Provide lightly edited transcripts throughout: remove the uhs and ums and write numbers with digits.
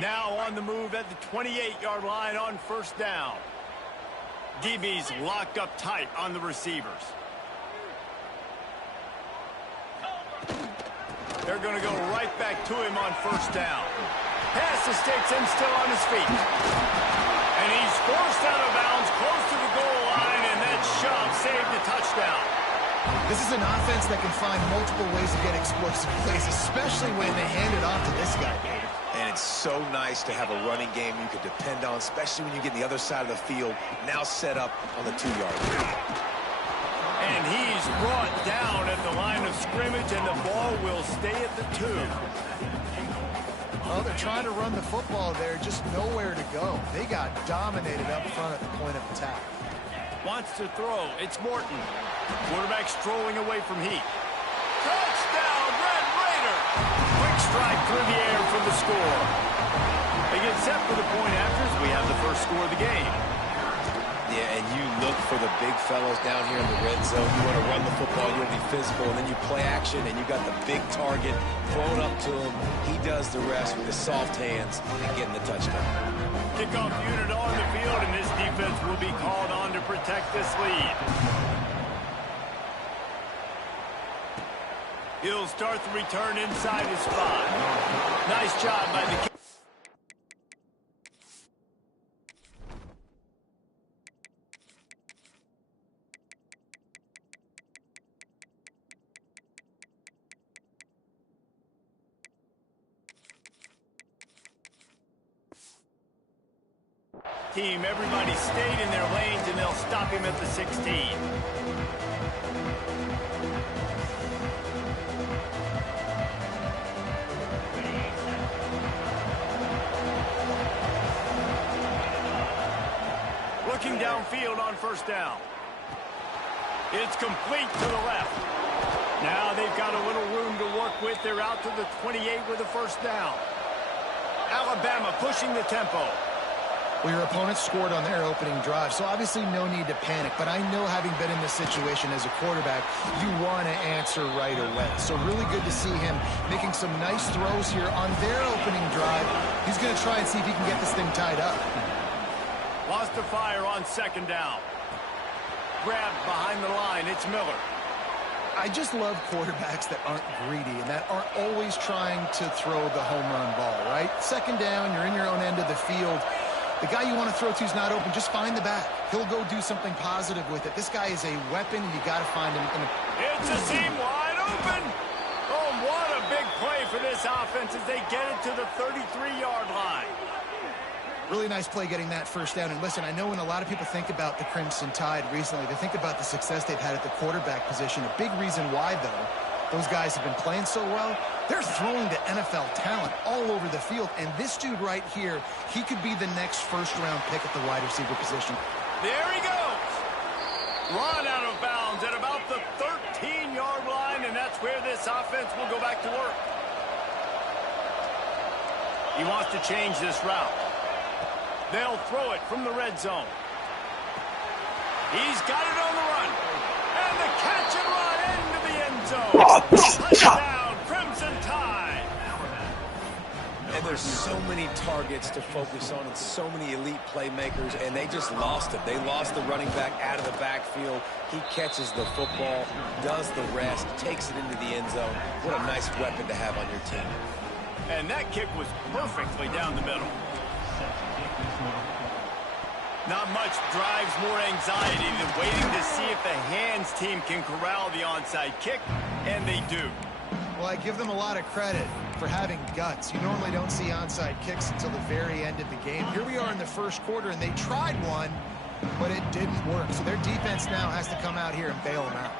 Now on the move at the 28-yard line on first down. DB's locked up tight on the receivers. They're going to go right back to him on first down. Pass escapes him, still on his feet. And he's forced out of bounds close to the goal line, and that shove saved the touchdown. This is an offense that can find multiple ways to get explosive plays, especially when they hand it off to this guy, Dave. And it's so nice to have a running game you can depend on, especially when you get the other side of the field, now set up on the 2-yard line. And he's brought down at the line of scrimmage, and the ball will stay at the 2. Well, they're trying to run the football there, just nowhere to go. They got dominated up front at the point of attack. Wants to throw. It's Morton. Quarterback strolling away from Heath. Touchdown, Red Raider! Quick strike through the air for the score. They get set for the point afters. We have the first score of the game. Yeah, and you look for the big fellows down here in the red zone. You want to run the football, you want to be physical, and then you play action, and you got the big target thrown up to him. He does the rest with his soft hands and getting the touchdown. Kickoff unit on the field, and this defense will be called on to protect this lead. He'll start the return inside his 5. Nice job by the kicker. Team, everybody stayed in their lanes, and they'll stop him at the 16. Looking downfield on first down. It's complete to the left. Now they've got a little room to work with. They're out to the 28 with a first down. Alabama pushing the tempo. Well, your opponent scored on their opening drive, so obviously no need to panic. But I know, having been in this situation as a quarterback, you want to answer right away. So really good to see him making some nice throws here on their opening drive. He's going to try and see if he can get this thing tied up. Lost to fire on second down. Grabbed behind the line. It's Miller. I just love quarterbacks that aren't greedy and that aren't always trying to throw the home run ball, right? Second down, you're in your own end of the field. The guy you want to throw to is not open. Just find the back. He'll go do something positive with it. This guy is a weapon, and you got to find him. It's a seam wide open. Oh, what a big play for this offense as they get it to the 33-yard line. Really nice play getting that first down. And listen, I know when a lot of people think about the Crimson Tide recently, they think about the success they've had at the quarterback position. A big reason why, though, those guys have been playing so well, they're throwing to NFL talent all over the field. And this dude right here, he could be the next first-round pick at the wide receiver position. There he goes. Run out of bounds at about the 13-yard line, and that's where this offense will go back to work. He wants to change this route. They'll throw it from the red zone. He's got it on the run. And the catch and run into the end zone. Touchdown, Crimson Tide. And there's so many targets to focus on and so many elite playmakers, and they just lost it. They lost the running back out of the backfield. He catches the football, does the rest, takes it into the end zone. What a nice weapon to have on your team. And that kick was perfectly down the middle. Not much drives more anxiety than waiting to see if the hands team can corral the onside kick, and they do. Well, I give them a lot of credit for having guts. You normally don't see onside kicks until the very end of the game. Here we are in the first quarter, and they tried one, but it didn't work. So their defense now has to come out here and bail them out.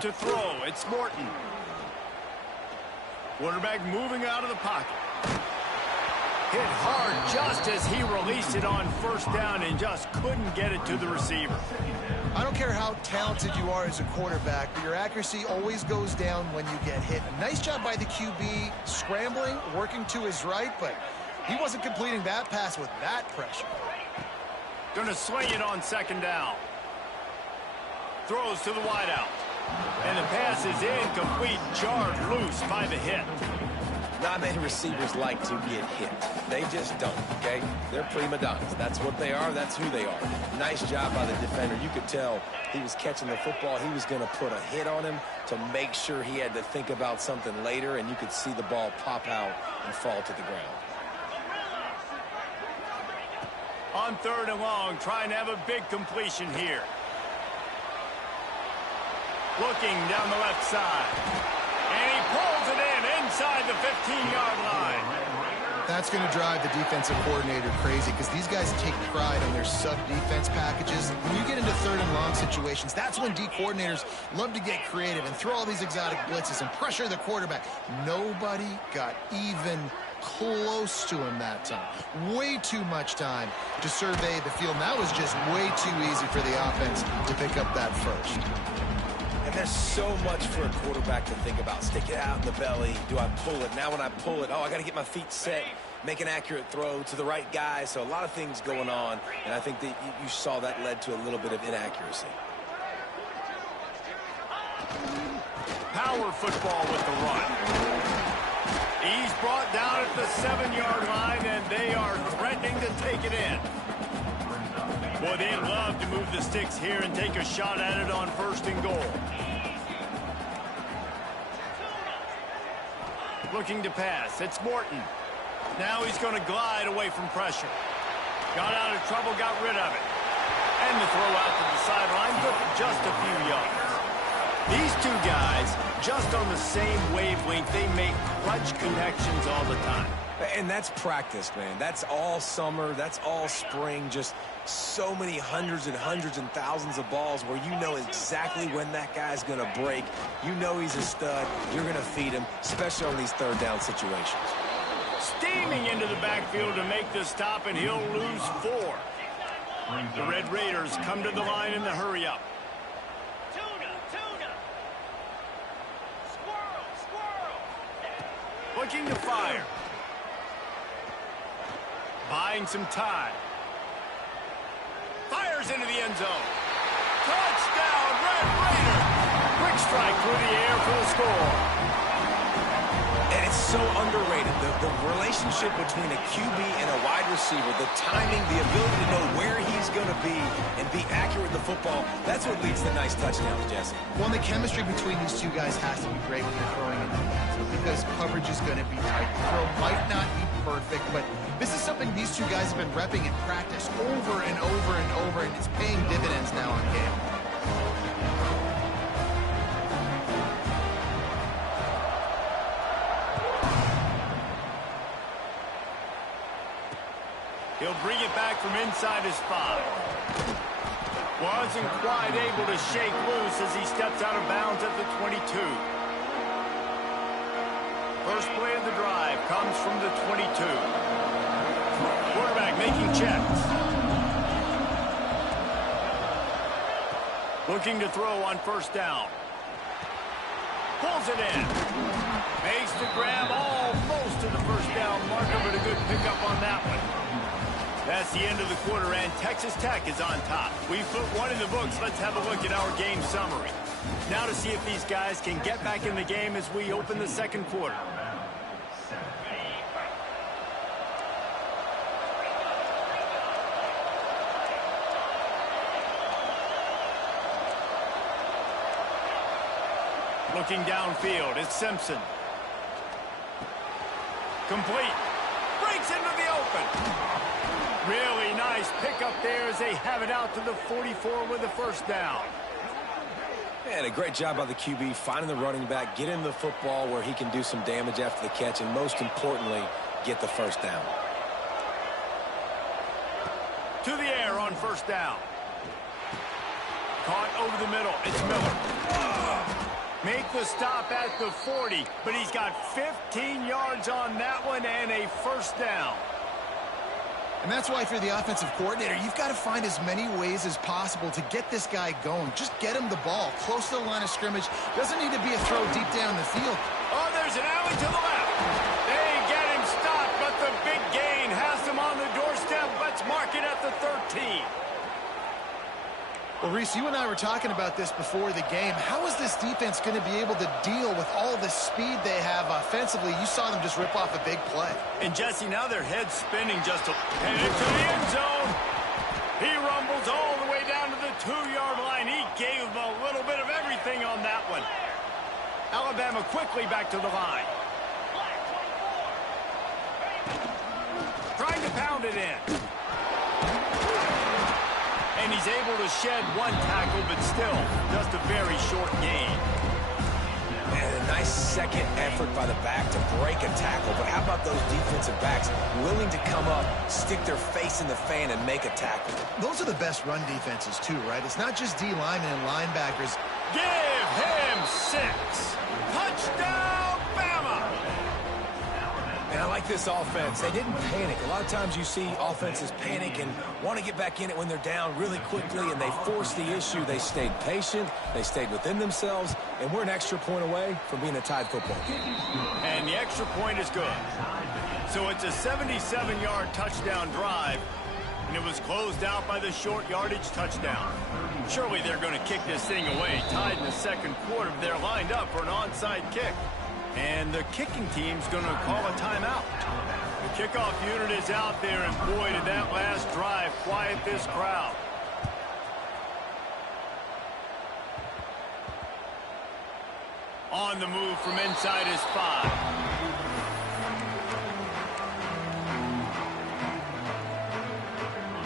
To throw, it's Morton. Quarterback moving out of the pocket. Hit hard just as he released it on first down and just couldn't get it to the receiver. I don't care how talented you are as a quarterback, but your accuracy always goes down when you get hit. Nice job by the QB scrambling, working to his right, but he wasn't completing that pass with that pressure. Going to swing it on second down. Throws to the wideout. And the pass is incomplete, jarred loose by the hit. Not many receivers like to get hit. They just don't, okay? They're prima donnas. That's what they are. That's who they are. Nice job by the defender. You could tell he was catching the football. He was going to put a hit on him to make sure he had to think about something later, and you could see the ball pop out and fall to the ground. On 3rd and long, trying to have a big completion here. Looking down the left side. And he pulls it in inside the 15-yard line. That's going to drive the defensive coordinator crazy because these guys take pride on their sub-defense packages. When you get into 3rd and long situations, that's when D coordinators love to get creative and throw all these exotic blitzes and pressure the quarterback. Nobody got even close to him that time. Way too much time to survey the field. And that was just way too easy for the offense to pick up that first. And there's so much for a quarterback to think about. Stick it out in the belly. Do I pull it? Now when I pull it, I got to get my feet set, make an accurate throw to the right guy. So a lot of things going on, and I think that you saw that led to a little bit of inaccuracy. Power football with the run. He's brought down at the 7-yard line, and they are threatening to take it in. Boy, they'd love to move the sticks here and take a shot at it on 1st and goal. Looking to pass. It's Morton. Now he's going to glide away from pressure. Got out of trouble, got rid of it. And the throw out to the sideline took just a few yards. These two guys, just on the same wavelength, they make clutch connections all the time. And that's practice, man. That's all summer. That's all spring. Just so many hundreds and hundreds and thousands of balls where you know exactly when that guy's going to break. You know he's a stud. You're going to feed him, especially on these 3rd down situations. Steaming into the backfield to make the stop, and he'll lose 4. The Red Raiders come to the line in the hurry-up. Looking to fire. Buying some time. Fires into the end zone. Touchdown, Red Raider. Quick strike through the air for the score. And it's so underrated. The relationship between a QB and a wide receiver, the timing, the ability to know where he's going to be and be accurate with the football, that's what leads to nice touchdowns, Jesse. Well, the chemistry between these two guys has to be great when you're throwing it because coverage is going to be tight. The throw might not be perfect, but this is something these two guys have been repping in practice over and over and over, and it's paying dividends now on game. He'll bring it back from inside his 5. Wasn't quite able to shake loose as he steps out of bounds at the 22. First play of the drive comes from the 22. Quarterback making checks. Looking to throw on 1st down. Pulls it in. Makes the grab almost to the 1st down marker, but a good pickup on that one. That's the end of the quarter, and Texas Tech is on top. We've put one in the books. Let's have a look at our game summary. Now to see if these guys can get back in the game as we open the 2nd quarter. Looking downfield, it's Simpson. Complete. Breaks into the open. Really nice pickup there as they have it out to the 44 with a 1st down. Man, a great job by the QB, finding the running back, getting the football where he can do some damage after the catch, and most importantly, get the 1st down. To the air on 1st down. Caught over the middle. It's Miller. Make the stop at the 40, but he's got 15 yards on that one and a 1st down. And that's why, if you're the offensive coordinator, you've got to find as many ways as possible to get this guy going. Just get him the ball close to the line of scrimmage. Doesn't need to be a throw deep down the field. Oh, there's an alley to the left. They get him stopped, but the big gain has him on the doorstep. Let's mark it at the 13. Well, Reese, you and I were talking about this before the game. How is this defense going to be able to deal with all the speed they have offensively? You saw them just rip off a big play. And, Jesse, now their head's spinning just and into the end zone. He rumbles all the way down to the 2-yard line. He gave a little bit of everything on that one. Alabama quickly back to the line. Trying to pound it in. And he's able to shed one tackle, but still just a very short gain. And a nice second effort by the back to break a tackle. But how about those defensive backs willing to come up, stick their face in the fan, and make a tackle? Those are the best run defenses, too, right? It's not just D linemen and linebackers. Give him 6. Touchdown, Bama! And I like this offense. They didn't panic. A lot of times you see offenses panic and want to get back in it when they're down really quickly, and they forced the issue. They stayed patient. They stayed within themselves, and we're an extra point away from being a tied football game. And the extra point is good. So it's a 77-yard touchdown drive, and it was closed out by the short yardage touchdown. Surely they're going to kick this thing away. Tied in the second quarter, they're lined up for an onside kick. And the kicking team's going to call a timeout. The kickoff unit is out there, and boy, did that last drive quiet this crowd. On the move from inside his 5.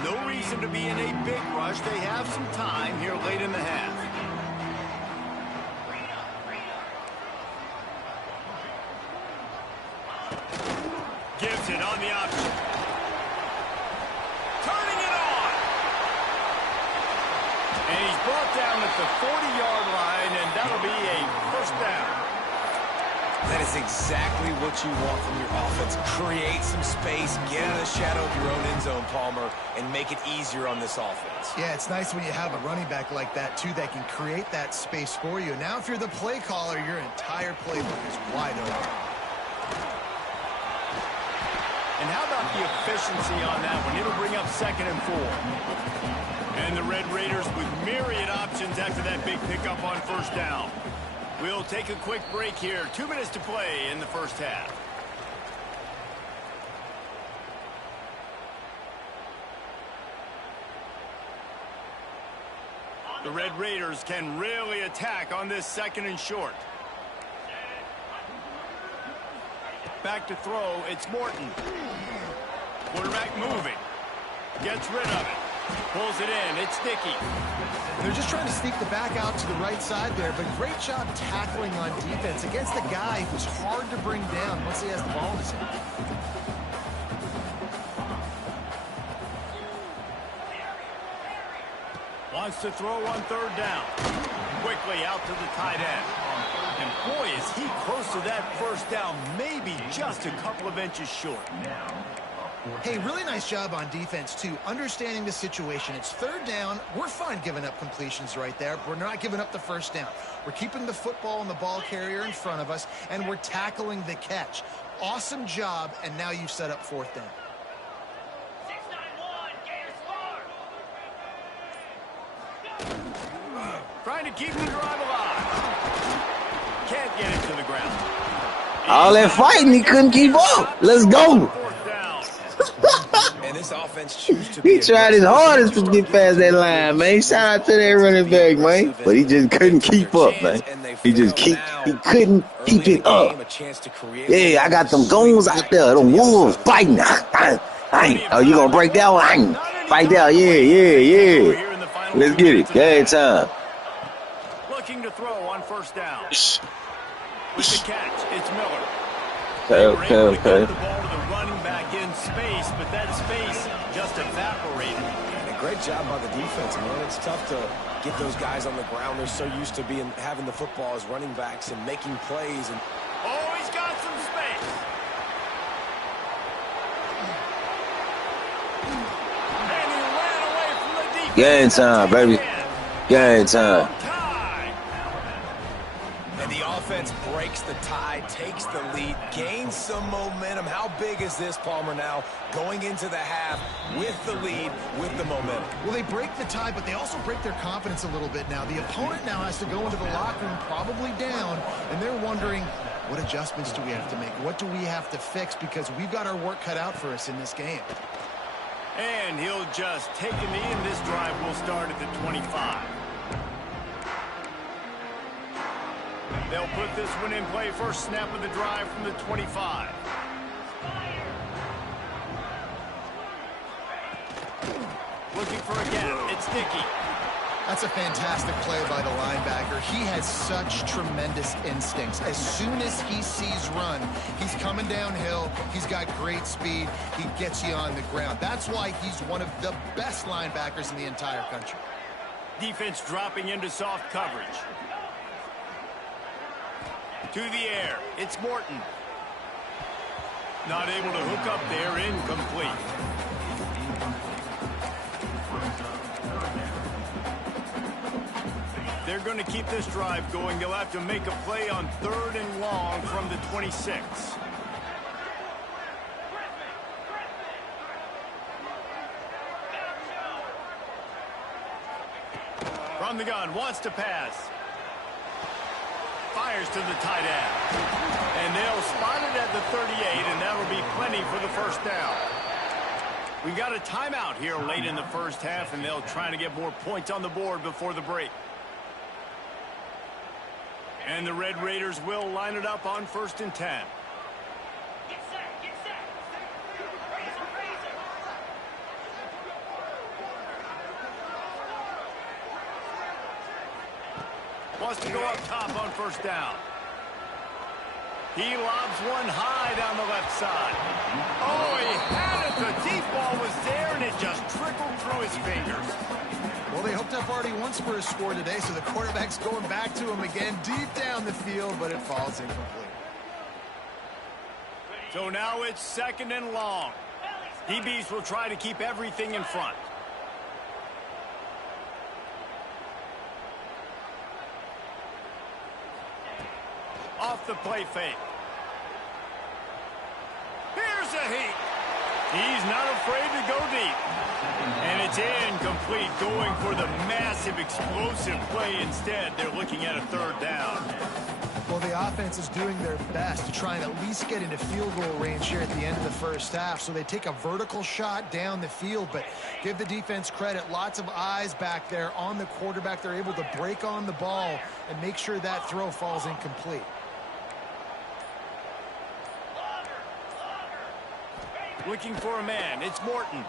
No reason to be in a big rush. They have some time here late in the half. Gives it on the option. Turning it on. And he's brought down at the 40-yard line, and that'll be a first down. That is exactly what you want from your offense. Create some space, get out of the shadow of your own end zone, Palmer, and make it easier on this offense. Yeah, it's nice when you have a running back like that, too, that can create that space for you. Now, if you're the play caller, your entire playbook is wide open. And how about the efficiency on that one? It'll bring up 2nd and 4. And the Red Raiders with myriad options after that big pickup on first down. We'll take a quick break here. 2 minutes to play in the first half. The Red Raiders can really attack on this 2nd and short. Back to throw, it's Morton. Quarterback moving. Gets rid of it. Pulls it in, it's Dickey. They're just trying to sneak the back out to the right side there, but great job tackling on defense against a guy who's hard to bring down once he has the ball in his hand. Wants to throw on 3rd down. Quickly out to the tight end. And boy, is he close to that first down, maybe just a couple of inches short. Hey, really nice job on defense, too, understanding the situation. It's 3rd down. We're fine giving up completions right there, but we're not giving up the first down. We're keeping the football and the ball carrier in front of us, and we're tackling the catch. Awesome job, and now you've set up 4th down. Trying to keep the drive alive. Can't get it to the ground. All that fighting, he couldn't keep up. Let's go. And this offense chooses to be He tried his hardest to get past that line, man. Shout out to that running back, man. But he just couldn't keep up, man. He couldn't keep it up. Yeah, I got them goons out there, them wolves fighting. Oh, you gonna break that one? Fight that, yeah. Let's get it. Game time. Looking to throw on first down. With the catch, it's Miller. Okay. The ball to the running back in space, but that space just evaporated. And a great job by the defense, man. It's tough to get those guys on the ground. They're so used to having the football as running backs and making plays. And oh, he's got some space. And he ran away from the defense. Game time, baby. Game time. the offense defense breaks the tie, takes the lead, gains some momentum. How big is this, Palmer, now going into the half with the lead, with the momentum? Well, they break the tie, but they also break their confidence a little bit now. The opponent now has to go into the locker room probably down, and they're wondering, what adjustments do we have to make? What do we have to fix? Because we've got our work cut out for us in this game. And he'll just take a knee, and this drive will start at the 25. They'll put this one in play. First snap of the drive from the 25. Looking for a gap. It's Dickey. That's a fantastic play by the linebacker. He has such tremendous instincts. As soon as he sees run, he's coming downhill. He's got great speed. He gets you on the ground. That's why he's one of the best linebackers in the entire country. Defense dropping into soft coverage. To the air. It's Morton. Not able to hook up there. Incomplete. They're going to keep this drive going. They'll have to make a play on 3rd and long from the 26. From the gun, wants to pass. Fires to the tight end. And they'll spot it at the 38, and that'll be plenty for the first down. We got a timeout here late in the first half, and they'll try to get more points on the board before the break. And the Red Raiders will line it up on 1st and 10. Get set, get set. Razor. Wants to go up top on 1st down. He lobs one high down the left side. Oh, he had it. The deep ball was there, and it just trickled through his fingers. Well, they hooked up already once for a score today, so the quarterback's going back to him again deep down the field, but it falls incomplete. So now it's 2nd and long. DBs will try to keep everything in front. Off the play fake. Here's a heat. He's not afraid to go deep. And it's incomplete, going for the massive explosive play instead. They're looking at a 3rd down. Well, the offense is doing their best to try and at least get into field goal range here at the end of the first half. So they take a vertical shot down the field, but give the defense credit. Lots of eyes back there on the quarterback. They're able to break on the ball and make sure that throw falls incomplete. Looking for a man. It's Morton.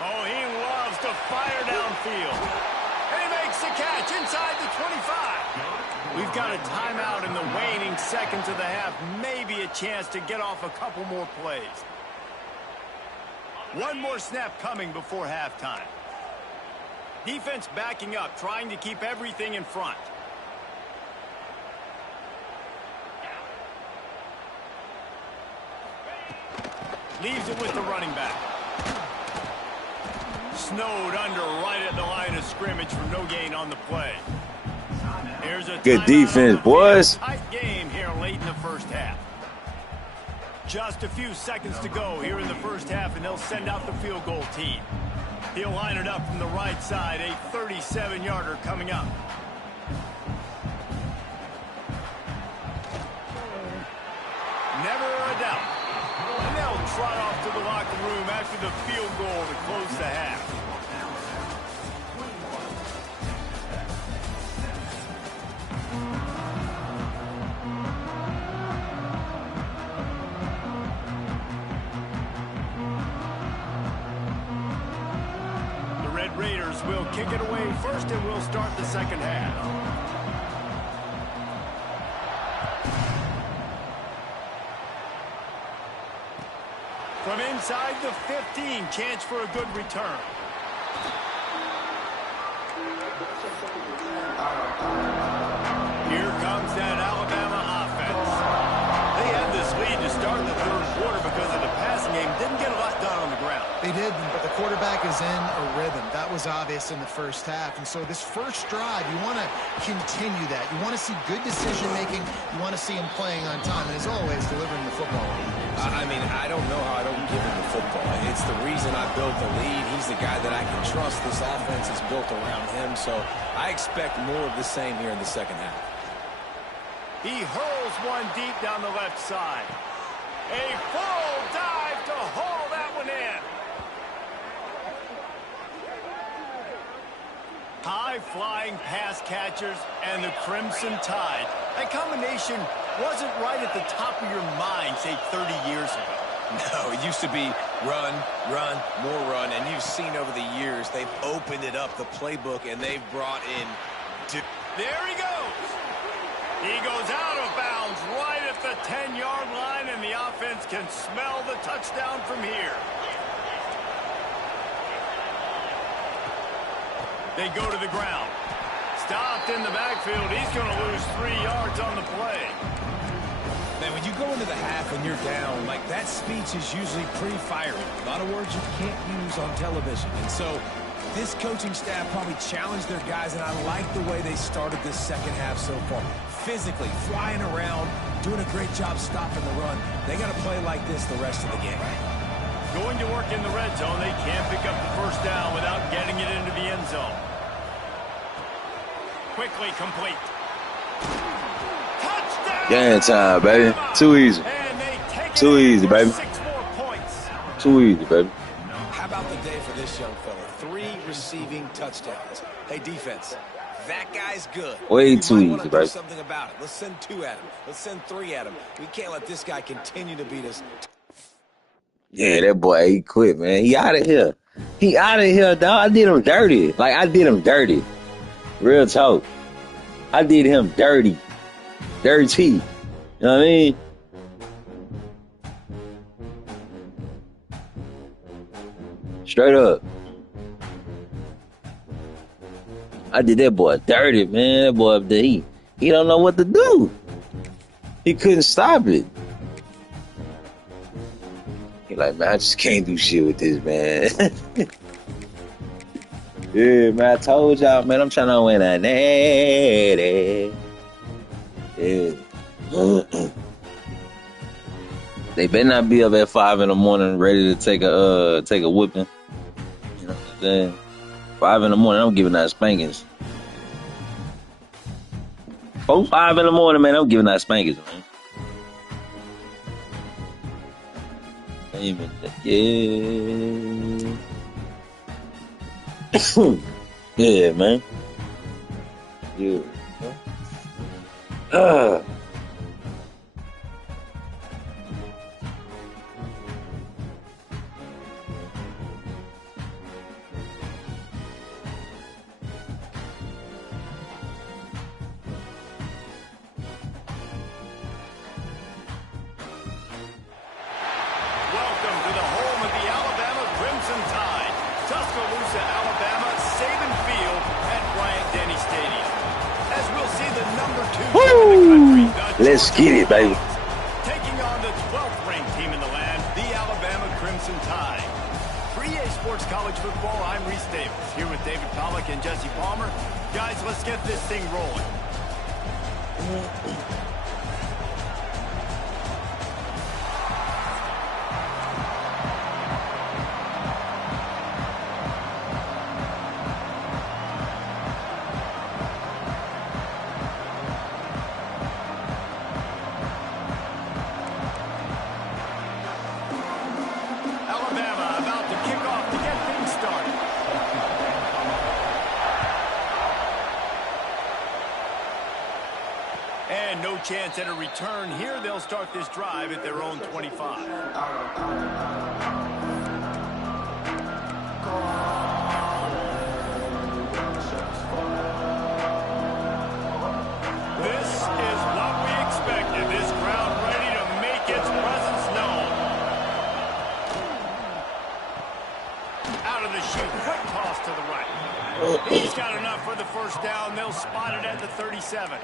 Oh, he loves to fire downfield. And he makes the catch inside the 25. We've got a timeout in the waning seconds of the half. Maybe a chance to get off a couple more plays. One more snap coming before halftime. Defense backing up, trying to keep everything in front. Leaves it with the running back. Snowed under right at the line of scrimmage for no gain on the play. Here's a good defense, boys. Tight game here late in the first half. Just a few seconds to go here in the first half, and they'll send out the field goal team. He'll line it up from the right side, a 37-yarder coming up. Never a doubt. And they'll trot off to the locker room after the field goal to close the half. The Red Raiders will kick it away first, and we'll start the second half. From inside the 15, chance for a good return. Here comes that Alabama offense. They had this lead to start the 3rd quarter because of the passing game. Didn't get a lot done on the ground. They did, but the quarterback is in a rhythm. That was obvious in the first half. And so this first drive, you want to continue that. You want to see good decision-making. You want to see him playing on time. And as always, delivering the football. I mean, I don't know how I don't give him the football. It's the reason I built the lead. He's the guy that I can trust. This offense is built around him. So I expect more of the same here in the second half. He hurls one deep down the left side. A full dive to haul that one in. High-flying pass catchers and the Crimson Tide. That combination wasn't right at the top of your mind, say, 30 years ago. No, it used to be run, run, more run. And you've seen over the years, they've opened it up, the playbook, and they've brought in... There he goes. He goes out of bounds right at the 10-yard line, and the offense can smell the touchdown from here. They go to the ground. Stopped in the backfield. He's going to lose 3 yards on the play. Man, when you go into the half and you're down, like that speech is usually pretty fiery. A lot of words you can't use on television. And so this coaching staff probably challenged their guys, and I like the way they started this second half so far. Physically, flying around, doing a great job stopping the run. They got to play like this the rest of the game. Going to work in the red zone. They can't pick up the first down without getting it into the end zone. Quickly complete. Touchdown! Game time, baby. Too easy. Too easy, baby. 6 more points. Too easy, baby. How about the day for this young fella? 3 receiving touchdowns. Hey, defense, that guy's good. Way You too might easy, wanna do baby. something about it. Let's send 2 at him. Let's send 3 at him. We can't let this guy continue to beat us. Yeah, that boy, he quit, man. He out of here. He out of here, dog. I did him dirty. Like, I did him dirty. Real talk. I did him dirty. Dirty. You know what I mean? Straight up. I did that boy dirty, man. That boy up there, he don't know what to do. He couldn't stop it. He like, man, I just can't do shit with this, man. Yeah, man, I told y'all, man, I'm trying to win a natty. Yeah. They better not be up at 5 in the morning ready to take a whipping. You know what I'm saying? 5 in the morning, I'm giving out spankings. 4, 5 in the morning, man, I'm giving out spankings, man. Yeah. Yeah, man. Yeah. Welcome to the home of the Alabama Crimson Tide. Tuscaloosa, Alabama, Saban Field at Bryant-Denny Stadium. As we'll see the number 2 team in the country, the Let's get it, baby. taking on the 12th ranked team in the land, the Alabama Crimson Tide. For EA Sports College Football, I'm Reese Davis, here with David Pollack and Jesse Palmer. Guys, let's get this thing rolling. Alabama about to kick off to get things started. And no chance at a return here. They'll start this drive at their own 25. This is what we expected. This crowd ready to make its presence known. Out of the chute, quick toss to the right. He's got enough for the first down. They'll spot it at the 37.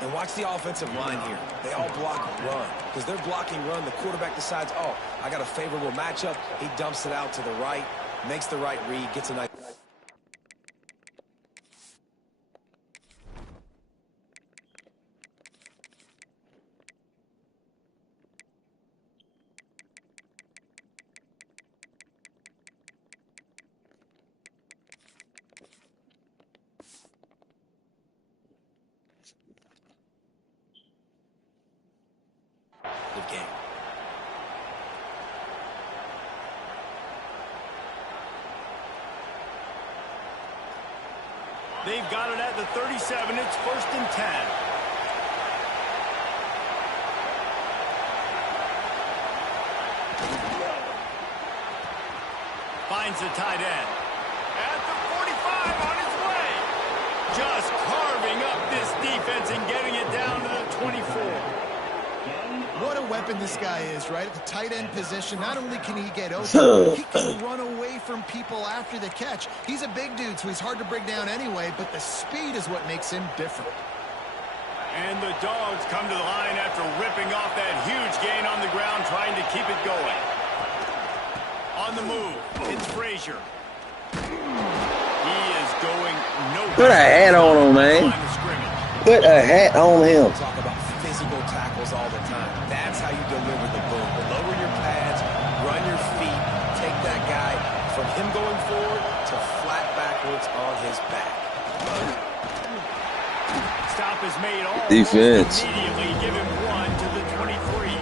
And watch the offensive line here. They all block run. Because they're blocking run, the quarterback decides, oh, I got a favorable matchup. He dumps it out to the right, makes the right read, gets a nice... game. They've got it at the 37. It's 1st and 10. Finds the tight end. At the 45 on his way. Just carving up this defense and getting it down to the 24. What a weapon this guy is, right? At the tight end position, not only can he get open, he can run away from people after the catch. He's a big dude, so he's hard to bring down anyway, but the speed is what makes him different. And the Dogs come to the line after ripping off that huge gain on the ground, trying to keep it going. On the move, it's Frazier. He is going nowhere. Put a hat on him, man. Put a hat on him. Talk about physical tackles all the time. That's how you deliver the boom. Lower your pads, run your feet, take that guy from him going forward to flat backwards on his back. Stop is made all defense. Immediately give him 1 to the 23.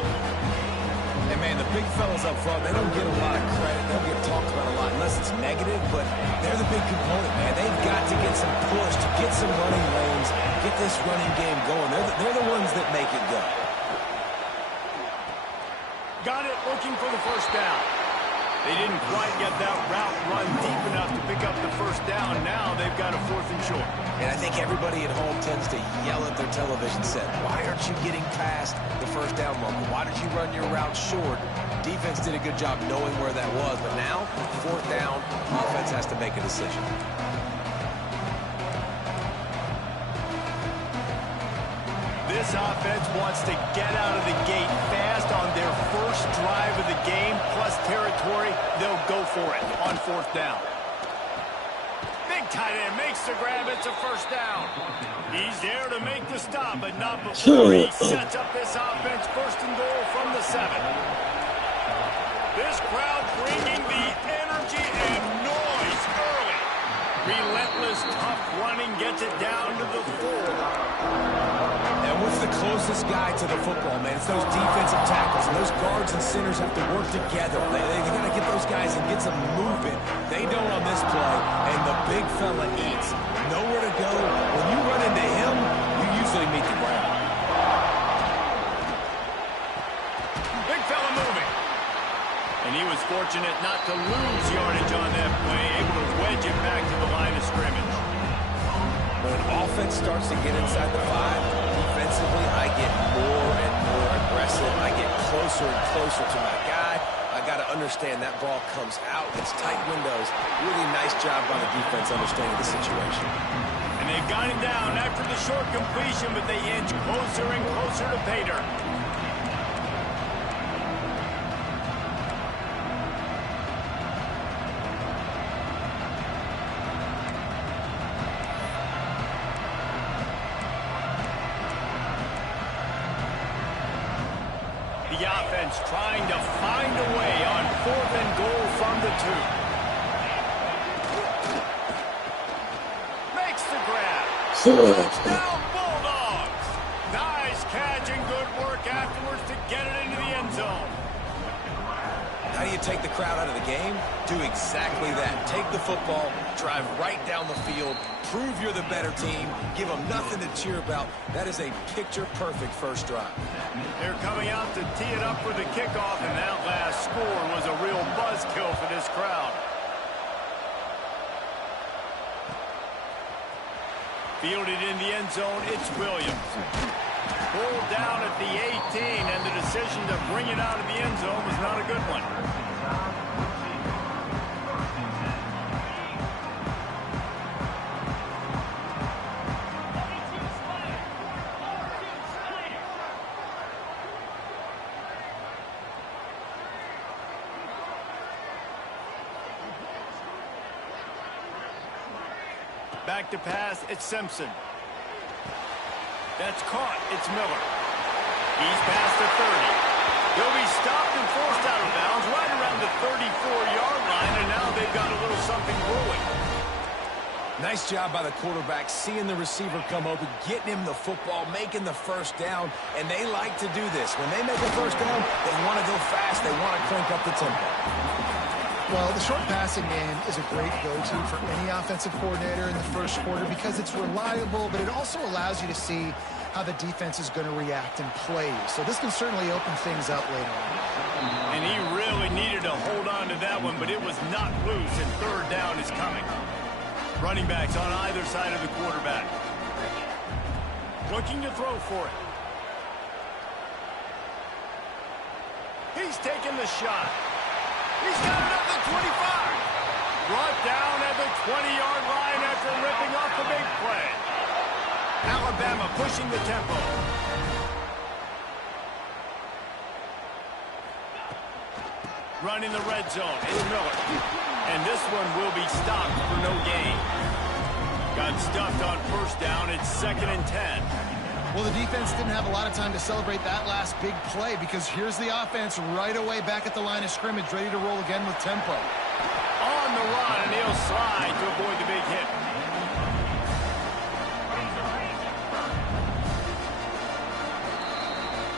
And man, the big fellas up front, they don't get a lot of credit. They don't get talked about a lot unless it's negative, but they're the big component, man. They've got to get some push, to get some running lanes, get this running game going. They're the ones that make it go. Got it, looking for the 1st down. They didn't quite get that route run deep enough to pick up the 1st down. Now they've got a 4th and short. And I think everybody at home tends to yell at their television set, why aren't you getting past the 1st down marker? Why did you run your route short? Defense did a good job knowing where that was, but now, 4th down, offense has to make a decision. This offense wants to get out of the gate fast on their first drive of the game, plus territory. They'll go for it on 4th down. Big tight end makes the grab. It's a 1st down. He's there to make the stop, but not before he sets up this offense. 1st and goal from the 7. This crowd bringing the energy and noise early. Relentless, tough running gets it down to the 4. And what's the closest guy to the football, man? It's those defensive tackles, and those guards and centers have to work together. They got to get those guys and get some movement. They don't on this play, and the big fella eats. Nowhere to go. When you run into him, you usually meet the ground. Big fella moving. And he was fortunate not to lose yardage on that play, able to wedge it back to the line of scrimmage. When offense starts to get inside the 5, defensively, I get more and more aggressive. I get closer and closer to my guy. I got to understand that ball comes out. It's tight windows. Really nice job by the defense understanding the situation. And they've got him down after the short completion, but they inch closer and closer to Pater. The offense trying to find a way on 4th and goal from the 2. Makes the grab. Touchdown Bulldogs. Nice catch and good work afterwards to get it into the end zone. How do you take the crowd out of the game? Do exactly that. Take the football, drive right down the field, prove you're the better team, give them nothing to cheer about. That is a picture-perfect first drive. They're coming out to tee it up for the kickoff, and that last score was a real buzzkill for this crowd. Fielded in the end zone, it's Williams. Pulled down at the 18, and the decision to bring it out of the end zone was not a good one. Back to pass, it's Simpson. That's caught, it's Miller. He's past the 30. He'll be stopped and forced out of bounds right around the 34-yard line, and now they've got a little something brewing. Nice job by the quarterback, seeing the receiver come open, getting him the football, making the first down, and they like to do this. When they make a first down, they want to go fast. They want to crank up the tempo. Well, the short passing game is a great go-to for any offensive coordinator in the first quarter because it's reliable, but it also allows you to see how the defense is going to react and play. So this can certainly open things up later on. And he really needed to hold on to that one, but it was not loose, and third down is coming. Running backs on either side of the quarterback. Looking to throw for it. He's taking the shot. He's got it up the 25. Brought down at the 20-yard line after ripping off the big play. Alabama pushing the tempo. Running the red zone. It's Miller. And this one will be stopped for no gain. Got stuffed on first down. It's 2nd and 10. Well, the defense didn't have a lot of time to celebrate that last big play because here's the offense right away back at the line of scrimmage, ready to roll again with tempo. On the run, and he'll slide to avoid the big hit.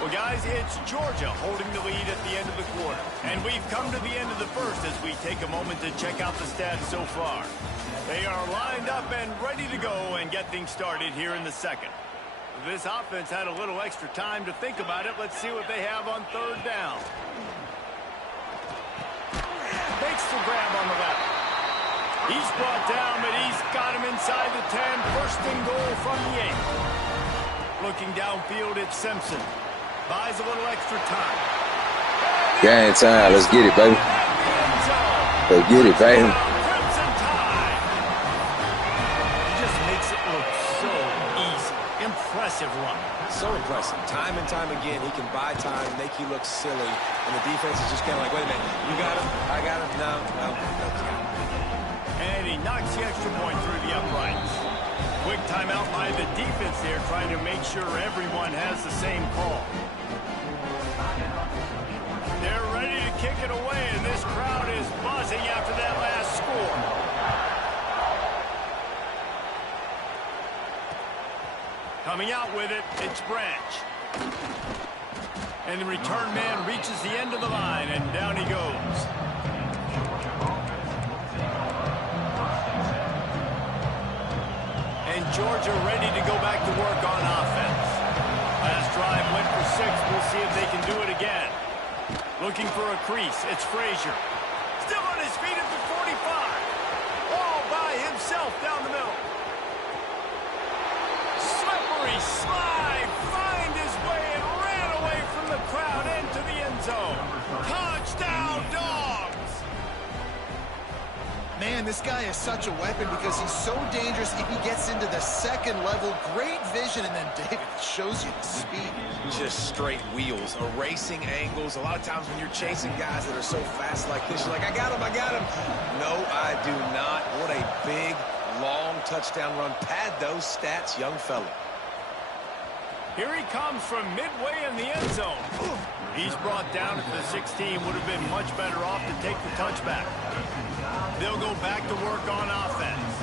Well, guys, it's Georgia holding the lead at the end of the quarter. And we've come to the end of the first as we take a moment to check out the stats so far. They are lined up and ready to go and get things started here in the second. This offense had a little extra time to think about it. Let's see what they have on third down. Makes the grab on the left. He's brought down, but he's got him inside the 10. First and goal from the 8. Looking downfield, it's Simpson. Buys a little extra time. Game time. Let's get it, baby. Let's get it, baby. Crimson Tide. Just makes it look so easy. Impressive run. So impressive. Time and time again, he can buy time, make you look silly, and the defense is just kind of like, wait a minute, you got him? I got him? No. And he knocks the extra point through the uprights. Quick timeout by the defense there, trying to make sure everyone has the same call. They're ready to kick it away, and this crowd is buzzing after that last score. Coming out with it, it's Branch. And the return man reaches the end of the line, and down he goes. And Georgia ready to go back to work on offense. Last drive went for 6. We'll see if they can do it again. Looking for a crease. It's Frazier. Still on his feet at the 45. All by himself down the middle. Slippery slide. Find his way and ran away from the crowd into the end zone. Touchdown, Dogs! Man, this guy is such a weapon because he's so dangerous if he gets into the second level. Great vision, and then David shows you the speed. Just straight wheels, erasing angles. A lot of times when you're chasing guys that are so fast like this, you're like, I got him. No, I do not. What a big, long touchdown run. Pad those stats, young fella. Here he comes from midway in the end zone. He's brought down at the 16. Would have been much better off to take the touchback. They'll go back to work on offense.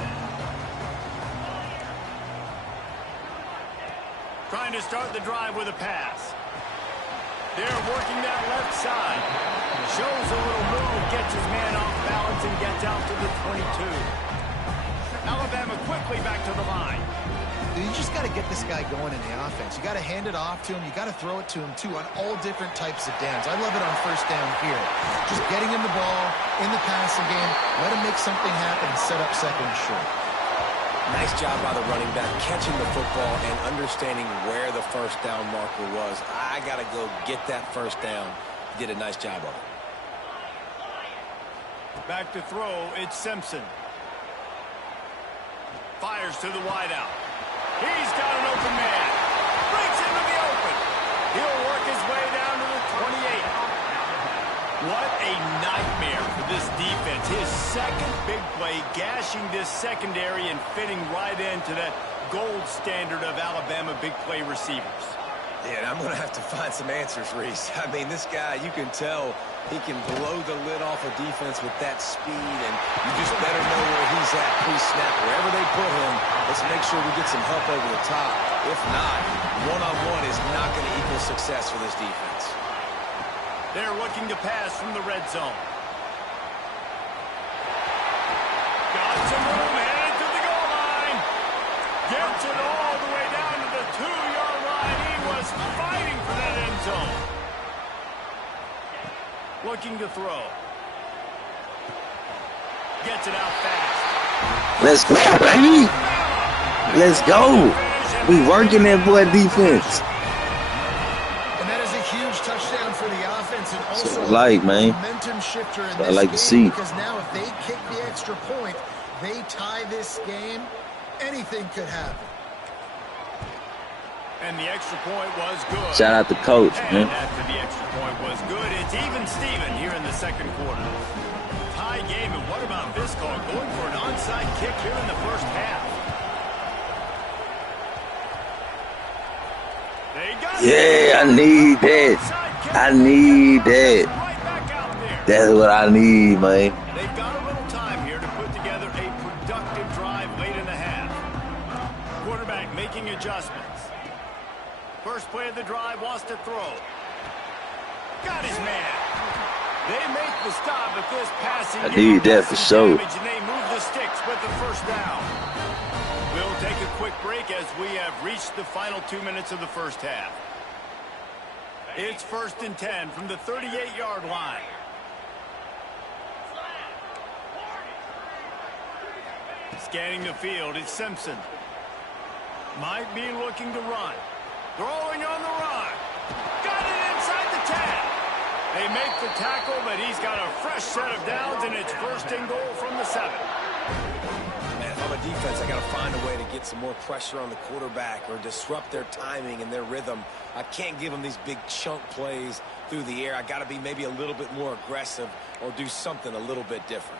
Trying to start the drive with a pass. They're working that left side. Shows a little move, gets his man off balance, and gets out to the 22. Alabama quickly back to the line. You just got to get this guy going in the offense. You got to hand it off to him. You got to throw it to him, too, on all different types of downs. I love it on first down here. Just getting him the ball in the passing game. Let him make something happen and set up second and short. Nice job by the running back, catching the football and understanding where the first down marker was. I got to go get that first down. Did a nice job of it. Back to throw, it's Simpson. Fires to the wideout. He's got an open man. Breaks into the open. He'll work his way down to the 28. What a a nightmare for this defense. His second big play, gashing this secondary and fitting right into that gold standard of Alabama big play receivers. Yeah, and I'm going to have to find some answers, Reese. I mean, this guy, you can tell he can blow the lid off a defense with that speed, and you just better know where he's at pre-snap. Wherever they put him, let's make sure we get some help over the top. If not, one-on-one is not going to equal success for this defense. They're looking to pass from the red zone. Got some room, headed to the goal line. Gets it all the way down to the 2-yard line. He was fighting for that end zone. Looking to throw. Gets it out fast. Let's go, baby. Let's go. We working that boy defense. And that is a huge touchdown for the offense, and also man. momentum shifter in I this like game, to see. because now if they kick the extra point, they tie this game, anything could happen. And the extra point was good. Shout out to coach, And man. after the extra point was good, it's even Steven here in the second quarter. Tie game, and what about this call? Going for an onside kick here in the first half. They got Yeah, I need that. I need that. right back out there. That's what I need, man. They've got a little time here to put together a productive drive late in the half. Quarterback making adjustments. First play of the drive, wants to throw. Got his man. They make the stop at this passing I game. need that for sure. And they move the sticks with the first down. We'll take a quick break as we have reached the final 2 minutes of the first half. It's 1st and 10 from the 38-yard line. Scanning the field, it's Simpson. Might be looking to run. Throwing on the run. Got it inside the 10. They make the tackle, but he's got a fresh set of downs, and it's 1st and goal from the 7. Man, if I'm a defense, I got to find a way to get some more pressure on the quarterback or disrupt their timing and their rhythm. I can't give them these big chunk plays through the air. I got to be maybe a little bit more aggressive or do something a little bit different.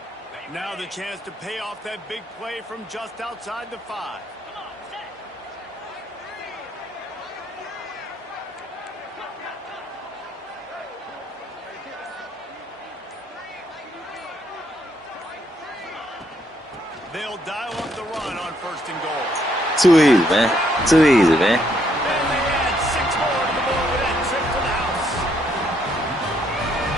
Now the chance to pay off that big play from just outside the 5. They'll dial up the run on 1st and goal. Too easy, man. Too easy, man. And they add 6 more to the board with that trip to the house.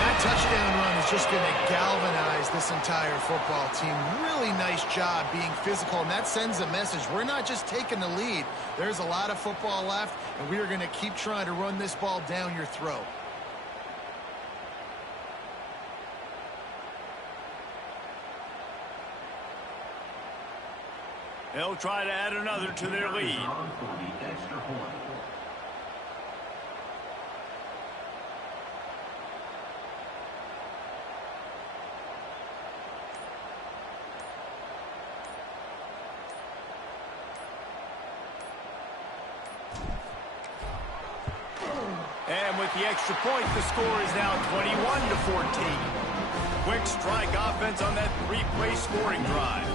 That touchdown run is just going to galvanize this entire football team. Really nice job being physical, and that sends a message. We're not just taking the lead. There's a lot of football left, and we are going to keep trying to run this ball down your throat. They'll try to add another to their lead. And with the extra point, the score is now 21-14. Quick strike offense on that 3-play scoring drive.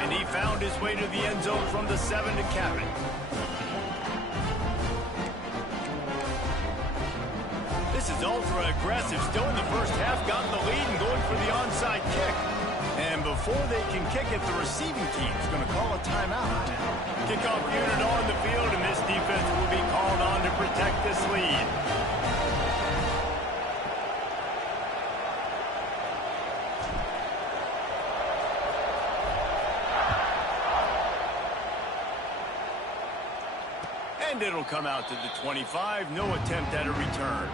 And he found his way to the end zone from the 7 to cap it. This is ultra aggressive. Still in the first half, got the lead and going for the onside kick. And before they can kick it, the receiving team is going to call a timeout. Kickoff unit on the field, and this defense will be called on to protect this lead. And it'll come out to the 25. No attempt at a return.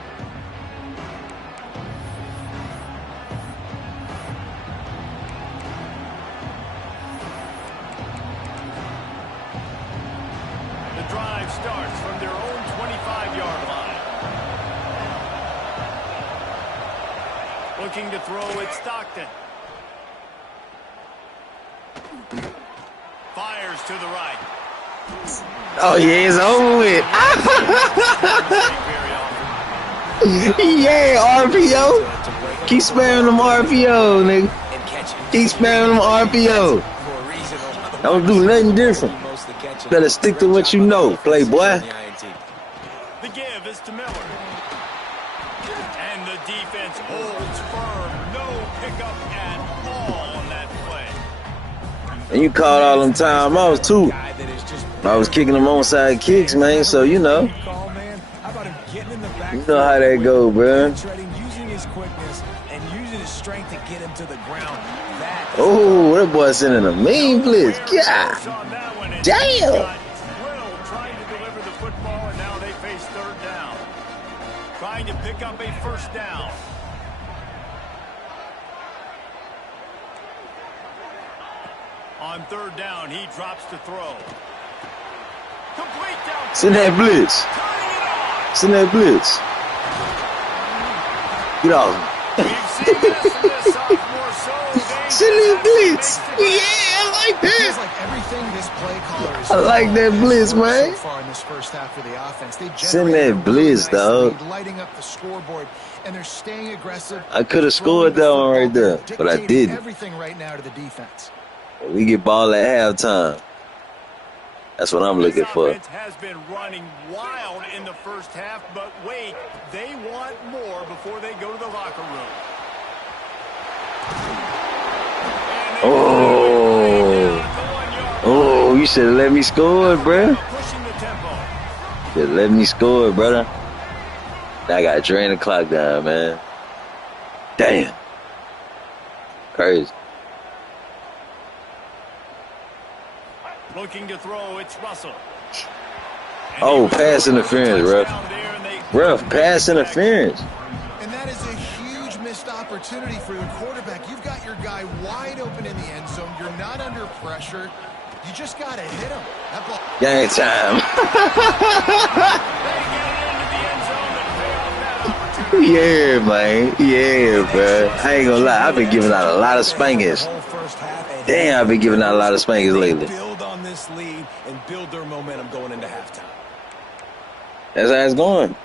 The drive starts from their own 25-yard line. Looking to throw it, Stockton. Fires to the right. Oh, yeah, it's over with. Yeah, RPO. Keep spamming them RPO, nigga. Keep spamming them RPO. Don't do nothing different. Better stick to what you know, playboy. The give is to Miller. And the defense holds firm. No pickup at all on that play. And you called all them timeouts, too. I was kicking them onside kicks, man, so you know. You know how that go, bro. Using his quickness and using his strength to get him to the ground. Oh, that boy sending a mean blitz. God damn. Trying to deliver the football, and now they face third down. Trying to pick up a first down. On third down, he drops to throw. Complete down. Send that blitz. Send that blitz. Get off. We've seen this from this sophomore, so Send that blitz. Yeah, I like Feels that. like everything this play caller is I like that blitz, so man. far in this first half for the offense. They Send generated that a really blitz, nice dog. lead, lighting up the scoreboard, and they're staying aggressive. I could have throwing scored the that one right football, there, but I dictating didn't. everything right now to the defense. We get ball at halftime. That's what I'm looking This for. offense has been running wild in the first half, but wait, they want more before they go to the locker room. Oh, you should have let me score it, bruh. Pushing the tempo. Should have let me score it, brother. Now I got to drain the clock down, man. Damn. Crazy. Looking to throw, it's Russell. Oh, pass interference, ref. Ref, pass interference. And that is a huge missed opportunity for the quarterback. You've got your guy wide open in the end zone. You're not under pressure. You just got to hit him. That ball. Game time. Yeah, man. Yeah, bro. I ain't gonna lie. I've been giving out a lot of spankings. Damn, I've been giving out a lot of spankings lately. Build on this lead and build their momentum going into halftime. That's how it's going.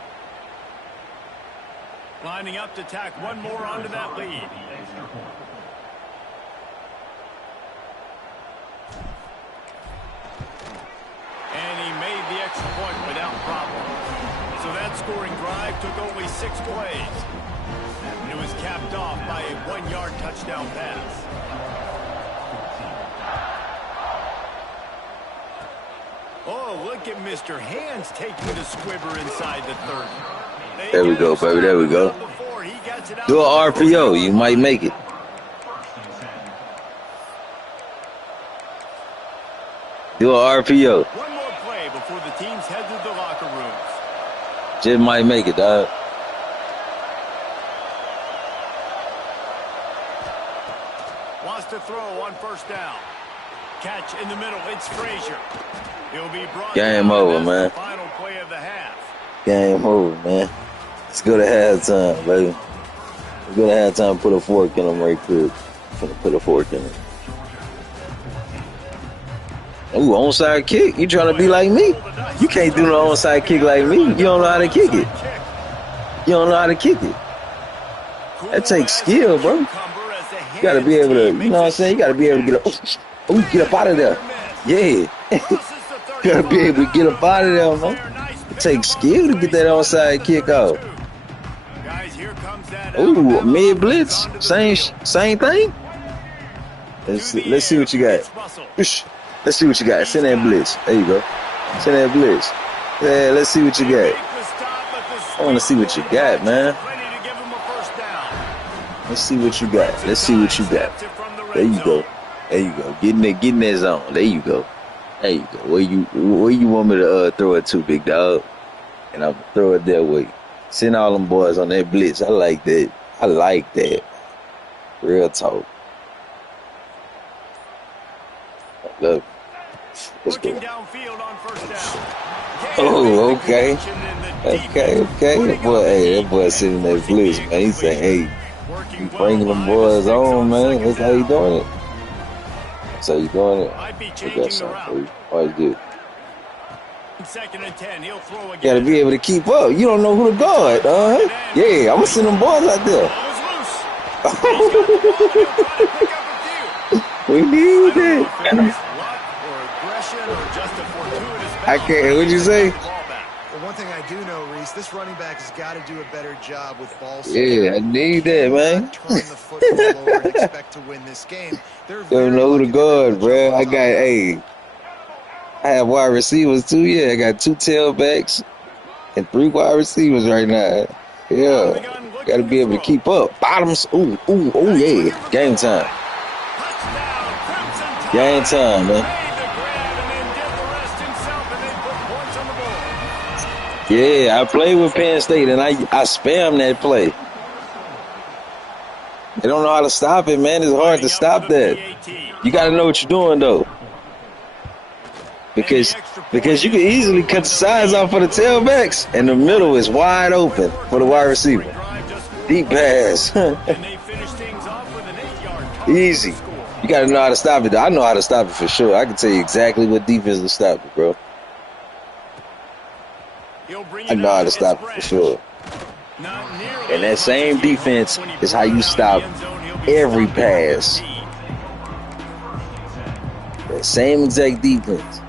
Lining up to tack one more onto that lead. And he made the extra point without problem. So that scoring drive took only 6 plays. And it was capped off by a 1-yard touchdown pass. Oh, look at Mr. Hands taking the squibber inside the 30. There we go, baby. There we go. Do an RPO. You might make it. Do an RPO. One more play before the teams head to the locker rooms. Just might make it, dog. Wants to throw on first down. Catch in the middle. It's Frazier. He'll be brought Game down, over, and man. that's the final play of the half. Game over, man. Let's go to halftime, baby. Let's go to halftime and put a fork in them right quick. Gonna put a fork in it. Ooh, onside kick. You trying to be like me? You can't do no onside kick like me. You don't know how to kick it. You don't know how to kick it. That takes skill, bro. You got to be able to, you know what I'm saying? You got to be able to get up. Oh, get up out of there. Yeah. You got to be able to get up out of there, man. It takes skill to get that onside kick out. Ooh, mid blitz. Same thing. Let's see what you got. Let's see what you got. Send that blitz. There you go. Send that blitz. Yeah, let's see what you got. I want to see what you got, man. Let's see what you got. Let's see what you got. There you go. There you go. Get in that zone. There you go. There you go. Where you want me to throw it to, big dog? And I'll throw it that way. Send all them boys on that blitz. I like that. I like that. Real talk. I love it. Let's go. Oh, okay. Okay. That boy sitting that blitz, man. He said, hey, you bringing them boys on, man. That's how you doing it. That's how you doing it. I got something for you. Always good. Second and 10. He'll throw again. Got to be able to keep up. You don't know who to guard. Yeah, I'm going to send them boys out there. Ball is loose. He's got the ball, and he'll try to pick up a few. We need it. Luck or aggression or just a fortuitous I can't. What'd you say? Well, one thing I do know, Reese, this running back has got to do a better job with ball. Yeah, I need that, man. Turn the football over and expect to win this game. Don't know who to guard, bro. I have wide receivers too. Yeah, I got 2 tailbacks and 3 wide receivers right now. Yeah, got to be able to keep up. Bottoms. Ooh, yeah. Game time. Game time, man. Yeah, I played with Penn State, and I spammed that play. They don't know how to stop it, man. It's hard to stop that. You got to know what you're doing, though. Because you can easily cut the sides off for the tailbacks, and the middle is wide open for the wide receiver. Deep pass. Easy. You got to know how to stop it, though. I know how to stop it for sure. I can tell you exactly what defense to stop it, bro. I know how to stop it for sure. And that same defense is how you stop every pass. That same exact defense.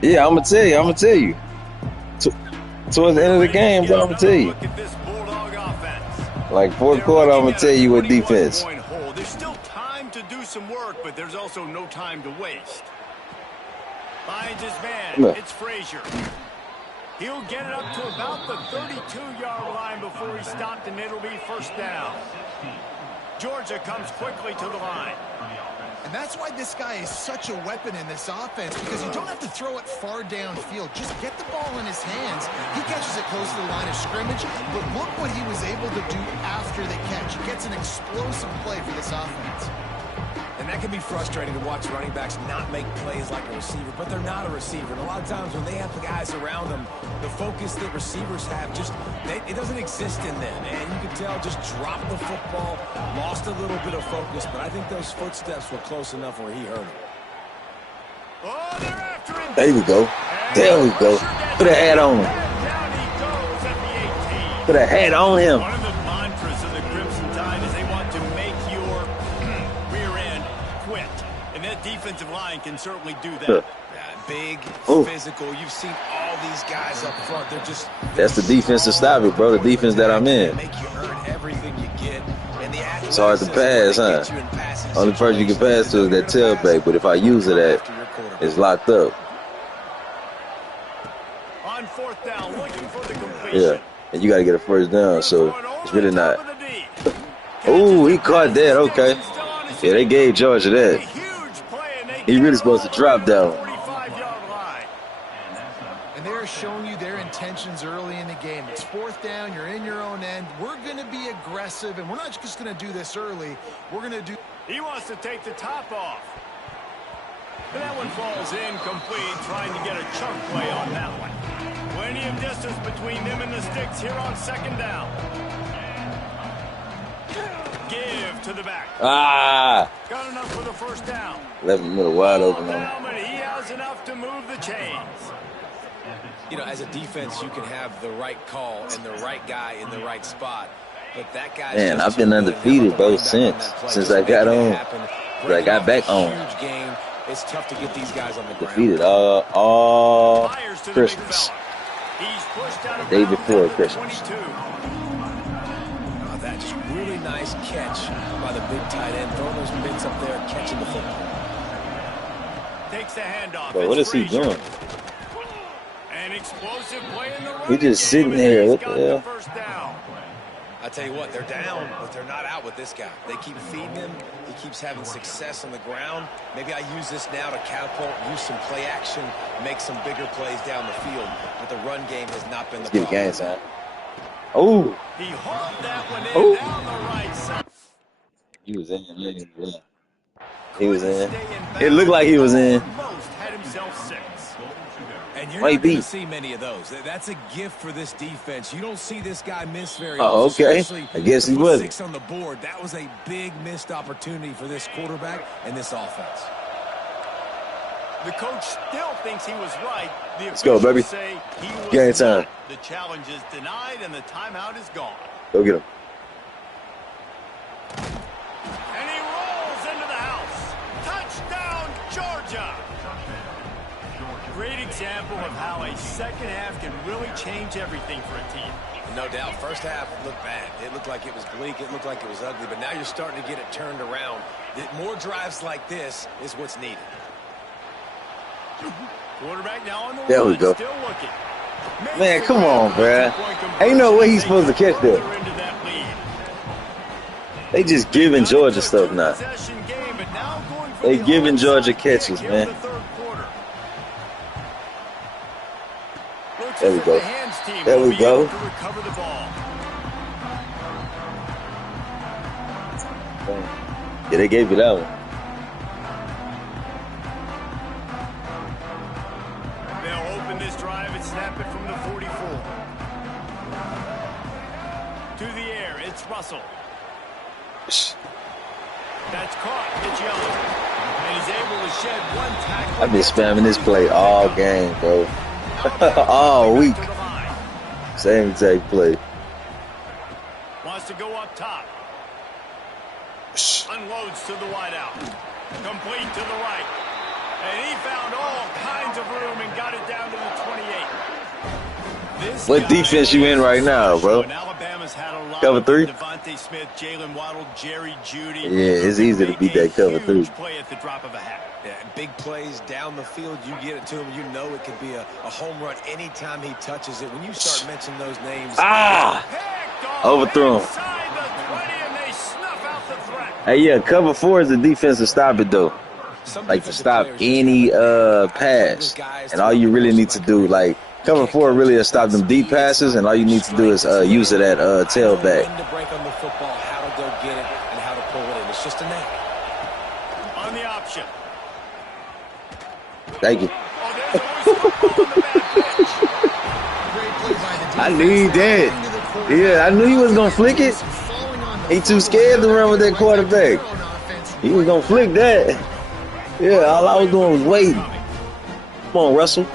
Yeah, I'm gonna tell you. Towards the end of the game, bro, I'm gonna tell you. Like fourth quarter, I'm gonna tell you what defense. There's still time to do some work, but there's also no time to waste. Finds his man. It's Frazier. He'll get it up to about the 32-yard line before he's stopped, and it'll be first down. Georgia comes quickly to the line. And that's why this guy is such a weapon in this offense, because you don't have to throw it far downfield. Just get the ball in his hands. He catches it close to the line of scrimmage, but look what he was able to do after the catch. He gets an explosive play for this offense. And that can be frustrating to watch running backs not make plays like a receiver, but they're not a receiver. And a lot of times when they have the guys around them, the focus that receivers have it doesn't exist in them. And you can tell just dropped the football, lost a little bit of focus, but I think those footsteps were close enough where he heard it. Oh, they're after him. There we go. There we go. Put a hat on him. Down he goes at the 18. Put a hat on him. One of the mantras of the Crimson Tide is they want to make your rear end quit. And that defensive line can certainly do that. Big, physical. You've seen all these guys up front. That's the defensive style, bro. The defense that I'm in. Make you earn everything you get. And it's hard to pass, huh? Only person you can pass to is that tailback, but if I use it it's locked up. On fourth down, looking for the completion. Yeah, and you got to get a first down, so it's really not. Oh, he caught that. Okay. Yeah, they gave Georgia that. He really supposed to drop that one. And they're showing you their intentions early in the game. It's fourth down. You're in your own end. We're going to be aggressive, and we're not just going to do this early. We're going to do... He wants to take the top off. And that one falls incomplete, trying to get a chunk play on that one. Plenty of distance between them and the sticks here on second down. Give to the back. Got enough for the first down. Left the middle wide open on him. He has enough to move the chains. You know, as a defense, you can have the right call and the right guy in the right spot. But that guy. Man, I've been undefeated, bro, since I got on. I got back on. Huge game. It's tough to get these guys on the ground. Defeated all Christmas. The day before Christmas. That just really nice catch by the big tight end. Throwing those mitts up there, catching the football. Takes the handoff. Bro, what is he doing? An explosive play in the run. He just sitting here. What the hell? I tell you what, they're down, but they're not out with this guy. They keep feeding him. He keeps having success on the ground. Maybe I use this now to catapult, use some play action, make some bigger plays down the field. But the run game has not been the problem. Get the game side. Oh. He hauled that one in down the right side. He was in. He was in. It looked like he was in. Most had himself 6. And you're Might not going be. to see many of those. That's a gift for this defense. You don't see this guy miss very Oh, often. okay. Especially I guess to he put wasn't. 6 on the board. That was a big missed opportunity for this quarterback and this offense. The coach still thinks he was right. The Let's go, baby. say he was Game time. not. The challenge is denied and the timeout is gone. Go get him. And he rolls into the house. Touchdown, Georgia. Great example of how a second half can really change everything for a team. No doubt. First half looked bad. It looked like it was bleak. It looked like it was ugly. But now you're starting to get it turned around. More drives like this is what's needed. Quarterback now on the There we run, go. still looking. Man, come on, bruh. Ain't no way he's supposed to catch that. They just giving Georgia stuff now. They giving Georgia catches, man. There we go. There we go. Yeah, they gave you that one. They'll open this drive and snap it from the 44. To the air, it's Russell. That's caught. It's yellow. And he's able to shed one tackle. I've been spamming this play all game, bro. All week. Same exact play. Wants to go up top. Unloads to the wideout. Complete to the right. And he found all kinds of room and got it down to the 28. What defense you in right now, bro? Alabama's had a lot Cover 3? Devontae Smith, Jalen Waddle, Jerry Jeudy. Yeah, it's easy to beat that cover 3. Play at the drop of a hat. Yeah, big plays down the field. You get it to him. You know it could be a home run anytime he touches it. When you start mentioning those names. Ah! Overthrown. Hey, yeah, cover 4 is the defense to stop it, though. Like, to stop any pass. And all you really need to do, like, cover 4 really will stop them deep passes, and all you need to do is use it at tailback. When to break on the football, how to go get it, and how to pull it in. It's just a knack. On the option. Thank you. I need that. Yeah, I knew he was going to flick it. He too scared to run with that quarterback. He was going to flick that. Yeah, all I was doing was waiting. Come on, Russell.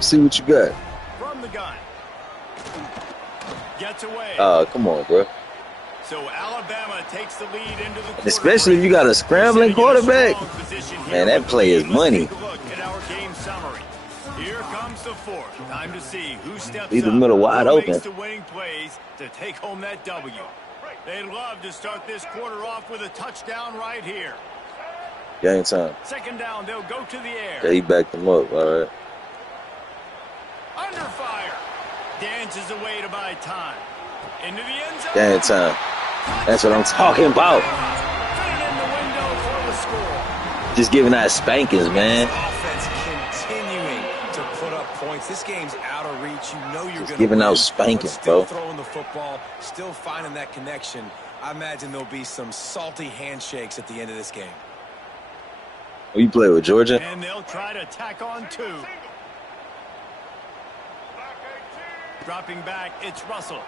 See what you got. From the gun. Gets away. Come on, bro. So Alabama takes the lead into the Especially if you got a scrambling quarterback. Man, that play is money. Look at our game summary. Here comes the fourth. Time to see who steps Leave the up, middle wide who open. makes the winning plays to take home that W. They'd love to start this quarter off with a touchdown right here. Game time. Second down, they'll go to the air. Yeah, he backed him up. All right. Under fire. Dances away to buy time. Into the end zone. Game time. That's what I'm talking about. Fit it in the window for the score. Just giving out spankings, man. Offense continuing to put up points. This game's out of reach. You know you're going to giving out spankings, still bro. throwing the football, still finding that connection. I imagine there'll be some salty handshakes at the end of this game. Who you play with, Georgia? And they'll try to tack on 2. Dropping back, it's Russell.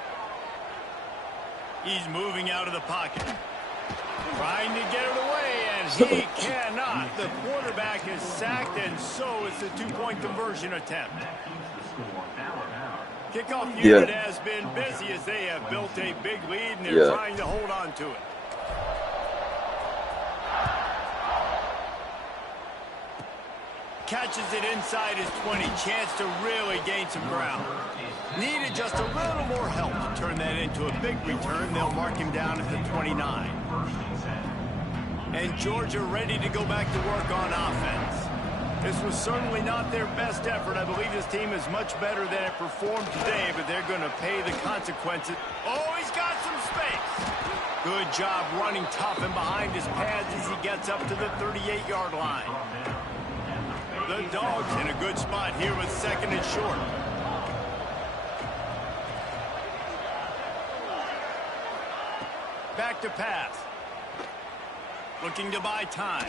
He's moving out of the pocket. Trying to get it away, and he cannot. The quarterback is sacked, and so is the 2-point conversion attempt. Kickoff unit has been busy as they have built a big lead, and they're trying to hold on to it. Catches it inside his 20. Chance to really gain some ground. Needed just a little more help to turn that into a big return. They'll mark him down at the 29. And Georgia ready to go back to work on offense. This was certainly not their best effort. I believe this team is much better than it performed today, but they're going to pay the consequences. Oh, he's got some space. Good job running tough and behind his pads as he gets up to the 38-yard line. The Dogs in a good spot here with second and short. Back to pass. Looking to buy time.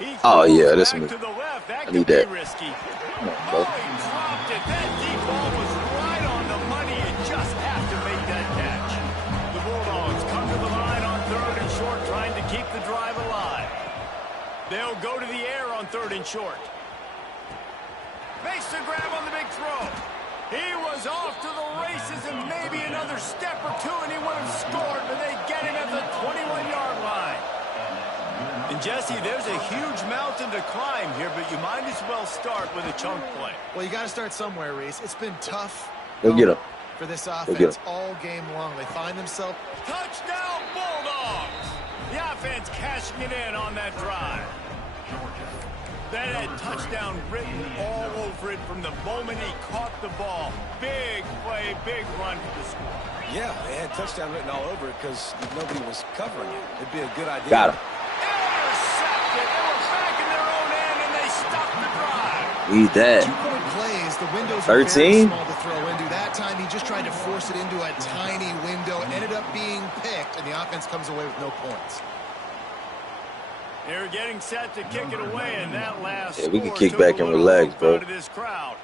He Oh, throws yeah, this back one. to the left. That I could need be that. risky. Come on, Oh, bro. he dropped it. That deep ball was right on the money. You just have to make that catch. The Bulldogs come to the line on 3rd and short, trying to keep the drive alive. They'll go to the air on 3rd and short. Makes the grab on the big throw. He was off to the races and maybe another step or two and he would have scored, but they get him at the 21-yard line. And Jesse, there's a huge mountain to climb here, but you might as well start with a chunk play. Well, you got to start somewhere, Reese. It's been tough. Go get him. For this get offense 'em. all game long. They find themselves. Touchdown Bulldogs! The offense cashing it in on that drive. That had touchdown written all over it from the moment he caught the ball. Big play, big run for the score. Yeah, they had touchdown written all over it because nobody was covering it. It'd be a good idea. Got him. Intercepted. They were back in their own end, and they stopped the drive. Need that. 2-point plays. The windows are 13? very small to throw into. That time he just tried to force it into a tiny window. Ended up being picked, and the offense comes away with no points. They're getting set to kick it away, and that last Yeah, we can score kick took back a and little relax, hope bro. out of this crowd.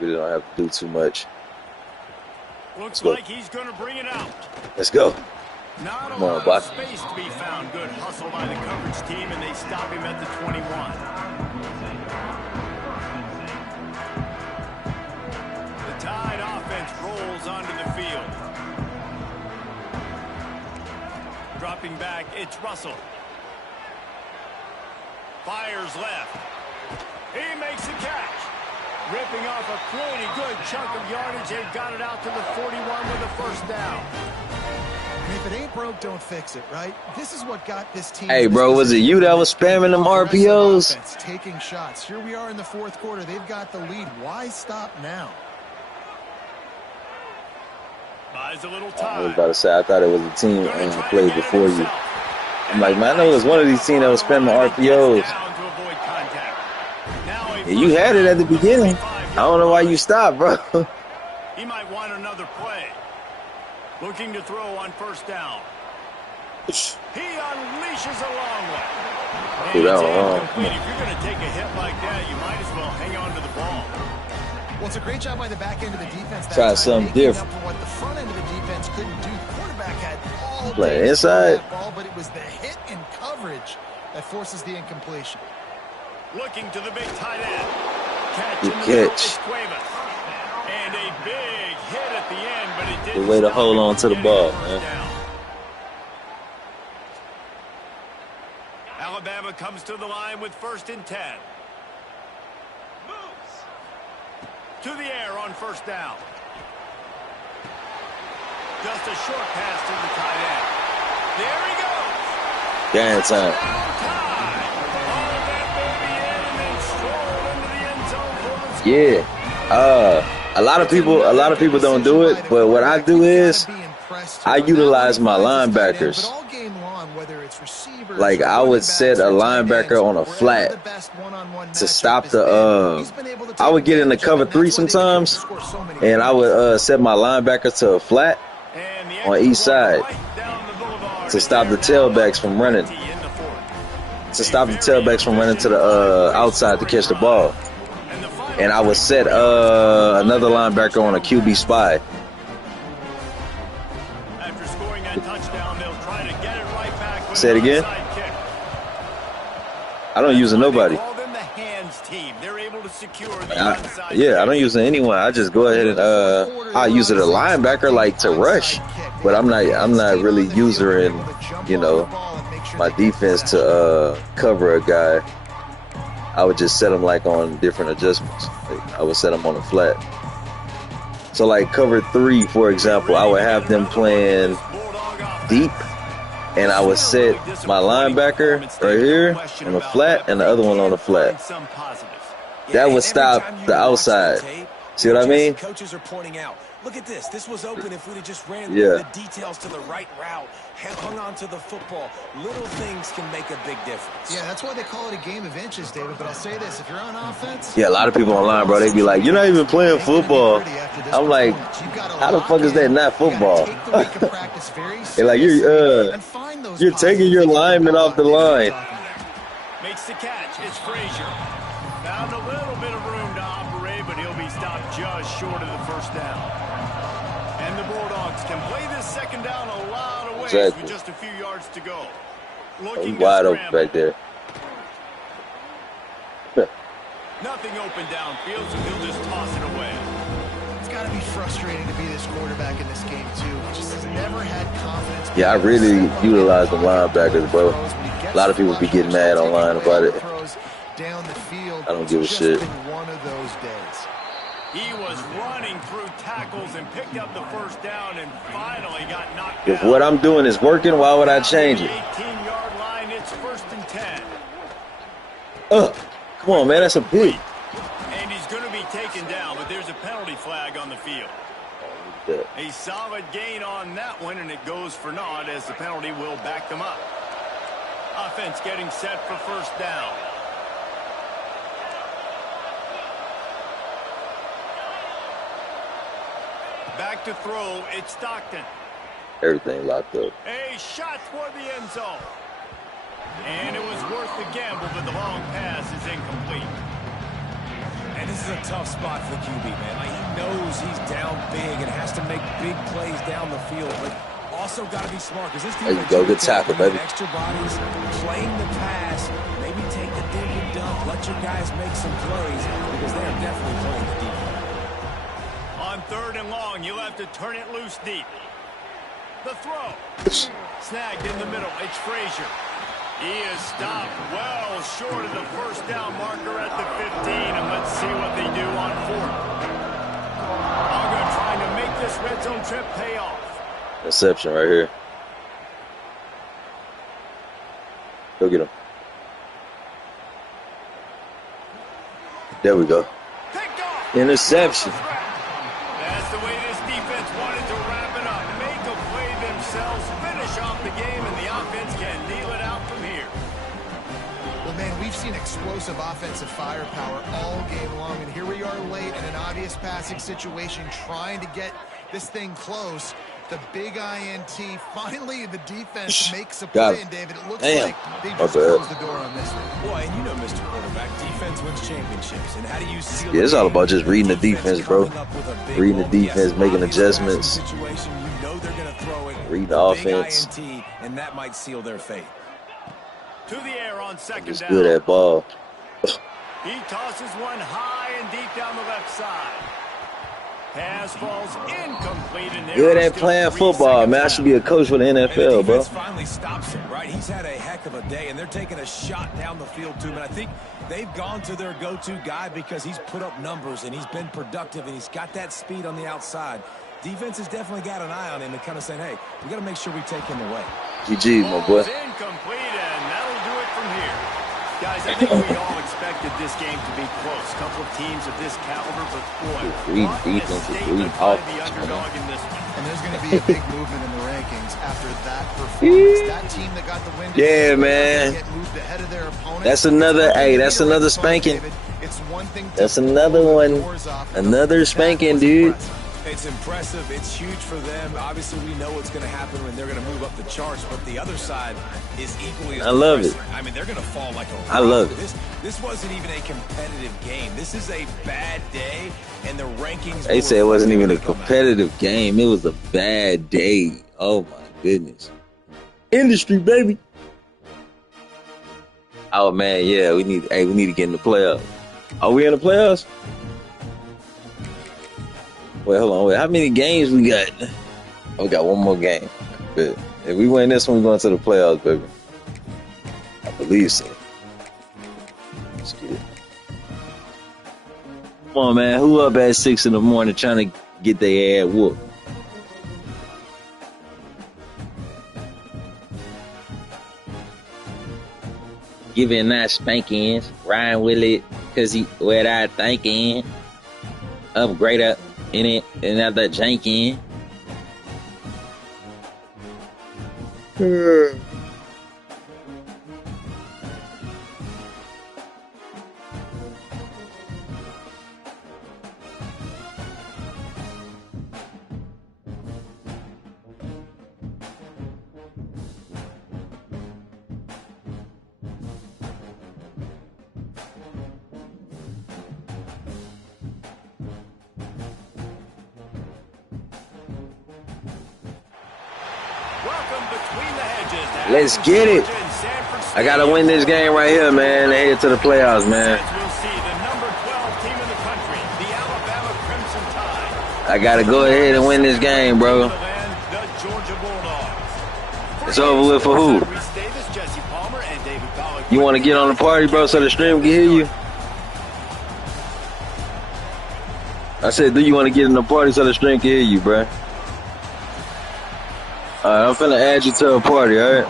We don't have to do too much. Looks go. like he's going to bring it out. Let's go. Not a Come on, lot Buck. of space to be found. Good hustle by the coverage team, and they stop him at the 21. The Tide offense rolls onto the field. Dropping back, it's Russell. Fires left. He makes the catch. Ripping off a pretty good chunk of yardage. They've got it out to the 41 with a first down. And if it ain't broke, don't fix it, right? This is what got this team. Hey, to this bro, was it position. you that was spamming them Aggressive RPOs? offense, taking shots. Here we are in the 4th quarter. They've got the lead. Why stop now? Buys a little I was time. about to say, I thought it was a team Gonna try to played get it before you. himself. I'm like, man, I know it was one of these teams that was spamming RPOs. Down to avoid contact. Now a Yeah, you had it at the beginning. I don't know why you stopped, bro. He might want another play. Looking to throw on first down. He unleashes a long one. Threw that it's one long. incomplete. If you're going to take a hit like that, you might as well hang on to the ball. Well, it's a great job by the back end of the defense. That Try time, something making different. Up for what the front end of the defense couldn't do. The quarterback had all Playing day to throw inside. that ball, but it was the hit and coverage that forces the incompletion. Looking to the big tight end. Catch Good in the middle, catch. it's Cuevas. And a big hit at the end, but it didn't Good way to stop hold him on from to the getting ball, first man. down. Alabama comes to the line with 1st and 10. To the air on first down. Just a short pass to the tight end. There he goes. Game time. Yeah. A lot of people don't do it, but what I do is I utilize my linebackers. Like, I would set a linebacker on a flat to stop the I would get in the cover 3 sometimes, and I would set my linebacker to a flat on each side to stop the tailbacks from running. To stop the tailbacks from running to the outside to catch the ball. And I would set another linebacker on a QB spy. After scoring that touchdown, they'll try to get it right back with Say it an again? onside kick. I don't use nobody. They call them the hands team. They're able to secure the onside Yeah, I kick. don't use anyone. I just go ahead and I use it a linebacker like to rush, but I'm not really using, you know, my defense to cover a guy. I would just set them like on different adjustments. Like, I would set them on a flat. So like cover 3, for example, I would have them playing deep, and I would set my linebacker right here on the flat and the other one on the flat. That would stop the outside. See what I mean? Coaches are pointing out, look at this. This was open if we'd have just ran Yeah. the details to the right route, hung on to the football. Little things can make a big difference. Yeah, that's why they call it a game of inches, David. But I'll say this: if you're on offense, Yeah, a lot of people online, bro, they be like, "You're not even playing football." I'm like, how the fuck is that not football? They're like, those You're taking your lineman off the line. Makes the catch. It's Frazier. Found a little bit of room to operate, but he'll be stopped just short of the first down. And the Bulldogs can play this second down a lot of ways with just a few yards to go. Looking wide open back there. Nothing open downfield, so he'll just toss it away. It's got to be frustrating to be this quarterback in this game, too. He just has never had confidence. Yeah, I really utilize the linebackers, bro. A lot of people be getting mad online about it. I don't give a shit. One of those days. He was running through tackles and picked up the first down and finally got knocked If down. what I'm doing is working, why would I change it? 18-yard line, it's 1st and 10. Come on, man, that's a pick. And he's going to be taken down, but there's a penalty flag on the field. Yeah. A solid gain on that one, and it goes for naught as the penalty will back them up. Offense getting set for first down. Back to throw, it's Stockton. Everything locked up. A shot toward the end zone. And it was worth the gamble, but the long pass is incomplete. And this is a tough spot for the QB, man. Like, he knows he's down big and has to make big plays down the field, but also got to be smart because this There defense you go, good tackle, baby. extra bodies, playing the pass, maybe take the dig and dump, let your guys make some plays because they are definitely playing the defense. On 3rd and long, you'll have to turn it loose deep. The throw. Snagged in the middle. It's Frazier. He is stopped well short of the first down marker at the 15, and let's see what they do on 4th. Uga trying to make this red zone trip pay off. Interception right here. Go get him. There we go. Picked off. Interception. That's the way this defense wanted to wrap it up. Make a play themselves, finish off the game, and the offense can kneel it out from here. Well, man, we've seen explosive offensive firepower all game long, and here we are late in an obvious passing situation trying to get this thing close. The big INT, finally the defense makes a play, and David, it looks like they just closed the door on this one. Boy, and you know, Mr. Quarterback, defense wins championships. And how do you seal Yeah, it's all about just reading the defense, bro. Reading the defense, making adjustments. Situation, you know they're going to throw it. Reading the offense. Big INT, and that might seal their fate. To the air on 2nd It's down. good at ball. He tosses one high and deep down the left side. Pass falls incomplete. And Good at playing football, man. I should be a coach for the NFL, bro. Finally stops him, right? He's had a heck of a day, and they're taking a shot down the field to him. And I think they've gone to their go-to guy because he's put up numbers and he's been productive and he's got that speed on the outside. Defense has definitely got an eye on him and kind of saying, hey, we got to make sure we take him away. GG, my boy. Ball's incomplete, and that'll do it from here. Guys, I think we all expected this game to be close. A couple of teams of this caliber, but boy, Read what a defense, statement read by offense, the underdog in this one. And there's going to be a big movement in the rankings after that performance. That team that got the win Yeah, man. get moved ahead of their opponent. That's another, hey, that's another spanking. It's one thing to That's another one. Another spanking, dude. It's impressive. It's huge for them. Obviously, we know what's going to happen when they're going to move up the charts, but the other side is equally as I love it. impressive. I mean, they're going to fall like a rock. I love it. This wasn't even a competitive game. This is a bad day, and the rankings... They said it wasn't even a competitive game. It was a bad day. Oh, my goodness. Industry, baby. Oh, man, yeah. We need to get in the playoffs. Are we in the playoffs? Wait, hold on. Wait, how many games we got? Oh, we got one more game. But if we win this one, we're going to the playoffs, baby. I believe so. Let's get it. Come on, man. Who up at 6 in the morning trying to get their ass whooped? Giving that spankings. Ryan Willie, because he without thinking. Upgrade up in it. Another jankin. Let's get it. I got to win this game right here, man, and head to the playoffs, man. I got to go ahead and win this game, bro. It's over with for who? You want to get on the party, bro, so the stream can hear you? I said, do you want to get in the party so the stream can hear you, bro? Alright, I'm finna add you to a party, alright?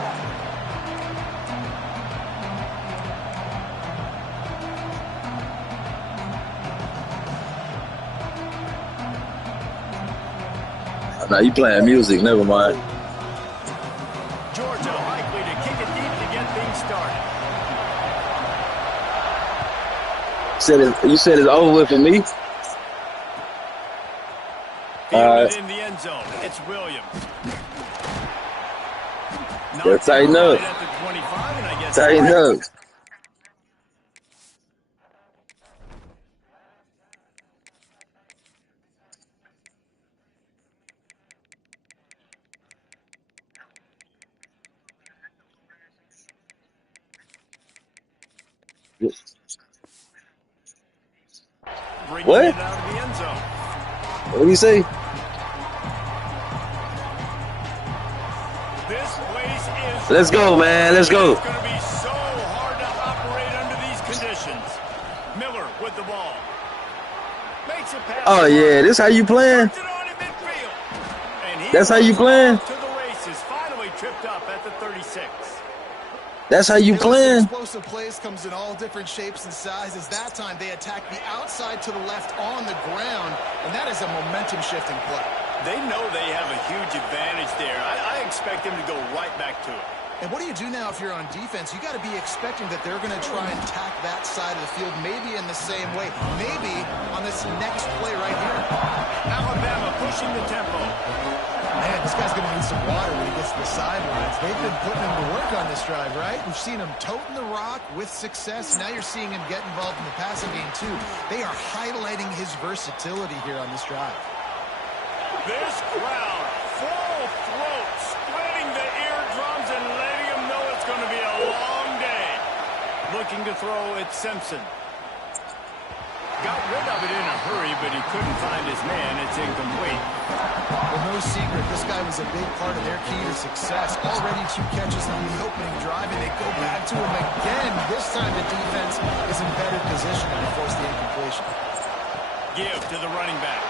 Now you playing music, never mind. Georgia likely to kick it deep to get things started. You said it's over with for me? Fielded in the end zone. It's Williams. Yeah, tighten up. Tighten up. What? It out of the end zone. What do you say? This place is Let's go, man. Let's go. It's going to be so hard to operate under these conditions. Miller with the ball. Makes a pass. Oh, yeah. This how you playing? That's how you playing? To the races. Finally tripped up at the 36. That's how you playing? Explosive plays comes in all different shapes and sizes. That time they attack the outside to the left on the ground, and that is a momentum-shifting play. They know they have a huge advantage there. I expect them to go right back to it. And what do you do now if you're on defense? You got to be expecting that they're going to try and attack that side of the field, maybe in the same way, maybe on this next play right here. Alabama pushing the tempo. Man, this guy's going to need some water when he gets to the sidelines. They've been putting him to work on this drive, right? We've seen him toting the rock with success. Now you're seeing him get involved in the passing game, too. They are highlighting his versatility here on this drive. This crowd, full throat, splitting the eardrums and letting them know it's going to be a long day. Looking to throw at Simpson. Got rid of it in a hurry, but he couldn't find his man. It's incomplete. Well, no secret, this guy was a big part of their key to success. Already 2 catches on the opening drive, and they go back to him again. This time the defense is in better position to force the incompletion. Give to the running back.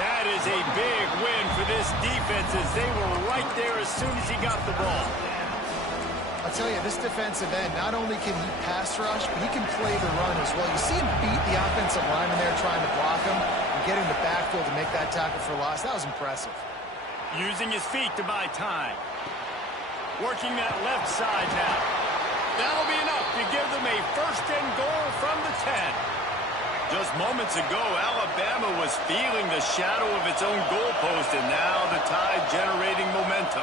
That is a big win for this defense as they were right there as soon as he got the ball. I'll tell you, this defensive end, not only can he pass rush, but he can play the run as well. You see him beat the offensive lineman there trying to block him and get in the backfield to make that tackle for loss. That was impressive. Using his feet to buy time. Working that left side now. That'll be enough to give them a 1st and goal from the 10. Just moments ago, Alabama was feeling the shadow of its own goalpost, and now the Tide generating momentum.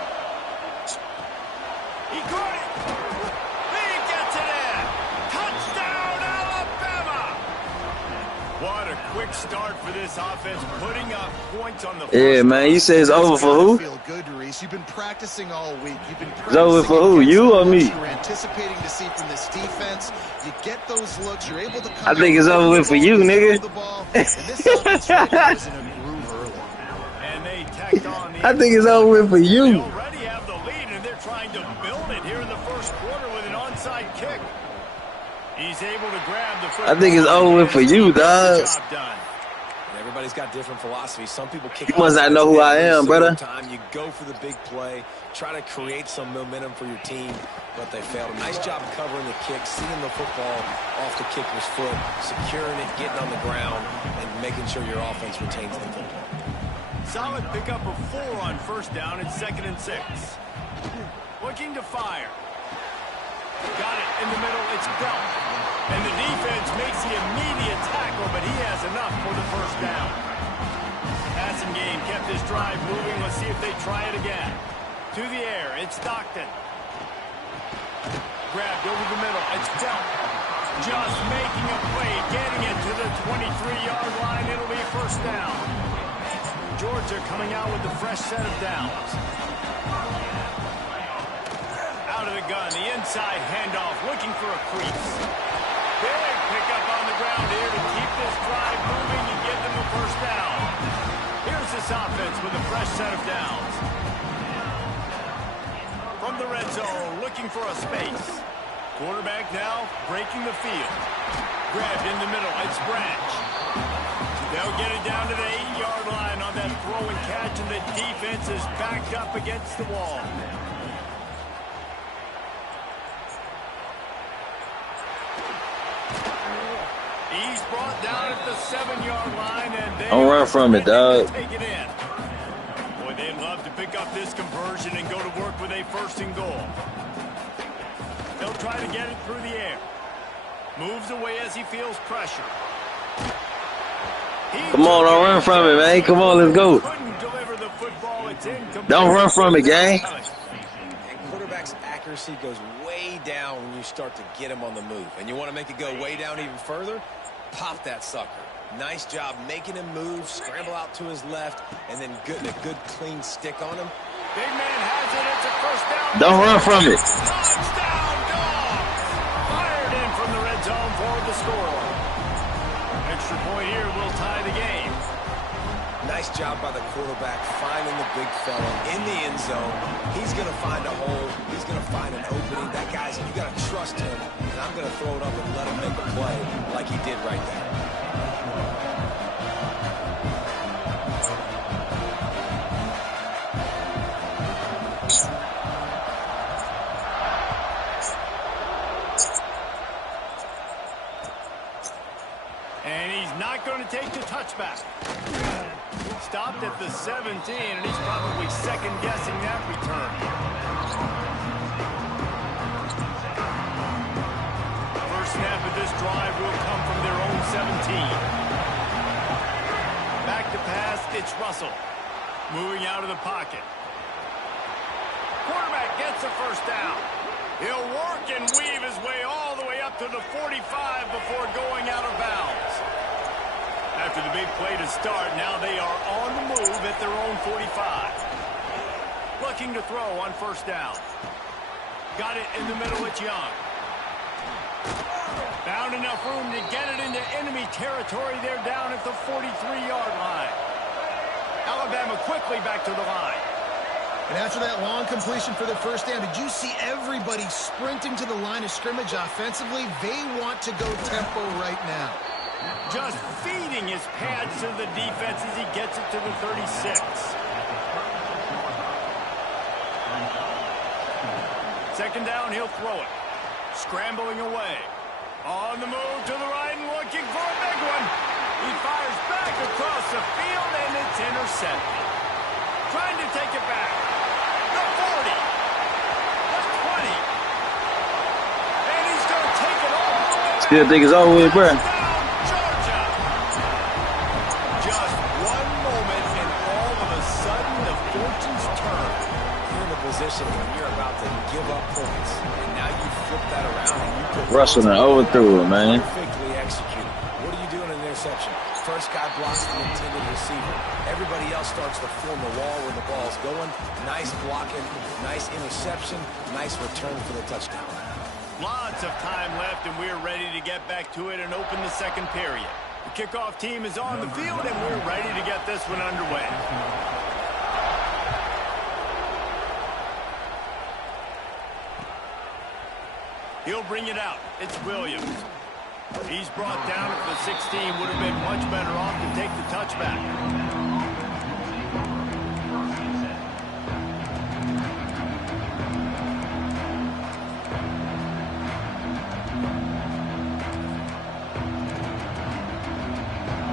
He got it. He gets it in. Touchdown, Alabama. What a quick start for this offense, putting up points on the first. Yeah, man, you say it's over for who? Feel good, Reese. You've been practicing all week. You've been It's over for who? You or me? You're anticipating to see from this defense. You get those looks. You're able to come I think it's over with for you, nigga. And they tacked on the I think it's over with for They you. already have the lead, and they're trying to build it here in the first quarter with an onside kick. He's able to grab the football. I think it's over with for you, dog. Job done. Everybody's got different philosophies. Some people kick. You must not know who I am, brother. Time you go for the big play, try to create some momentum for your team, but they failed. Nice job covering the kick, seeing the football off the kicker's foot, securing it, getting on the ground, and making sure your offense retains the football. Solid pickup of 4 on 1st down and 2nd and 6. Looking to fire. Got it in the middle. It's Belt. And the defense makes the immediate tackle, but he has enough for the 1st down. Passing game kept this drive moving. Let's see if they try it again. To the air. It's Stockton. Grabbed over the middle. It's Belt. Just making a play. Getting it to the 23-yard line. It'll be 1st down. Georgia coming out with a fresh set of downs. gun. The inside handoff, looking for a crease. Big pickup on the ground here to keep this drive moving and give them a first down. Here's this offense with a fresh set of downs. From the red zone, looking for a space. Quarterback now breaking the field. Grabbed in the middle. It's Branch. They'll get it down to the 8-yard line on that throw and catch, and the defense is backed up against the wall. He's brought down at the 7-yard line, and they Don't run from it, dog. take it in. Boy, they'd love to pick up this conversion and go to work with a 1st and goal. They'll try to get it through the air. Moves away as he feels pressure. Come on, don't run from it, man. Come on, let's go. Don't run from it, gang. And quarterback's accuracy goes way down when you start to get him on the move. And you want to make it go way down even further? Pop that sucker. Nice job making him move, scramble out to his left, and then getting a good clean stick on him. Big man has it. It's a first down. Don't run from it. Touchdown, Dogs! Fired in from the red zone for the score. Extra point here will tie the game. Nice job by the quarterback finding the big fella in the end zone. He's going to find a hole. He's going to find an opening. That guy's, you got to trust him. And I'm going to throw it up and let him make a play like he did right there. And he's not going to take the touchback. Stopped at the 17, and he's probably second-guessing that return. First snap of this drive will come from their own 17. Back to pass, it's Russell. Moving out of the pocket. Quarterback gets a first down. He'll work and weave his way all the way up to the 45 before going out of bounds. After the big play to start, now they are on the move at their own 45. Looking to throw on first down. Got it in the middle, it's Young. Found enough room to get it into enemy territory. They're down at the 43-yard line. Alabama quickly back to the line. And after that long completion for the first down, did you see everybody sprinting to the line of scrimmage offensively? They want to go tempo right now. Just feeding his pads to the defense as he gets it to the 36. Second down, he'll throw it. Scrambling away. On the move to the right and looking for a big one. He fires back across the field, and it's intercepted. Trying to take it back. The 40. The 20. And he's going to take it all the way back. Still think it's over with, bro. Georgia. Just one moment, and all of a sudden, the fortunes turn. You're in a position when you're about to give up points. And now you flip that around and you put Russell and overthrew it, man. perfectly executed. What do you do in an interception? First guy blocks the intended receiver. Everybody else starts to form a wall where the ball's going. Nice blocking, nice interception, nice return for the touchdown. Lots of time left, and we're ready to get back to it and open the second period. The kickoff team is on the field, and we're ready to get this one underway. He'll bring it out. It's Williams. He's brought down at the 16. Would have been much better off to take the touchback.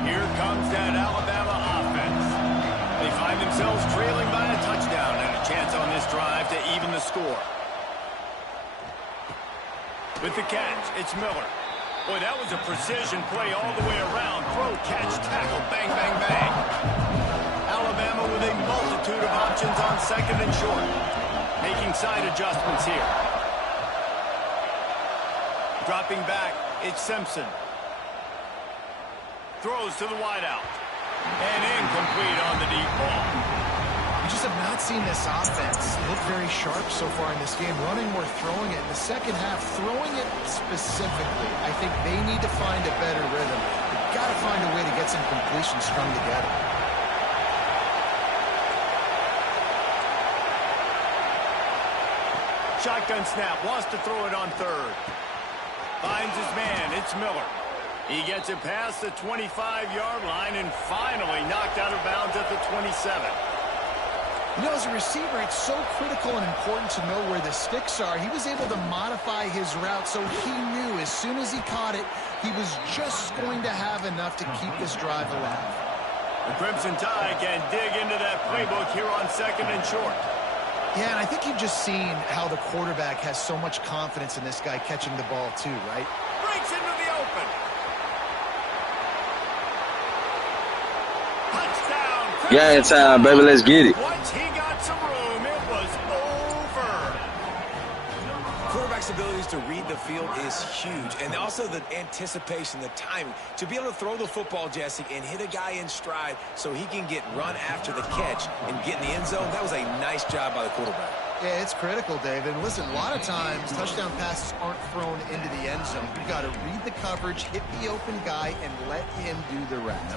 Here comes that Alabama offense. They find themselves trailing by a touchdown and a chance on this drive to even the score. With the catch, it's Miller. Boy, that was a precision play all the way around. Throw, catch, tackle, bang, bang, bang. Alabama with a multitude of options on second and short. Making side adjustments here. Dropping back, it's Simpson. Throws to the wideout. And incomplete on the deep ball. We just have not seen this offense look very sharp so far in this game, running or throwing it. In the second half, throwing it specifically, I think they need to find a better rhythm. They've got to find a way to get some completions strung together. Shotgun snap, wants to throw it on third. Finds his man, it's Miller. He gets it past the 25-yard line and finally knocked out of bounds at the 27. You know, as a receiver, it's so critical and important to know where the sticks are. He was able to modify his route so he knew as soon as he caught it, he was just going to have enough to keep this drive alive. The Crimson Tide can dig into that playbook here on second and short. Yeah, and I think you've just seen how the quarterback has so much confidence in this guy catching the ball too, right? Breaks into the open. Touchdown. Yeah, it's time, baby. Let's get it. Once he got some room, it was over. Quarterback's abilities to read the field is huge, and also the anticipation, the timing. To be able to throw the football, Jesse, and hit a guy in stride so he can get run after the catch and get in the end zone, that was a nice job by the quarterback. Yeah, it's critical, David. And listen, a lot of times touchdown passes aren't thrown into the end zone. You've got to read the coverage, hit the open guy, and let him do the rest.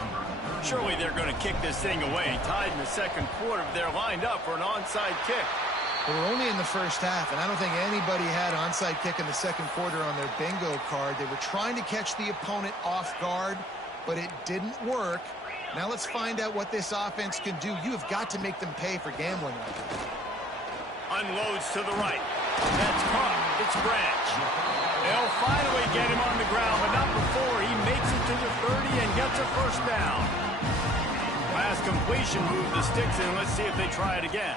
Surely they're going to kick this thing away. Tied in the second quarter, they're lined up for an onside kick. Well, we're only in the first half, and I don't think anybody had onside kick in the second quarter on their bingo card. They were trying to catch the opponent off guard, but it didn't work. Now let's find out what this offense can do. You have got to make them pay for gambling like that. Unloads to the right. That's caught. It's Branch. They'll finally get him on the ground, but not before he makes it to the 30 and gets a first down. Last completion moved the sticks in. Let's see if they try it again.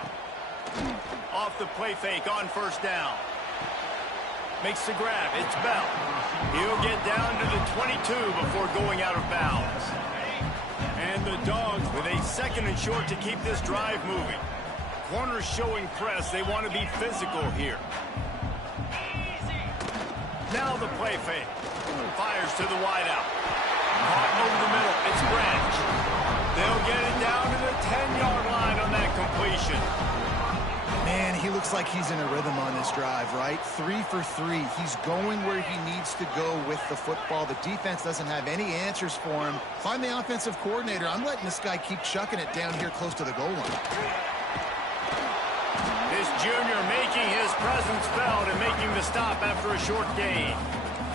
Off the play fake on first down. Makes the grab. It's Bell. He'll get down to the 22 before going out of bounds. And the Dogs with a second and short to keep this drive moving. Corners showing press. They want to be physical here. Now the play fake. Fires to the wideout. Caught over the middle. It's Branch. They'll get it down to the 10-yard line on that completion. Man, he looks like he's in a rhythm on this drive, right? 3 for 3. He's going where he needs to go with the football. The defense doesn't have any answers for him. Find the offensive coordinator. I'm letting this guy keep chucking it down here close to the goal line. This junior making his presence felt and making the stop after a short gain.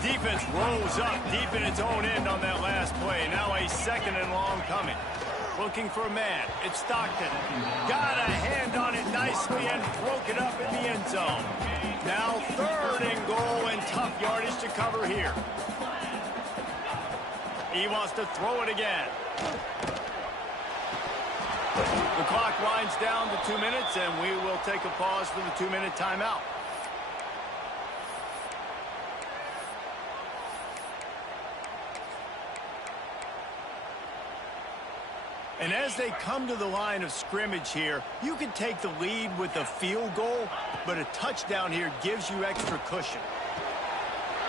Defense rolls up deep in its own end on that last play. Now a second and long coming. Looking for a man. It's Stockton. Got a hand on it nicely and broke it up in the end zone. Now third and goal and tough yardage to cover here. He wants to throw it again. The clock winds down to 2 minutes, and we will take a pause for the 2-minute timeout. And as they come to the line of scrimmage here, you can take the lead with a field goal, but a touchdown here gives you extra cushion.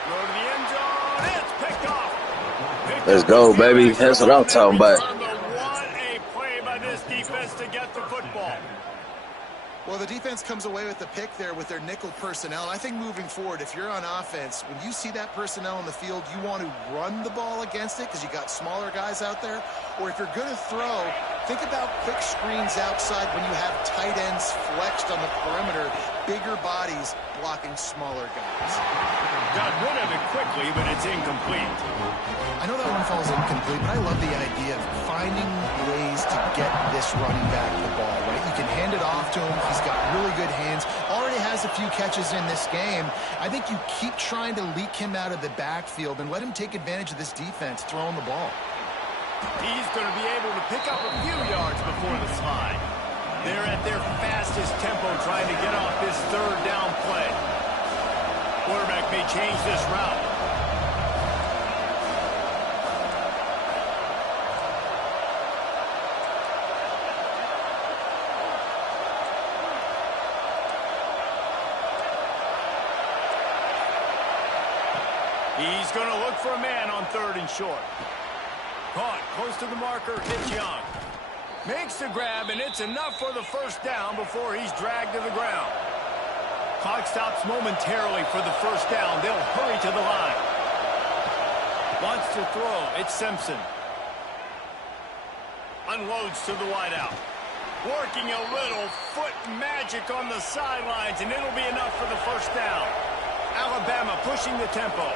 Throw to the end zone. It's picked off. Let's go, baby. That's what I'm talking about. What a play by this defense to get the football. Well, the defense comes away with the pick there with their nickel personnel. And I think moving forward, if you're on offense, when you see that personnel in the field, you want to run the ball against it because you got smaller guys out there. Or if you're going to throw, think about quick screens outside when you have tight ends flexed on the perimeter, bigger bodies blocking smaller guys. Got rid of it quickly, but it's incomplete. I know that one falls incomplete, but I love the idea of finding ways to get this running back the ball, right? You can hand it off to him. He's got really good hands. Already has a few catches in this game. I think you keep trying to leak him out of the backfield and let him take advantage of this defense throwing the ball. He's going to be able to pick up a few yards before the slide. They're at their fastest tempo trying to get off this third down play. Quarterback may change this route. He's going to look for a man on third and short. Caught close to the marker. It's Young. Makes the grab, and it's enough for the first down before he's dragged to the ground. Clock stops momentarily for the first down. They'll hurry to the line. Wants to throw. It's Simpson. Unloads to the wideout. Working a little foot magic on the sidelines, and it'll be enough for the first down. Alabama pushing the tempo.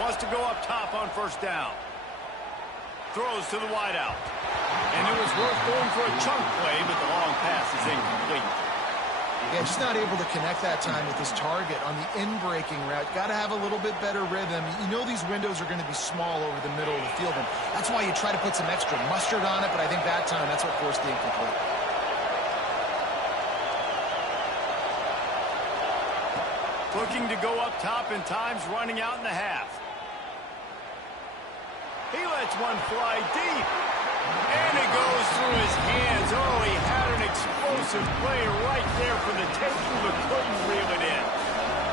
Wants to go up top on first down. Throws to the wideout. And it was worth going for a chunk play, but the long pass is incomplete. Yeah, just not able to connect that time with his target on the in-breaking route. Got to have a little bit better rhythm. You know these windows are going to be small over the middle of the field, and that's why you try to put some extra mustard on it, but I think that time that's what forced the incomplete. Looking to go up top, and time's running out in the half. He lets one fly deep. And it goes through his hands. Oh, he had an explosive play right there for the taking, but couldn't reel it in.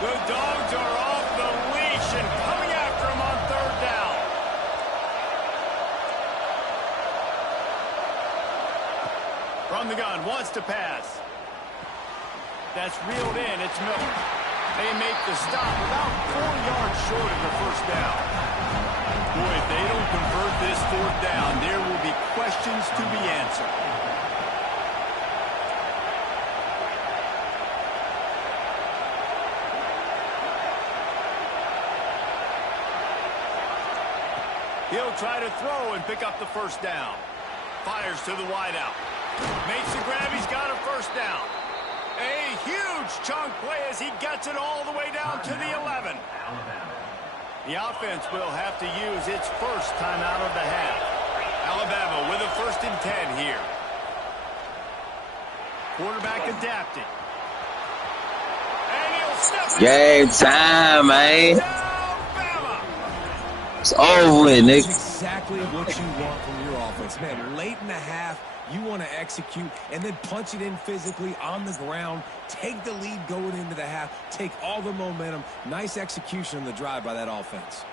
The Dogs are off the leash and coming after him on third down. From the gun, wants to pass. That's reeled in. It's Miller. They make the stop about 4 yards short of the first down. Boy, if they don't convert this fourth down, there will be questions to be answered. He'll try to throw and pick up the first down. Fires to the wideout. Makes the grab. He's got a first down. A huge chunk play as he gets it all the way down to the 11. The offense will have to use its first timeout of the half. Alabama with a 1st and 10 here. Quarterback adapting. And he'll step Game time, man. It's over with, Nick. That's exactly what you want from your offense. Man, late in the half, you want to execute and then punch it in physically on the ground. Take the lead going into the half. Take all the momentum. Nice execution on the drive by that offense.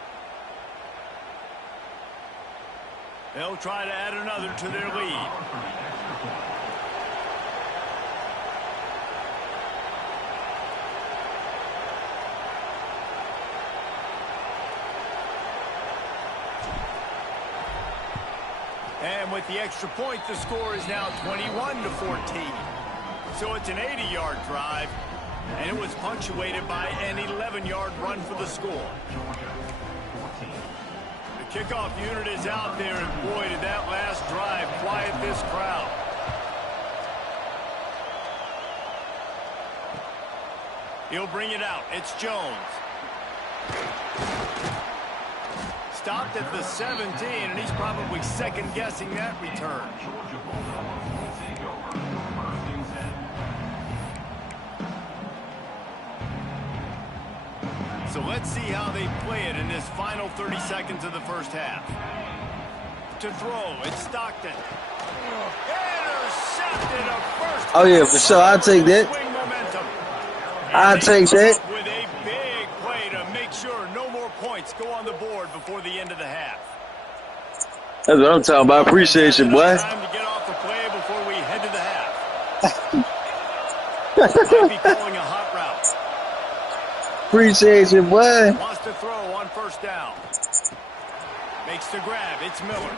They'll try to add another to their lead. And with the extra point, the score is now 21-14. So it's an 80-yard drive, and it was punctuated by an 11-yard run for the score. The kickoff unit is out there, and boy, did that last drive quiet this crowd. He'll bring it out. It's Jones. Stopped at the 17, and he's probably second-guessing that return. So let's see how they play it in this final 30 seconds of the first half. To throw, it's Stockton. Intercepted a first. Oh, yeah, for sure. I'll take that. Swing momentum. I'll take that. With a big play to make sure no more points go on the board before the end of the half. That's what I'm talking about. Appreciate you, boy. Time to get off the play before we head to the half. Might be calling a hot route. Appreciate you, boy. Wants to throw on first down. Makes the grab. It's Miller.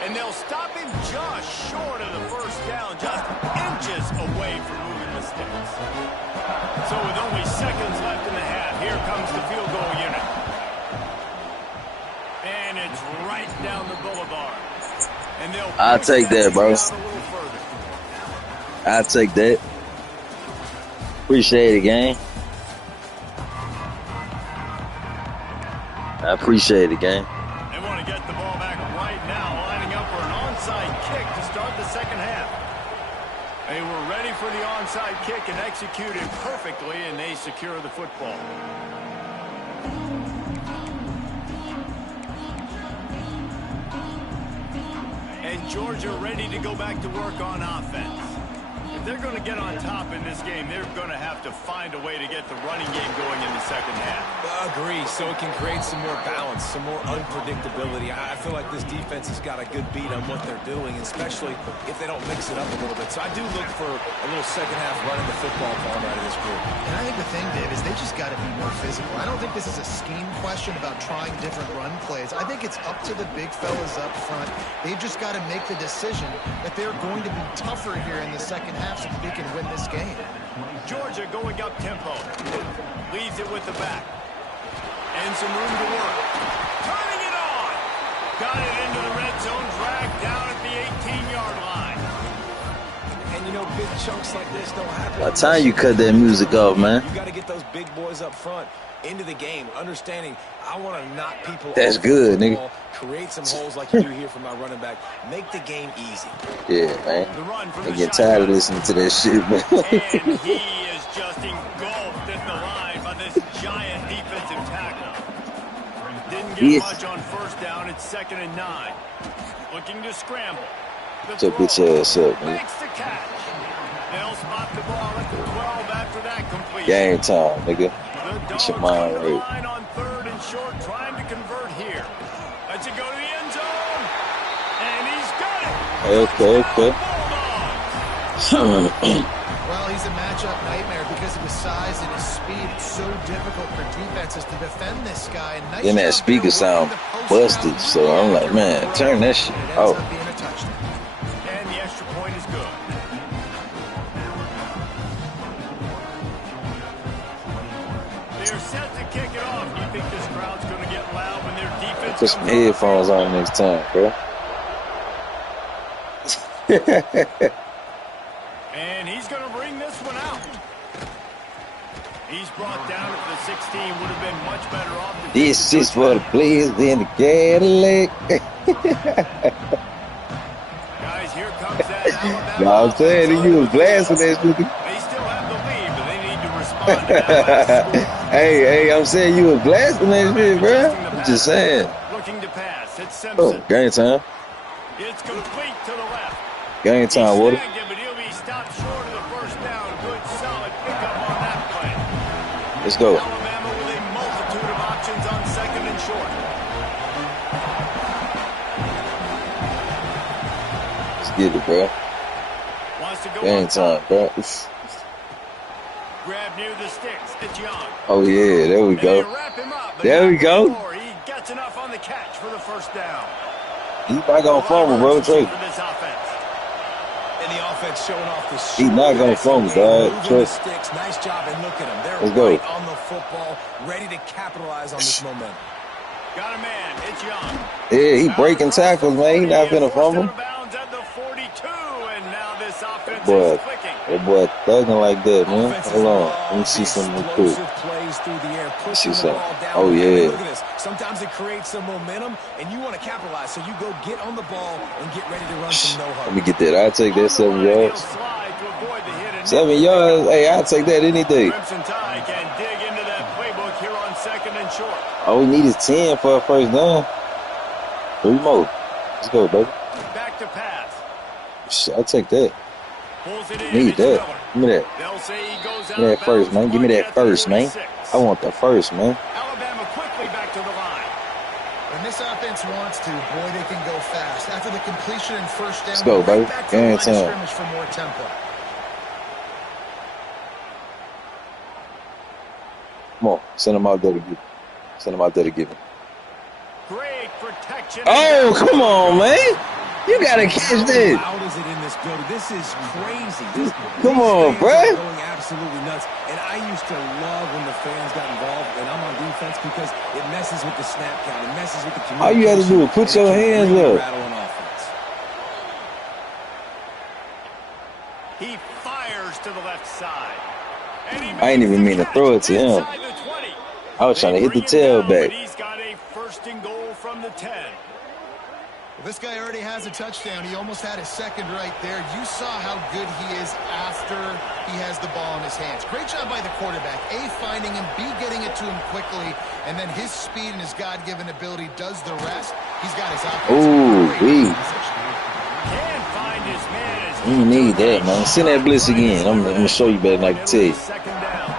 And they'll stop him just short of the first down, just inches away from moving the sticks. So with only seconds left in the half, here comes the field goal unit. And it's right down the boulevard. And they'll I'll take that, bro. out a little further. I'll take that. Appreciate it, gang. I appreciate it, gang. They want to get the ball back right now, lining up for an onside kick to start the second half. They were ready for the onside kick and executed perfectly, and they secure the football. And Georgia ready to go back to work on offense. If they're going to get on top in this game, they're going to have to find a way to get the running game going in the second half. Agree, so it can create some more balance, some more unpredictability. I feel like this defense has got a good beat on what they're doing, especially if they don't mix it up a little bit. So I do look for a little second half running the football ball out of this group. And I think the thing, Dave, is they just got to be more physical. I don't think this is a scheme question about trying different run plays. I think it's up to the big fellas up front. They've just got to make the decision that they're going to be tougher here in the second half so that they can win this game. Georgia going up tempo. Leaves it with the back. And some room to work. Turning it on. Got it into the red zone. Dragged down at the 18-yard line. And, you know, big chunks like this don't happen. By the time you cut that music off, man. You got to get those big boys up front into the game, understanding I want to knock people That's off good, the nigga. ball, create some holes like you do here for my running back. Make the game easy. Yeah, man. The run from I the get tired of shotgun. listening to that shit, man. And he is just engulfed at the line by this giant defensive tackle. Didn't get Yes. much on first down. It's 2nd and 9. Looking to scramble. The So get throw. your ass up, man. Makes the catch. They'll spot the ball at the 12 after that completion. Game time, nigga. The Get your Dogs mind come to the right. line on 3rd and short, trying to convert here. Lets it go to the end zone. And he's got it. Okay. Well, he's a matchup nightmare because of his size and his speed. It's so difficult for defenses to defend this guy. And nice Then that job speaker there sound working the post busted, route. so I'm like, man, turn that shit It ends off. up being a touchdown. And the extra point is good. They're set to kick it off. You think this crowd's going to get loud when their defense Put some comes on? headphones on next time, bro. And he's going to bring this one out. He's brought down at the 16. Would have been much better off. to This take is for the players in the Cadillac. Guys, here comes that Alabama. No, I'm saying offense. you was blasting that nigga. They still have the lead, but they need to respond to that last score. Hey, I'm saying you was blasting that shit, bro. Adjusting the I'm pass. just saying. Looking to pass. It's Oh, Simpson. game time. It's complete to the left. Game time, He Woody. snagged it, but he'll be stopped short of the first down. Good, solid pickup on that play. Let's go. Alabama with a multitude of options on 2nd and short. Let's get it, bro. Wants to go Game up top. time, bro. It's- Grab near the sticks. It's Young. Oh, yeah, there we They go. wrap him up, but There not we go. before. He gets enough on the catch for the first down. He's not going to fumble, bro. Trey. For this offense. And the offense showing off the He's not gonna fumble, dog. Moving the Trust. sticks. Nice job, and look at them. They're Let's go. right on the football, ready to capitalize on this momentum. Got a man. It's Young. Yeah, he breaking tackles, man. He not finna Forced fumble. out of bounds at the 42, and now this offense Boy, is clicking. that boy thugging like that, man. Offenses Hold on. love Let me see the something real quick. explosive plays through the air, pushing see the something. ball down. Oh, the field. yeah. Look at this. Sometimes it creates some momentum, and you want to capitalize. So you go get on the ball and get ready to run some no Let huddle. me get that. I'll take that 7 On the line, he'll yards. slide to avoid the hit and 7 yards. Hey, I'll take that any day. Crimson Tide can dig into that playbook here on 2nd and short. All we need is 10 for a first down. 3 more. Let's go, baby. Back to pass. I'll take that. Pulls it in. Need It's that. Miller. Give me that. They'll say he goes out Give me that of first, bounds. man. Give me that At the first, man. 46. I want the first, man. Alabama quickly back to the line. When this offense wants to, boy, they can go fast. After the completion and first down, Let's go, right baby. back to the line Game of time. scrimmage for more tempo. Come on. Send him out there to get it. Send him out there to get it. Great protection. Oh, come on, man. You got to catch How this. loud is it in this building? This is crazy. Come These on, fans bruh. are going absolutely nuts. And I used to love when the fans got involved, and I'm on defense because it messes with the snap count. It messes with the communication. All you have to do is put and it your can hands really up. rattle an offense. He fires to the left side. And he I ain't makes even the mean to catch throw it to him. inside the 20. I was trying to They hit the bring him down, tailback. but he's got a first and goal from the 10. Well, this guy already has a touchdown. He almost had his second right there. You saw how good he is after he has the ball in his hands. Great job by the quarterback. A, finding him. B, getting it to him quickly. And then his speed and his God-given ability does the rest. He's got his offense. Ooh, wee. Can't find his man as You need that, man. Send that blitz again. I'm going to show you better than I can tell you. Second down.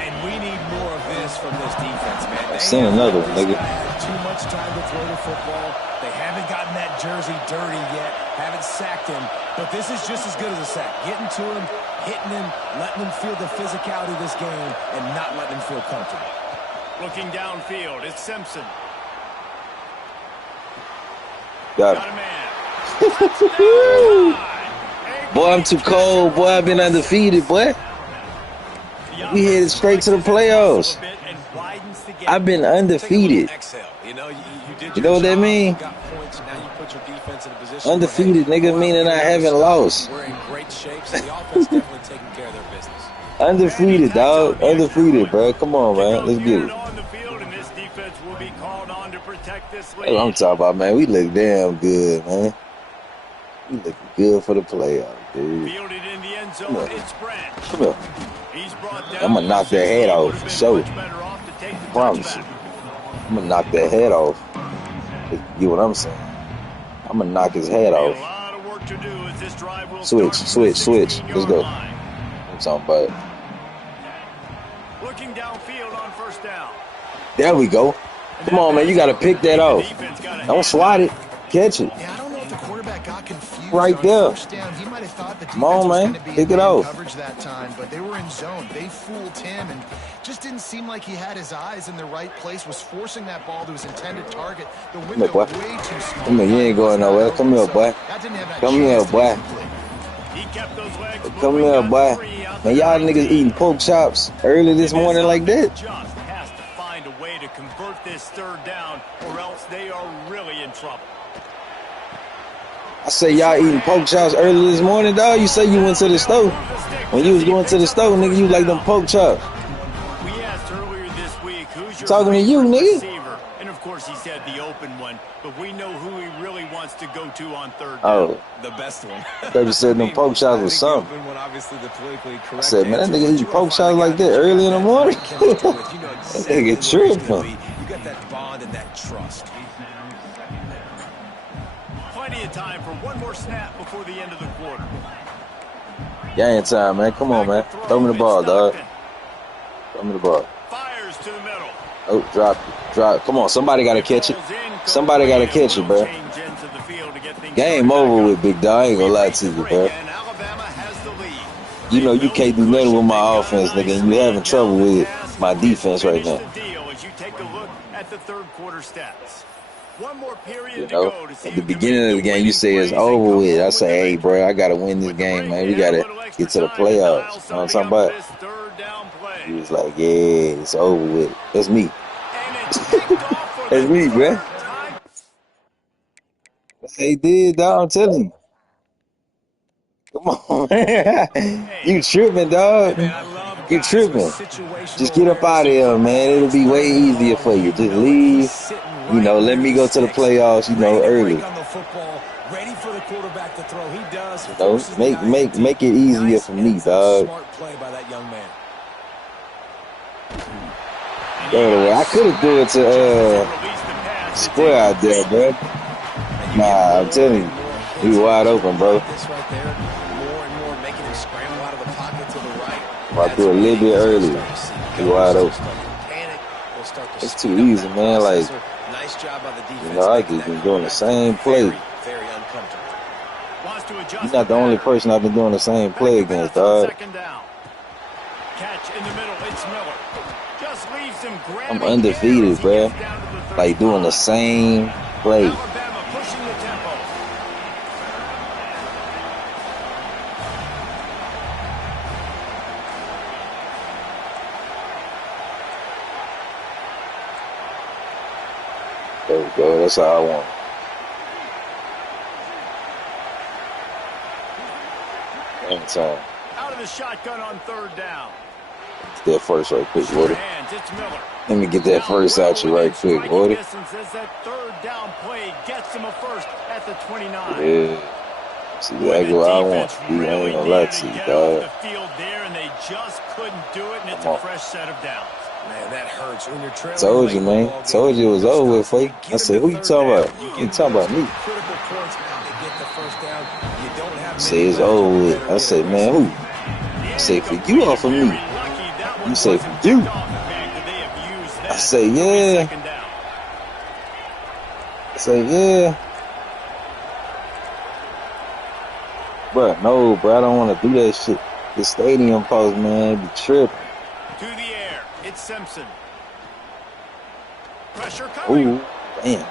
And we need more of this from this defense, man. I seen another one, nigga. Had too much time to throw the football. They haven't gotten that jersey dirty yet. Haven't sacked him. But this is just as good as a sack. Getting to him, hitting him, letting him feel the physicality of this game, and not letting him feel comfortable. Looking downfield, it's Simpson. Got Got a him. man. Boy, I'm too cold. Boy, I've been undefeated, boy. We headed straight to the playoffs. I've been undefeated. You know what that mean? Undefeated, nigga, meaning I haven't lost. We're in great shape, so the offense definitely taking care of their business. Undefeated, dog. Undefeated, bro. Come on, man. Let's get it. That's what I'm talking about, man. We look damn good, man. We look good for the playoffs, dude. Come here. I'm gonna knock that head off for sure. Promise you. I'm gonna knock that head off. You get what I'm saying? I'm gonna knock his head off. Switch. Let's go. I'm talking about. Looking downfield on first down. There we go. Come on, man. You gotta pick that off. Don't swat it. Catch it. Yeah, I don't know if the quarterback got confused Right on there. first down. He might have thought the defense Come on, was man. going to be Pick it in off. coverage that time, but they were in zone. They fooled him and just didn't seem like he had his eyes in the right place, was forcing that ball to his intended target. The window boy. way too small. Come here. You ain't going nowhere. Come here, boy. That didn't have that Come here, chance to boy. be complete. He kept those legs Come moving, here, got boy. free out Man, there. y'all niggas eating pork chops early this morning like that? Just has to find a way to convert this third down, or else they are really in trouble. I say y'all eating pork chops early this morning, dog. You say you went to the store. When you was going to the store, nigga, you like them pork chops. We asked earlier this week, who's your Talking to you, favorite nigga. receiver? And of course, he said the open one, but we know who he really wants to go to on third down. Oh, The best one. baby said them pork chops was something. I said, man, that nigga eating pork chops like that early in the morning. That nigga tripping. You got that bond and that trust. Plenty of time for one more snap before the end of the quarter. Game time, man. Come on, man. Throw me the ball, dog. Throw me the ball. Fires to the middle. Oh, drop it. Drop it. Come on, somebody got to catch it. Somebody got to catch it, bro. Game over with, big dog. I ain't gonna lie to you, bro. You know you can't do nothing with my offense, nigga, and you having trouble with my defense right now. You know, at the beginning of the game, you say it's over with. I say, hey, bro, I got to win this game, man. We got to get to the playoffs. You know what I'm talking about? He was like, yeah, it's over with. That's me. That's me, bro. They did, dog. I'm telling you. Come on, man. You tripping, dog. You tripping. Just get up out of here, man. It'll be way easier for you. Just leave. You know, let me go to the playoffs, you know, early. You know, make it easier for me, dog. I could have do it to Square out there, bro. Nah, I'm telling you, he wide open, bro. If I do a little bit early, he wide open. It's too easy, man. Like, you know, I just been doing the same play. You're not the only person I've been doing the same play against, dog. I'm undefeated, bro. Like doing the same play. There we go. That's how I want it. Anytime. Out of the shotgun on third down. Get that first right quick, Woody. Let me get that first out you right quick, Woody. That third down play gets him a first at the 29. Yeah. See exactly what I want. I ain't gonna lie to you, dog. The field there, and they just couldn't do it, and it's a fresh set of downs. Man, that hurts when you're trailing. Told you, man. Told you it was over with for you. I said, who you talking about? You talking about me? I said, it's over with. I said, man, who? I said, for you or for me? You say, for you. that. say, It'll be yeah. second down. I say, yeah. Bruh, no, bro. I don't want to do that shit. The stadium post, man, be tripping. To the air. It's Simpson. Pressure coming. Ooh, damn.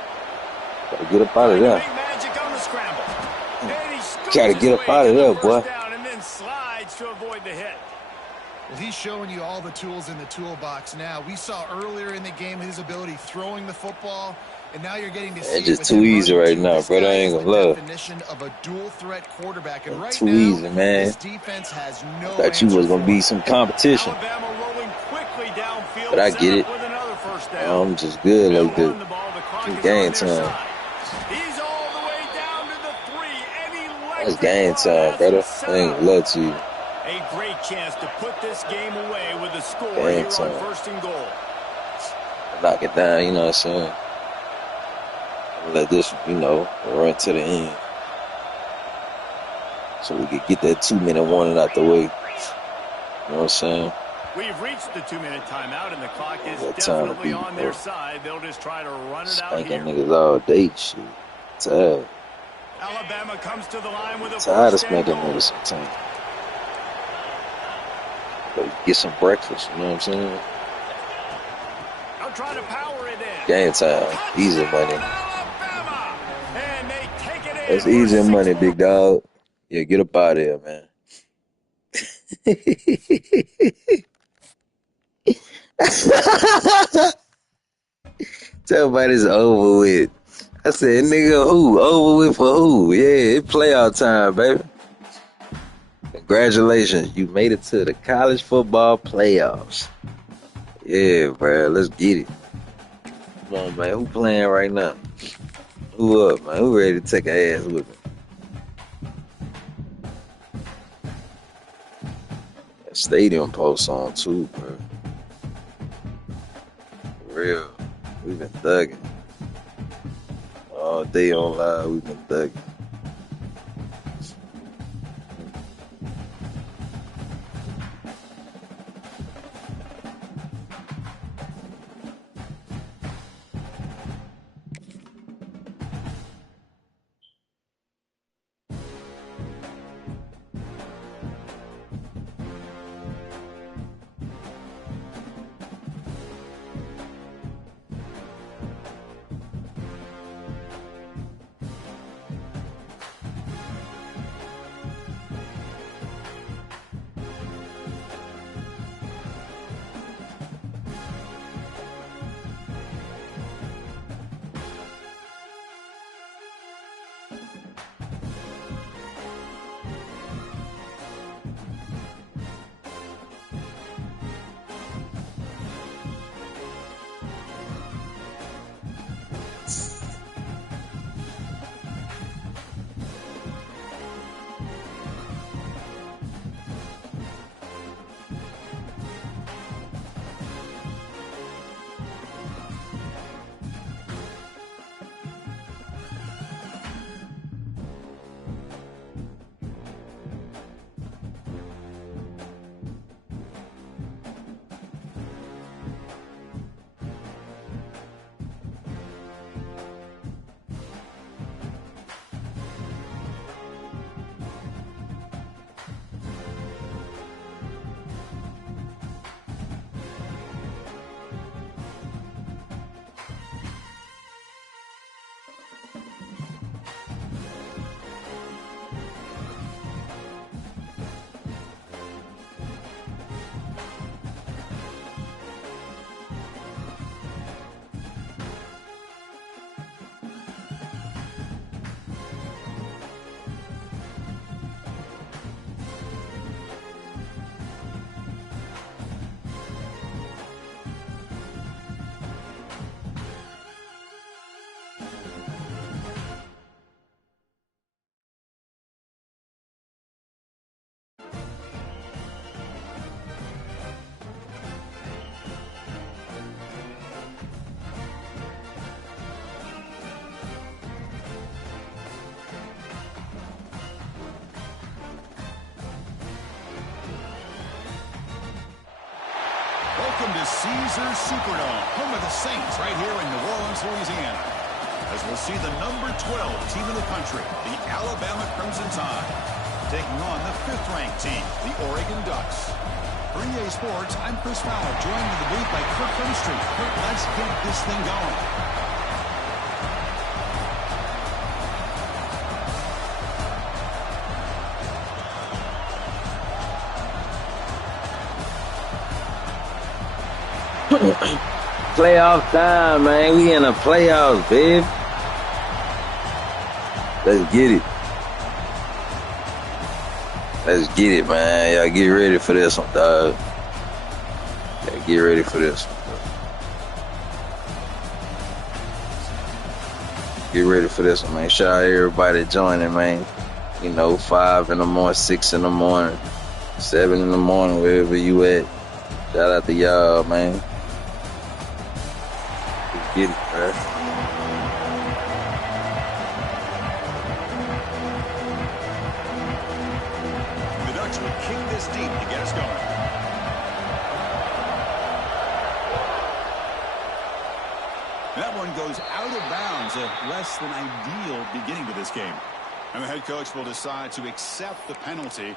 Gotta get up out Trying of to there. make magic on the scramble. And he scoops Gotta his get up way out to of the there, first boy. down and then slides to avoid the hit. Well, he's showing you all the tools in the toolbox now. We saw earlier in the game his ability throwing the football, and now you're getting to see It's it just with too him easy running right too. now, This brother. I guy ain't is gonna the lie. definition of a dual-threat quarterback, and right Too now, easy, man. this defense has no Thought you answer was gonna for be him. some competition, Alabama rolling quickly downfield. but I Set get up it. with another first down. I'm just good They'll like that. run the ball. The clock It's is game on their time. side. He's all the way down to the 3. An That's electric game run time, has brother. him set I ain't up. gonna lie to you. A great chance to put this game away with a score Game here on time. 1st and goal. Knock it down, you know what I'm saying? Let this, run to the end. So we could get that 2-minute warning out the way. You know what I'm saying? We've reached the 2-minute timeout, and the clock is That time to definitely be, on their side. They'll just try to run it out spanking here. niggas all day, shit. Tired. Alabama comes to the line with a Tired of first and spanking goal. niggas sometimes. But get some breakfast, you know what I'm saying? They'll try to power it in. Game time. Easy money. Alabama! And they take it in. That's We're easy 6 money, more. big dog. Yeah, get up out of here, man. Tell me it's over with. I said, nigga, who? Over with for who? Yeah, it's playoff time, baby. Congratulations. You made it to the college football playoffs. Yeah, bro. Let's get it. Come on, man. Who playing right now? Who up, man? Who ready to take a ass with me? That stadium post on, too, bro. For real. We've been thugging. All day on live, we've been thugging. Welcome to Caesars Superdome, home of the Saints, right here in New Orleans, Louisiana. As we'll see the number 12 team in the country, the Alabama Crimson Tide, taking on the 5th-ranked team, the Oregon Ducks. For EA Sports, I'm Chris Fowler, joined in the booth by Kirk Herbstreit. Kirk, let's get this thing going. Playoff time, man. We in the playoffs, babe. Let's get it. Let's get it, man. Y'all get ready for this one, dog. Y'all get ready for this one. Get ready for this one, man. Shout out everybody joining, man. You know, 5 in the morning, 6 in the morning, 7 in the morning, wherever you at. Shout out to y'all, man. Get it, bro. The Ducks will kick this deep to get us going. That one goes out of bounds, a less than ideal beginning to this game. And the head coach will decide to accept the penalty.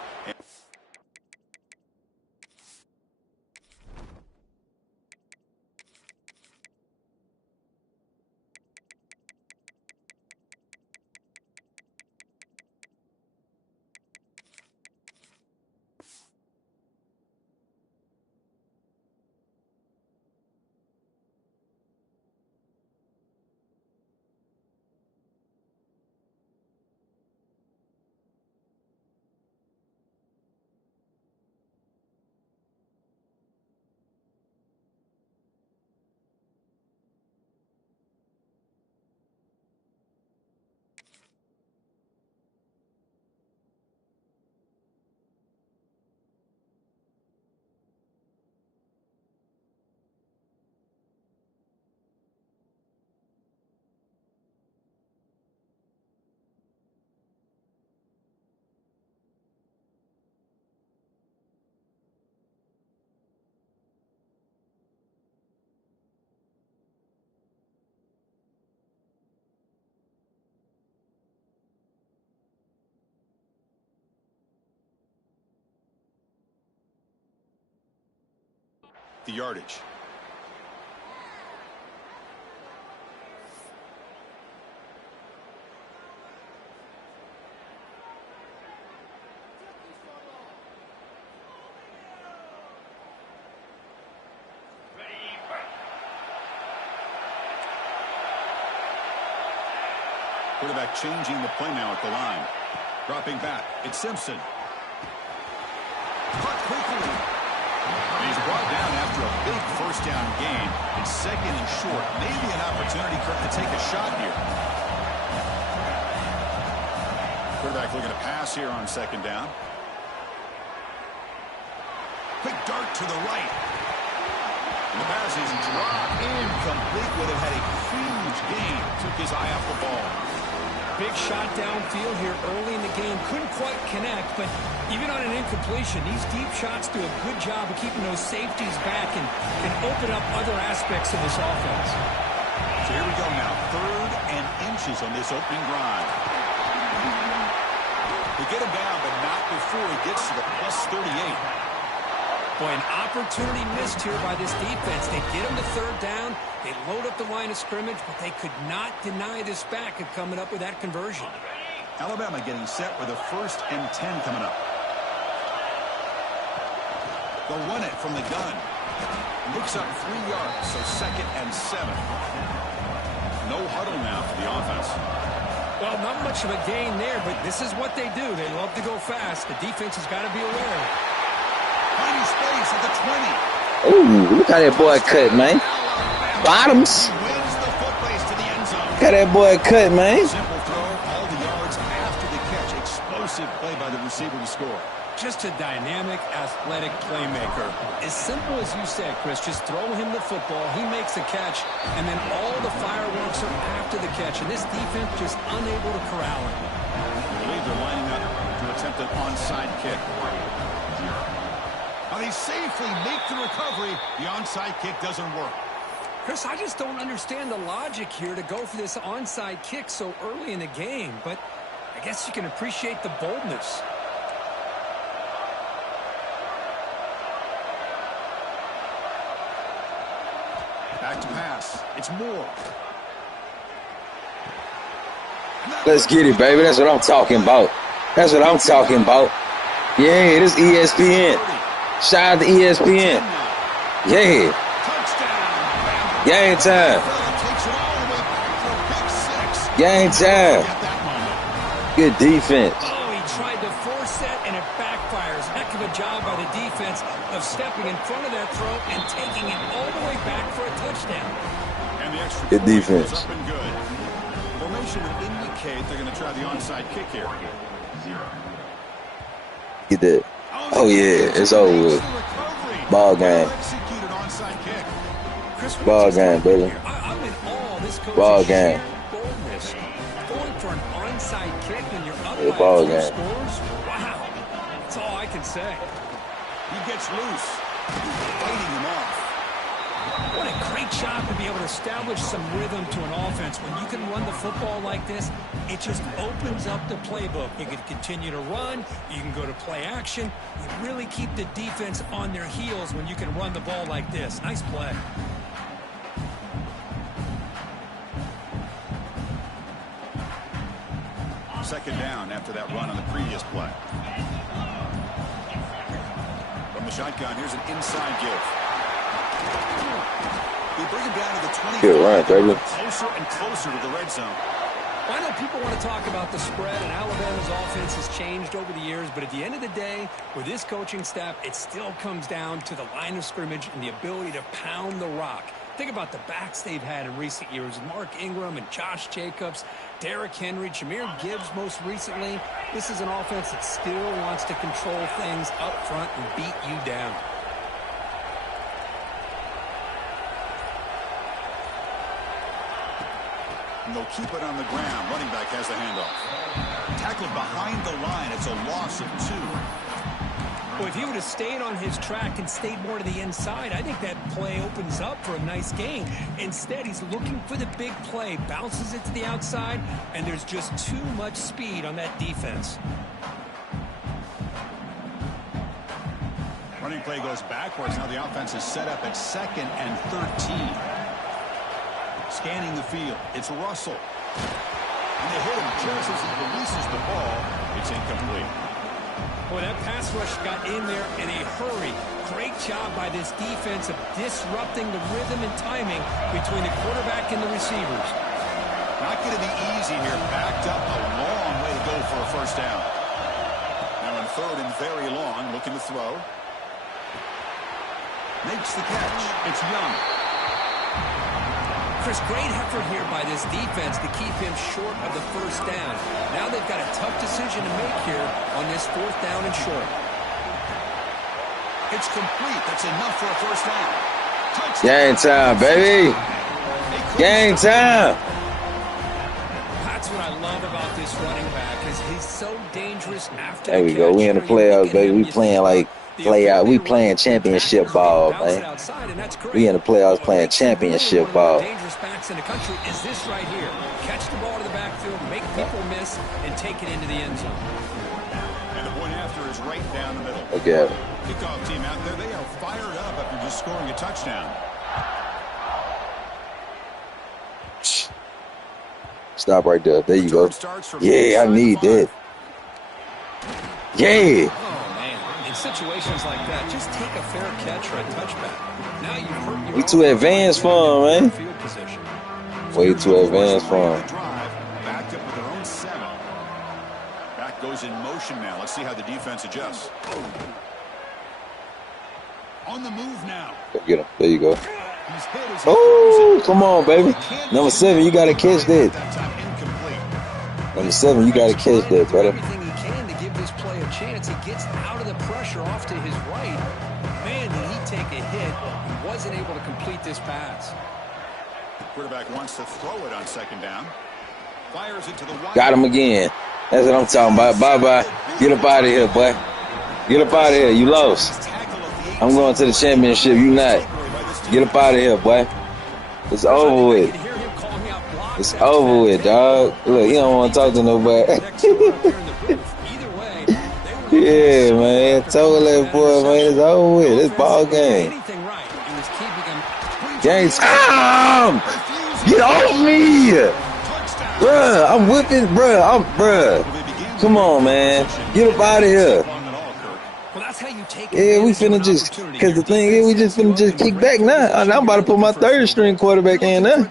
The yardage. Quarterback changing the play now at the line. Dropping back. It's Simpson. Caught quickly. He's brought down after a big first down gain. It's 2nd and short. Maybe an opportunity to take a shot here. Quarterback looking to pass here on 2nd down. Quick dart to the right. And the pass is dropped incomplete. Would have had a huge gain. Took his eye off the ball. Big shot downfield here early in the game. Couldn't quite connect, but even on an incompletion, these deep shots do a good job of keeping those safeties back and can open up other aspects of this offense. So here we go now. 3rd and inches on this opening drive. They get him down, but not before he gets to the +38. Boy, an opportunity missed here by this defense. They get him to 3rd down. They load up the line of scrimmage, but they could not deny this back of coming up with that conversion. Alabama getting set with a 1st and 10 coming up. They'll run it from the gun. Looks up 3 yards, so 2nd and 7. No huddle now for the offense. Well, not much of a gain there, but this is what they do. They love to go fast. The defense has got to be aware. Finding space at the 20. Ooh, look how that boy cut, man. Bottoms. Wins the footbase to the end zone. Look how that boy cut, man. Simple throw, all the yards after the catch. Explosive play by the receiver to score. Just a dynamic, athletic playmaker. As simple as you said, Chris, just throw him the football, he makes a catch, and then all the fireworks are after the catch, and this defense just unable to corral him. I believe they're lining up to attempt an onside kick. Well, they safely make the recovery. The onside kick doesn't work. Chris, I just don't understand the logic here to go for this onside kick so early in the game, but I guess you can appreciate the boldness. Back to pass. It's Moore. Let's get it, baby. That's what I'm talking about. That's what I'm talking about. Yeah, this ESPN. Shout out to ESPN. Yeah. Game time. Game time. Good defense. Oh, he tried to force that, and it backfires. Heck of a job by the defense of stepping in front of that throw and taking it all the way back for a touchdown. And the extra Good defense. up and good. Formation would indicate they're going to try the onside kick here. Get that. Oh, yeah. It's over with. Ball game. Ball game, baby. I'm in awe. This coach Ball is game. sheer boldness. Going for an onside kick when you're up Yeah, by ball 2 game. scores? Wow. That's all I can say. He gets loose. Fighting him off. What a great job to be able to establish some rhythm to an offense. When you can run the football like this, it just opens up the playbook. You can continue to run. You can go to play action. You really keep the defense on their heels when you can run the ball like this. Nice play. Second down after that run on the previous play. From the shotgun, here's an inside give. They bring him down to the 20. Good run, baby. Closer and closer to the red zone. I know people want to talk about the spread, and Alabama's offense has changed over the years, but at the end of the day, with this coaching staff, it still comes down to the line of scrimmage and the ability to pound the rock. Think about the backs they've had in recent years. Mark Ingram and Josh Jacobs, Derrick Henry, Jahmyr Gibbs most recently. This is an offense that still wants to control things up front and beat you down. And they'll keep it on the ground. Running back has the handoff. Tackled behind the line. It's a loss of 2. Well, if he would have stayed on his track and stayed more to the inside, I think that play opens up for a nice gain. Instead, he's looking for the big play, bounces it to the outside, and there's just too much speed on that defense. Running play goes backwards. Now the offense is set up at 2nd and 13. Scanning the field. It's Russell. And they hit him just as he releases the ball. It's incomplete. Boy, that pass rush got in there in a hurry. Great job by this defense of disrupting the rhythm and timing between the quarterback and the receivers. Not going to be easy here. Backed up a long way to go for a first down. Now in 3rd and very long, looking to throw. Makes the catch. It's Young. Chris, great effort here by this defense to keep him short of the first down. Now they've got a tough decision to make here on this 4th down and short. It's complete. That's enough for a first down. Touchdown. Game time, baby. Game time. That's what I love about this running back is he's so dangerous after There we go. We in the playoffs, baby. We playing like playoff. We playing championship ball, man. We in the playoffs playing championship ball. Dangerous backs in the country is this right here. Catch the ball to the backfield, make people miss, and take it into the end zone. And the point after is right down the middle. Okay. Kickoff team out there. They are fired up after just scoring a touchdown. Stop right there. There you go. Yeah, I need that. Yeah. Oh, man. In situations like that, just take a fair catch or a touchback. Now you've hurt your We too advanced for him, man. field position. Way too advanced for him. Backed up with their own 7. Back goes in motion now. Let's see how the defense adjusts. On the move now. Go get him. There you go. Oh, come on, baby. Number 7, you got to catch that. Number 7, you got to catch that, brother. Everything he can to give this play a chance. He gets out of the pressure off to his right. Man, did he take a hit. He wasn't able to complete this pass. Quarterback wants to throw it on 2nd down. Fires it to the wide. Got him again. That's what I'm talking about. Bye-bye. Get up out of here, boy. Get up out of here. You lost. I'm going to the championship. You not. Get up out of here, boy. It's over with. It's over with, dog. Look, you don't want to talk to nobody. Yeah, man. Told that boy, man, it's over with. It's ball game. Game time! Get off me! Bruh, I'm whipping, bruh. Come on, man. Get up out of here. Yeah, we finna just, because the thing is, we just finna just kick back now. I'm about to put my third string quarterback in now.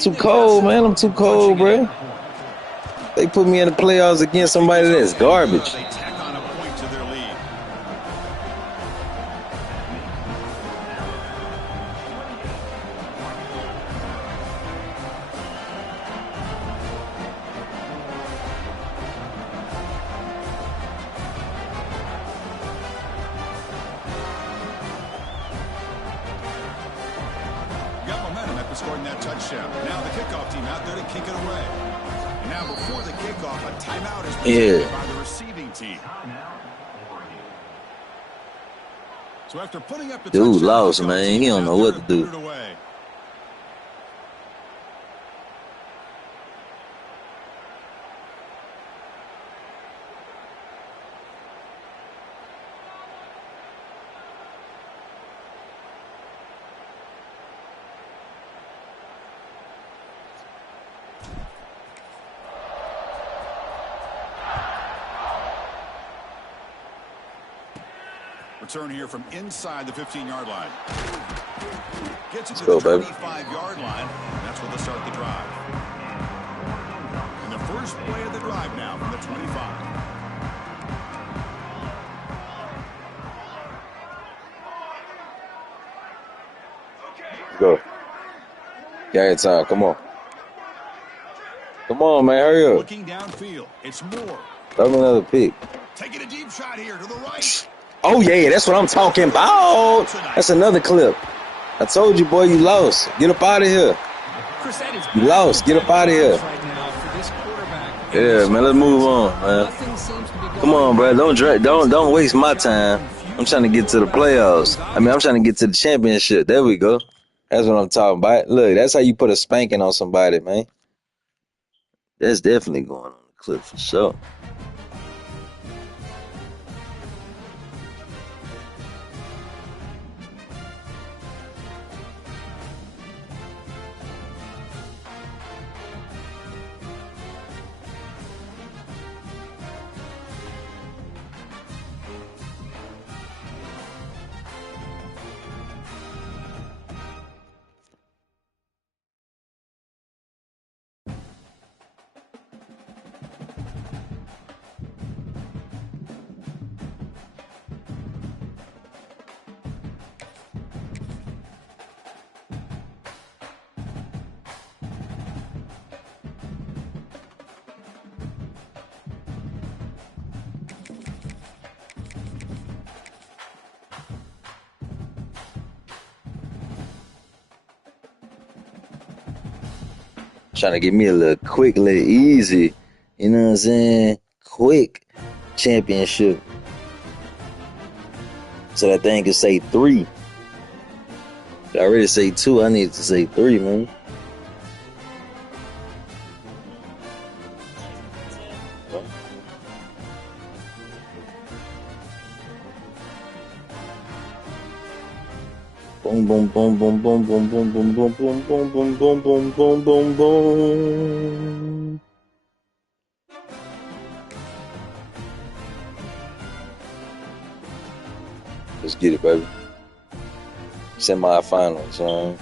Too cold, man. I'm too cold, bro. They put me in the playoffs against somebody that's garbage. Got momentum after scoring that touchdown. Now the kickoff team out there to kick it away. And now before the kickoff, a timeout is presented by the receiving team. So after putting up the dude lost, man. He don't know what to do. Return here from inside the 15-yard line. Gets it to go, the 25-yard line. That's where they'll start the drive. And the first play of the drive now from the 25. Go. Game time. Come on. Come on, man. Hurry up. Looking downfield. It's Moore. Throw me another pick. Taking a deep shot here to the right. Oh, yeah, that's what I'm talking about. That's another clip. I told you, boy, you lost. Get up out of here. You lost. Get up out of here. Yeah, man, let's move on, man. Come on, bro. Don't waste my time. I'm trying to get to the playoffs. I'm trying to get to the championship. There we go. That's what I'm talking about. Look, that's how you put a spanking on somebody, man. That's definitely going on the clip for sure. Trying to get me a little quick, little easy, you know what I'm saying? Quick championship. So that thing can say 3. I already say 2. I need to say 3, man. Boom, boom, boom, boom, boom, boom, boom, boom, boom, boom, boom, boom, boom, boom, boom, boom, boom. Let's get it, baby. Semi-finals, man.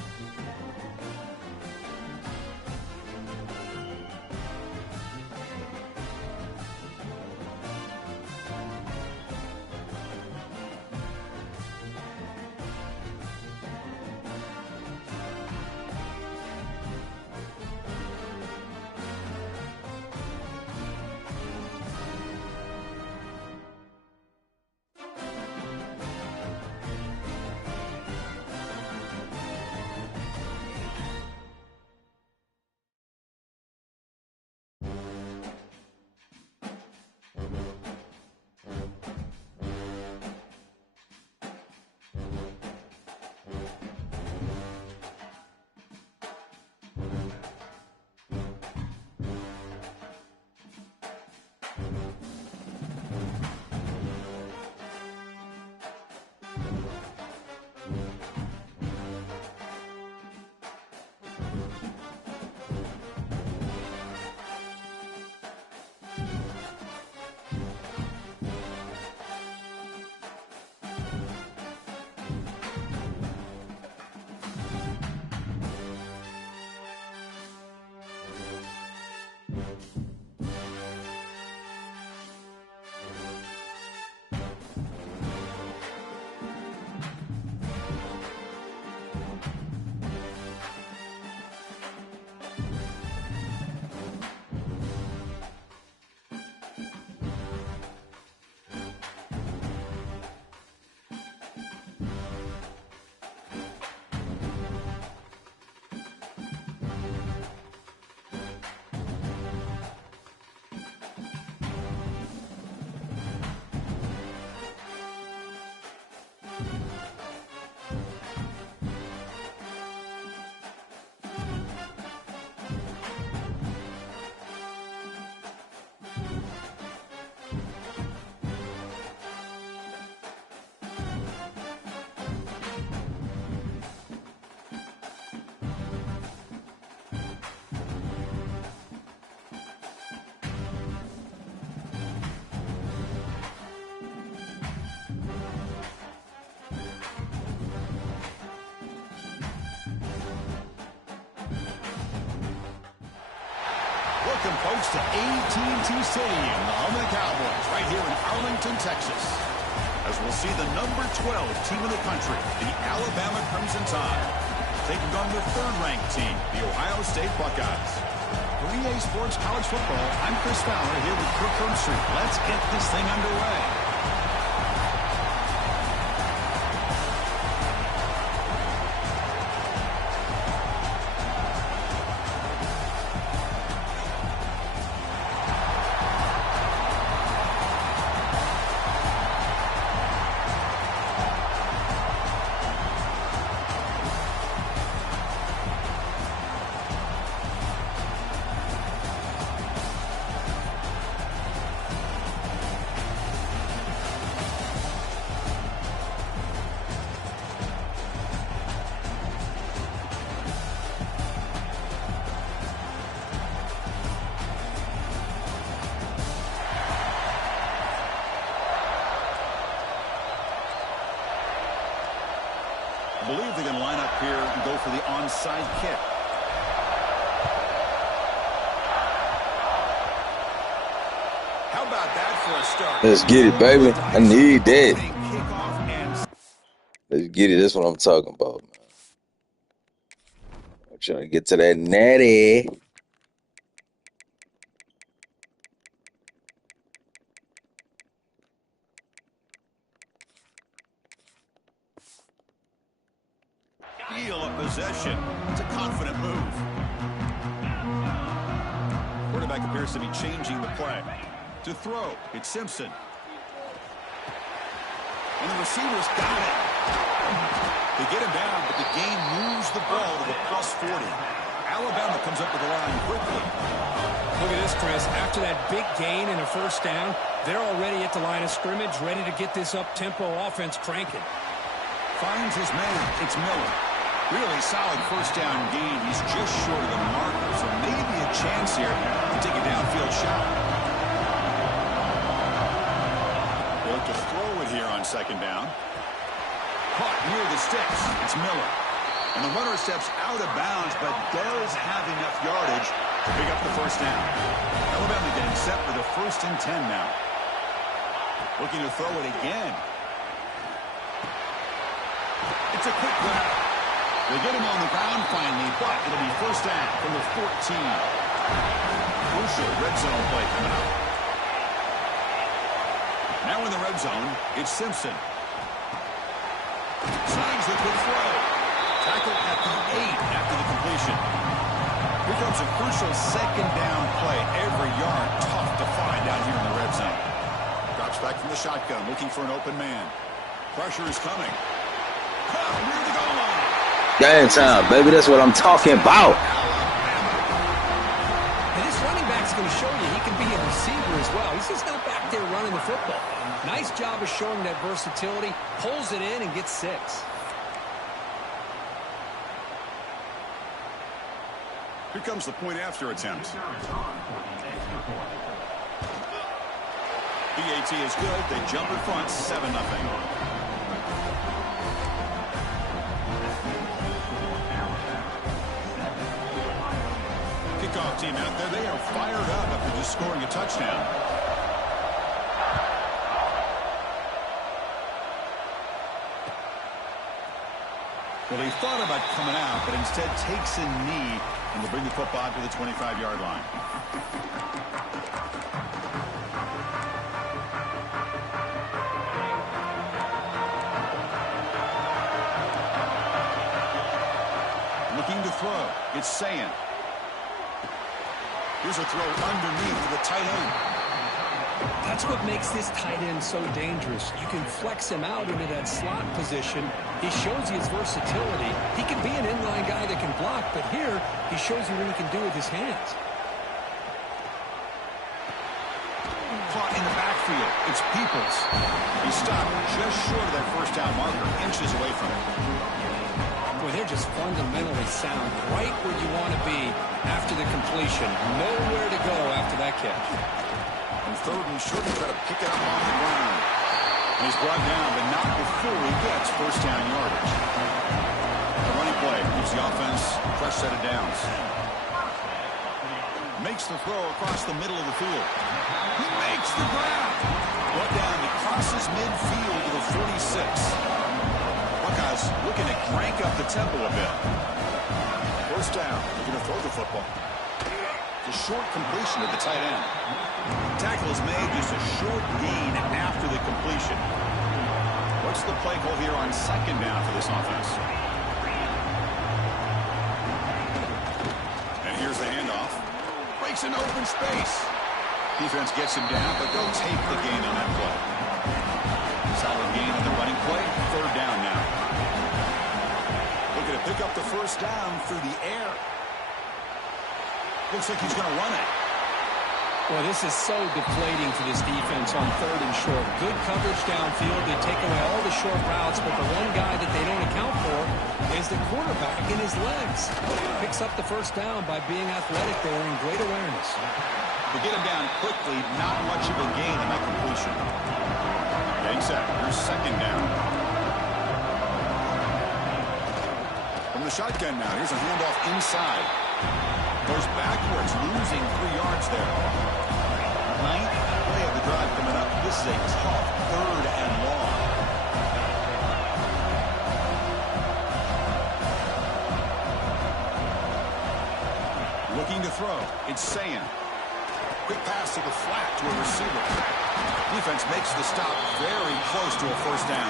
Welcome, folks, to AT&T Stadium, the home of the Cowboys, right here in Arlington, Texas. As we'll see the number 12 team in the country, the Alabama Crimson Tide, taking on the third-ranked team, the Ohio State Buckeyes. For EA Sports College Football, I'm Chris Fowler here with Kirk Herbstreit. Let's get this thing underway. I believe they're going to line up here and go for the onside kick. How about that for a start? Let's get it, baby. I need that. Let's get it. That's what I'm talking about, man. I'm trying to get to that natty. Feel of possession. It's a confident move. Quarterback appears to be changing the play. To throw, it's Simpson. And the receiver's got it. They get him down, but the game moves the ball to the +40. Alabama comes up with the line quickly. Look at this, Chris. After that big gain and a first down, they're already at the line of scrimmage, ready to get this up-tempo offense cranking. Finds his man. It's Miller. Really solid first down gain. He's just short of the marker, so maybe a chance here to take a downfield shot. They look to throw it here on second down. Caught near the sticks. It's Miller. And the runner steps out of bounds, but does have enough yardage to pick up the first down. Alabama getting set for the 1st and 10 now. Looking to throw it again. It's a quick one. They get him on the ground finally, but it'll be first down from the 14. Crucial red zone play coming up. Now in the red zone, it's Simpson. Signs the quick throw. Tackled at the 8 after the completion. Here comes a crucial second down play. Every yard tough to find down here in the red zone. Drops back from the shotgun, looking for an open man. Pressure is coming. Near the goal line. Game time, baby. That's what I'm talking about. And this running back's going to show you he can be a receiver as well. He's just not back there running the football. Nice job of showing that versatility. Pulls it in and gets 6. Here comes the point after attempt. BAT is good. They jump in front, 7-0. Kickoff team out there. They are fired up after just scoring a touchdown. Well, he thought about coming out, but instead takes a knee and will bring the football to the 25-yard line. Looking to throw. It's Sayin. Here's a throw underneath to the tight end. That's what makes this tight end so dangerous. You can flex him out into that slot position. He shows you his versatility. He can be an inline guy that can block, but here he shows you what he can do with his hands. Caught in the backfield. It's Peoples. He stopped just short of that first down marker, inches away from it. Boy, they're just fundamentally sound, right where you want to be after the completion. Nowhere to go after that catch. And 3rd and short, try to pick it up on the ground. And he's brought down, but not before he gets first down yardage. The running play gives the offense a fresh set of downs. Makes the throw across the middle of the field. He makes the grab. Brought down. He crosses midfield to the 46. Buckeyes looking to crank up the tempo a bit. First down. Looking to throw the football. The short completion at the tight end. Tackle is made, just a short gain after the completion. What's the play call here on second down for this offense? And here's the handoff. Breaks an open space. Defense gets him down, but they'll take the gain on that play. Solid gain on the running play. Third down now. Looking to pick up the first down through the air. Looks like he's going to run it. Well, this is so deflating for this defense on third and short. Good coverage downfield. They take away all the short routes, but the one guy that they don't account for is the quarterback in his legs. Picks up the first down by being athletic there and great awareness. To get him down quickly, not much of a gain on that completion. Getting set. Here's second down. From the shotgun now, here's a handoff inside. Goes backwards, losing 3 yards there. Ninth play of the drive coming up. This is a tough third and long. Looking to throw. It's Sayan. Quick pass to the flat to a receiver. Defense makes the stop very close to a first down.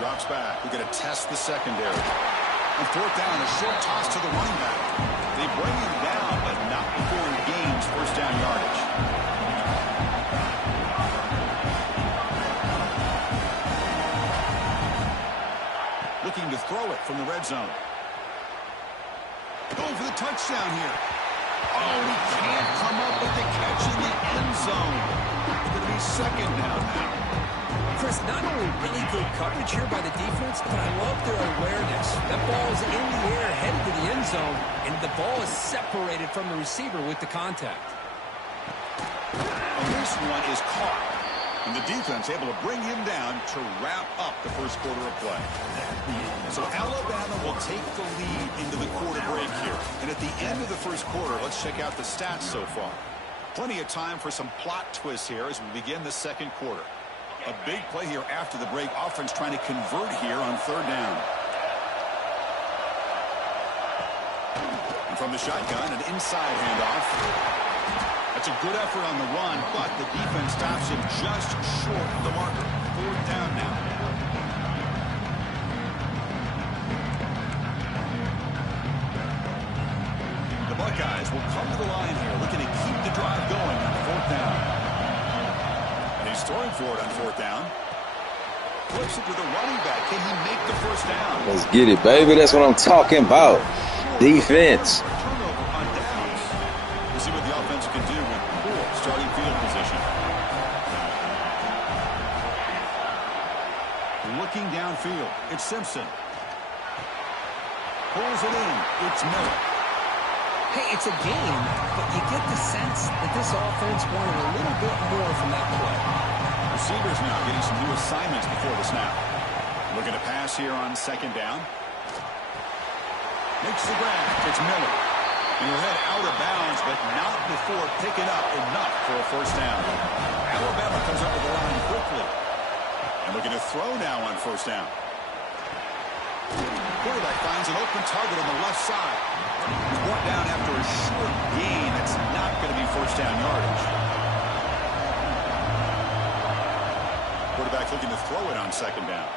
Drops back. We're going to test the secondary. On fourth down, a short toss to the running back. They bring him down, but not before he gains first down yardage. Looking to throw it from the red zone. Going for the touchdown here. Oh, he can't come up with the catch in the end zone. It's going to be second down now. Chris, not only really good coverage here by the defense, but I love their awareness. That ball is in the air, headed to the end zone, and the ball is separated from the receiver with the contact. And this one is caught. And the defense able to bring him down to wrap up the first quarter of play. So Alabama will take the lead into the quarter break here. And at the end of the first quarter, let's check out the stats so far. Plenty of time for some plot twists here as we begin the second quarter. A big play here after the break. Offense trying to convert here on third down. And from the shotgun, an inside handoff. That's a good effort on the run, but the defense stops him just short of the marker. Fourth down now. The Buckeyes will come to the line here, looking to keep the drive going on fourth down. He's throwing for it on fourth down. Flips it to the running back. Can he make the first down? Let's get it, baby. That's what I'm talking about. Defense. Turnover on downs. We'll see what the offense can do with poor starting field position. Looking downfield. It's Simpson. Pulls it in. It's Miller. Hey, it's a game, but you get the sense that this offense wanted a little bit more from that play. Receivers now getting some new assignments before the snap. Looking to pass here on second down. Makes the grab. It's Miller. And he'll head out of bounds, but not before picking up enough for a first down. Alabama comes up with the line quickly. And looking to throw now on first down. Quarterback finds an open target on the left side. He's brought down after a short gain. That's not going to be first down yardage. Quarterback looking to throw it on second down.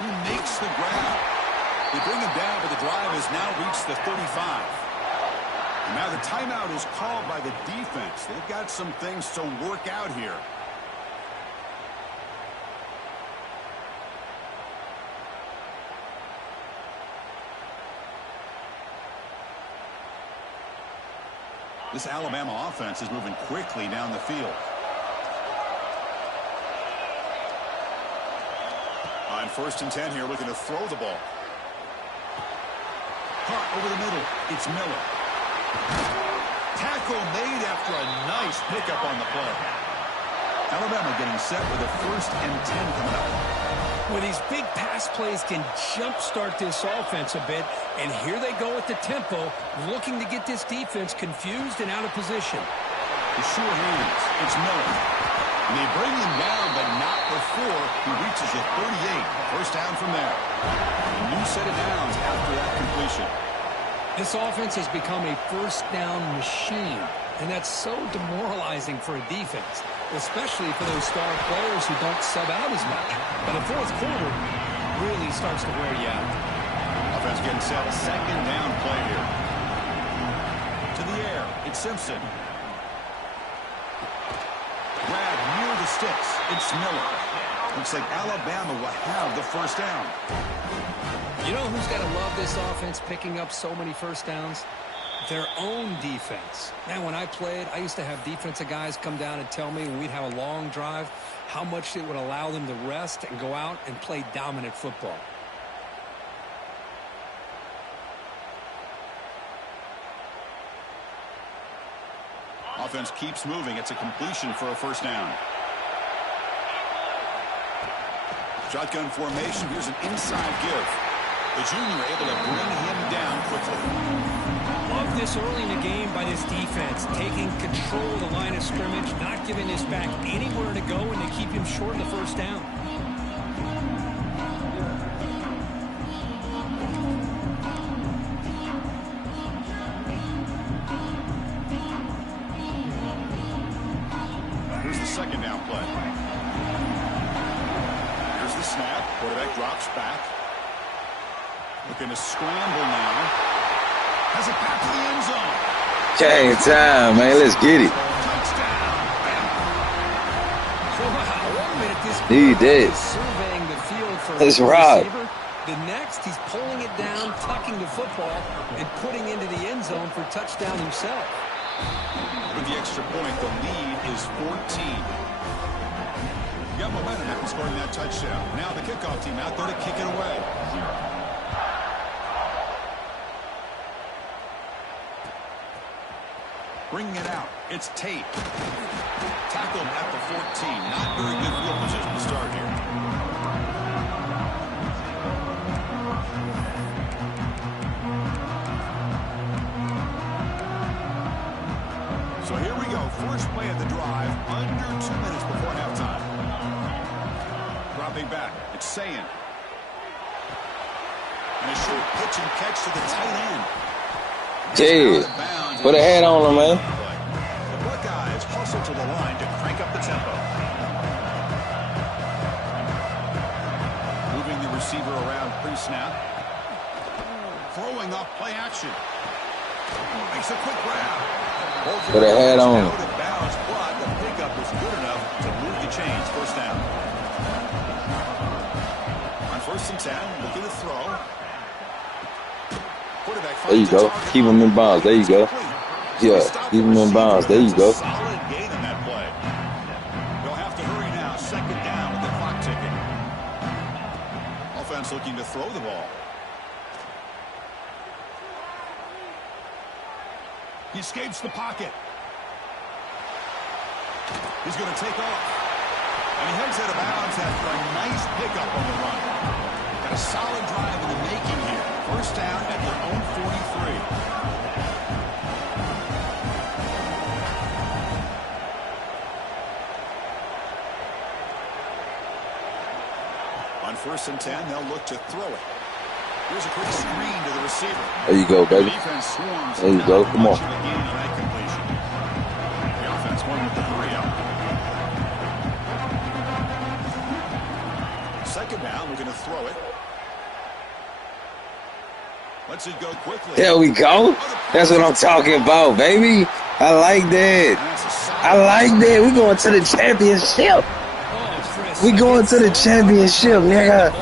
Who makes the grab? They bring him down, but the drive has now reached the 35. And now the timeout is called by the defense. They've got some things to work out here. This Alabama offense is moving quickly down the field. On first and 10 here, looking to throw the ball. Caught over the middle. It's Miller. Tackle made after a nice pickup on the play. Alabama getting set with a 1st and 10 coming up. Well, these big pass plays can jumpstart this offense a bit, and here they go with the tempo, looking to get this defense confused and out of position. The sure hands. It's Miller. And they bring him down, but not before he reaches the 38. First down from there. A new set of downs after that completion. This offense has become a first down machine, and that's so demoralizing for a defense, especially for those star players who don't sub out as much. But the fourth quarter really starts to wear you out. Offense getting set. A second down play here. To the air. It's Simpson. Grab near the sticks. It's Miller. Looks like Alabama will have the first down. You know who's got to love this offense picking up so many first downs? Their own defense. Man, when I played, I used to have defensive guys come down and tell me when we'd have a long drive how much it would allow them to rest and go out and play dominant football. Offense keeps moving. It's a completion for a first down. Shotgun formation. Here's an inside give. The junior able to bring him down quickly. Love this early in the game by this defense, taking control of the line of scrimmage, not giving this back anywhere to go, and to keep him short of the first down. Here's the second down play. Here's the snap. Quarterback drops back. Looking to scramble now. Has it back to the end zone. Game time, man. Let's get it. He did. Surveying the field for That's right. receiver. The next, he's pulling it down, tucking the football, and putting into the end zone for touchdown himself. With the extra point, the lead is 14. Got momentum after scoring that touchdown. Now the kickoff team out there to kick it away. Bringing it out. It's Tate. Tackled at the 14. Not very good field position to start here. So here we go. First play of the drive. Under 2 minutes before halftime. Dropping back. It's Sayin. And a short pitch and catch to the tight end. Yeah. Put a hat on him, man. The Buckeyes hustle to the line to crank up the tempo. Moving the receiver around pre-snap. Throwing up play action. Makes a quick grab. Put a hat on him. But the pickup was good enough to move the chains. First down. On 1st and 10, looking to throw. There you go. Keep him in bounds. There you go. Yeah, keep him in bounds. There you go. Solid gain on that play. They'll have to hurry now. Second down with the clock ticking. Offense looking to throw the ball. He escapes the pocket. He's going to take off. And he heads out of bounds after a nice pickup on the run. Got a solid drive in the making here. First down at their own 43. On 1st and 10, they'll look to throw it. Here's a quick screen to the receiver. There you go, baby. There you go. Come on. The offense going with the hurry up. Second down, we're going to throw it. Lets it go quickly. There we go. That's what I'm talking about, baby. I like that. I like that. We're going to the championship. We're going to the championship, nigga.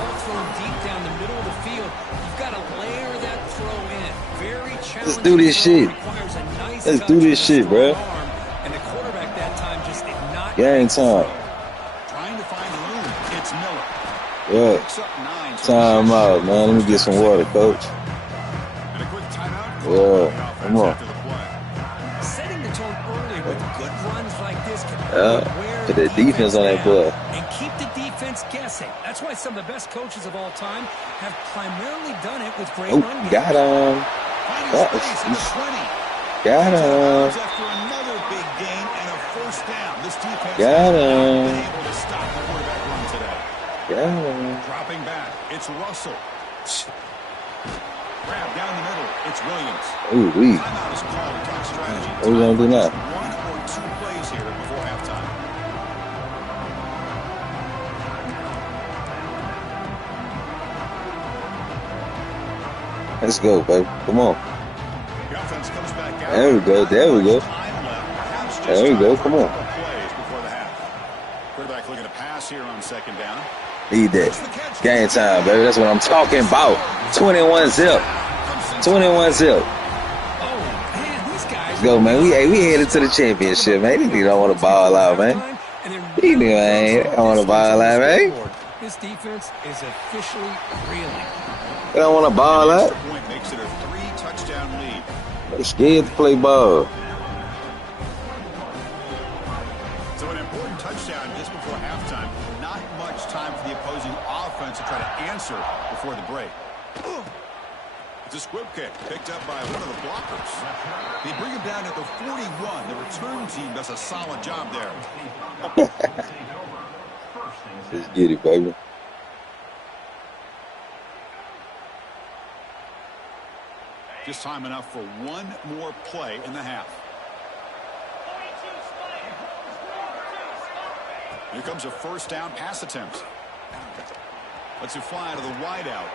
Let's do this shit. Let's do this shit, bro. Game time. Trying to find room. It's Miller. Yeah. Time out, man. Let me get some water, coach. And a quick call on Yeah, the come offense on. after the play. Setting the tone early with good runs like this can wear Put the defense on that down boy. and keep the defense guessing. That's why some of the best coaches of all time have primarily done it with great Oh, run games. got him. Finding That space at the was- 20. Got He's out of him. bounds after another big gain and a first down. This defense Got has not him. been able to stop the quarterback run today. Got him. Dropping back, it's Russell. Grab down the middle, it's Williams. Ooh, wee. Timeout is called to talk strategy. What we gonna do now? One or two plays here before halftime. Let's go, baby. Come on. The offense comes back out. There we go. There we go. Time left. Perhaps just There we go. time Come for a on. couple plays before the half. Quarterback looking to pass here on second down. Need that. Game time, baby. That's what I'm talking about. 21 zip. 21 zip. Oh, man, these guys. Let's go, man. We headed to the championship, man. These niggas don't want to ball out, man. These niggas ain't don't want to ball out, man. This defense is officially reeling. They don't want to ball out. Extra point makes it a 3-touchdown lead. They scared to play ball. So an important touchdown just before halftime. Not much time for the opposing offense to try to answer before the break. It's a squib kick picked up by one of the blockers. They bring him down at the 41. The return team does a solid job there. Let's get it, baby. Just time enough for one more play in the half. 42 Spike. Here comes a first down pass attempt. Lets it fly to the wideout.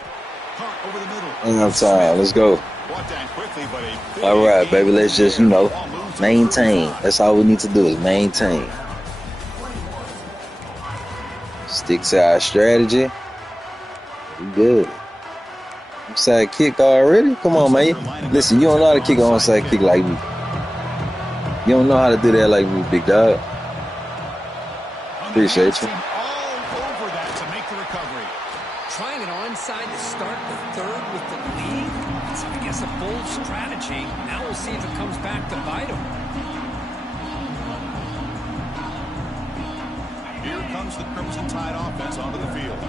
Hunt over the middle. Enough time. Let's go. Brought down quickly, but a big All right, gain. baby. Let's just, maintain. That's all we need to do is maintain. Stick to our strategy. We good. Onside kick already? Come on, man. Listen, you don't know how to kick an onside kick like me. You don't know how to do that like me, big dog. Appreciate you. All over that to make the recovery. Trying an onside to start the third with the lead. It's, I guess, a bold strategy. Now we'll see if it comes back to bite him. Here comes the Crimson Tide offense onto the field.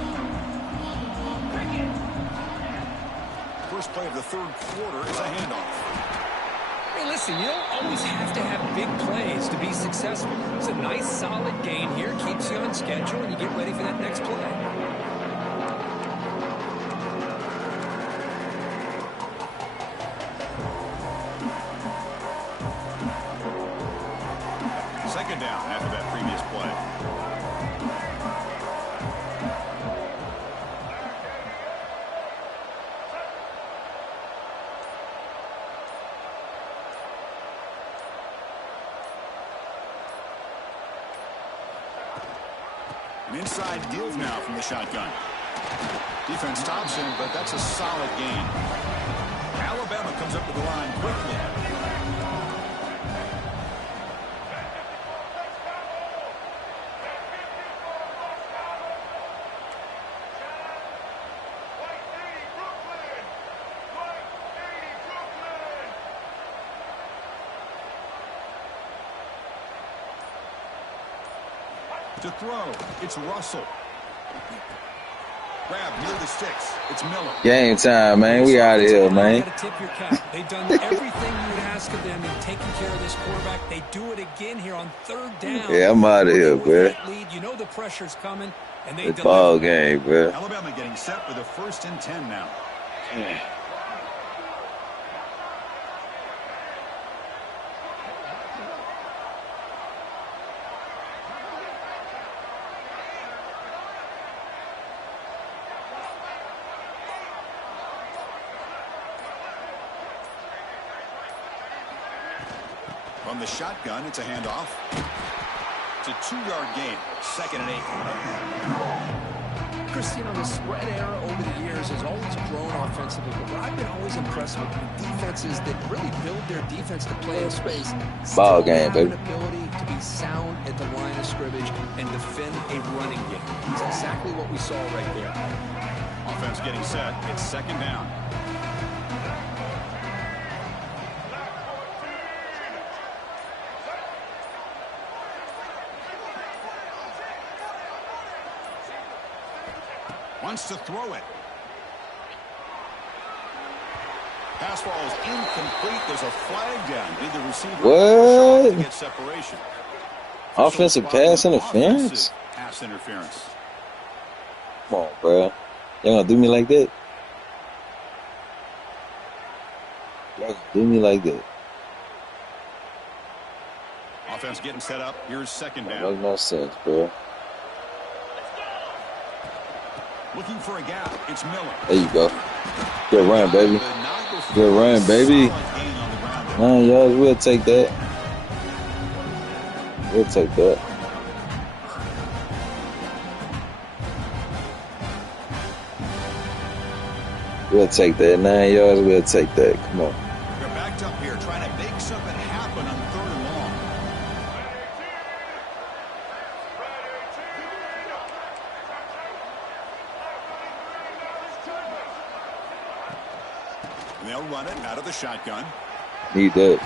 First play of the third quarter is a handoff. Hey, listen, you don't always have to have big plays to be successful. It's a nice, solid gain here. Keeps you on schedule, and you get ready for that next play. Second down after that previous play. An inside give now from the shotgun. Defense stops him, but that's a solid gain. Alabama comes up to the line quickly. To throw, it's Russell. Grab near the sticks. It's Miller. Game time, man. We out of here, man. You gotta tip your cap. They've done everything you would ask of them in taking care of this quarterback. They do it again here on third down. Yeah, I'm out of here, With bro. that lead, you know the pressure's coming, and they It's ball game, bro. Alabama getting set for the 1st and 10 now. From the shotgun, it's a handoff. It's a 2-yard gain. 2nd and 8. Chris, you know, the spread era over the years has always grown offensively, but what I've been always impressed with defenses that really build their defense to play in space. Ball still game, have baby. an ability to be sound at the line of scrimmage and defend a running game. It's exactly what we saw right there. Offense getting set. It's 2nd down. Wants to throw it. Pass ball is incomplete. There's a flag down. Need the receiver What? to get separation. Offensive pass interference? Offensive pass interference. Come on, bro. Y'all gonna do me like that? Y'all gonna do me like that? Offense getting set up. Here's second That down. makes no sense, bro. Looking for a gap. It's Miller. There you go. Good run, baby. Good run, baby. Solid gain on the ground there. 9 yards, we'll take that. We'll take that. We'll take that. 9 yards, we'll take that. Come on. They're backed up here trying to make something happen on 3rd and long. And they'll run it out of the shotgun. Need that.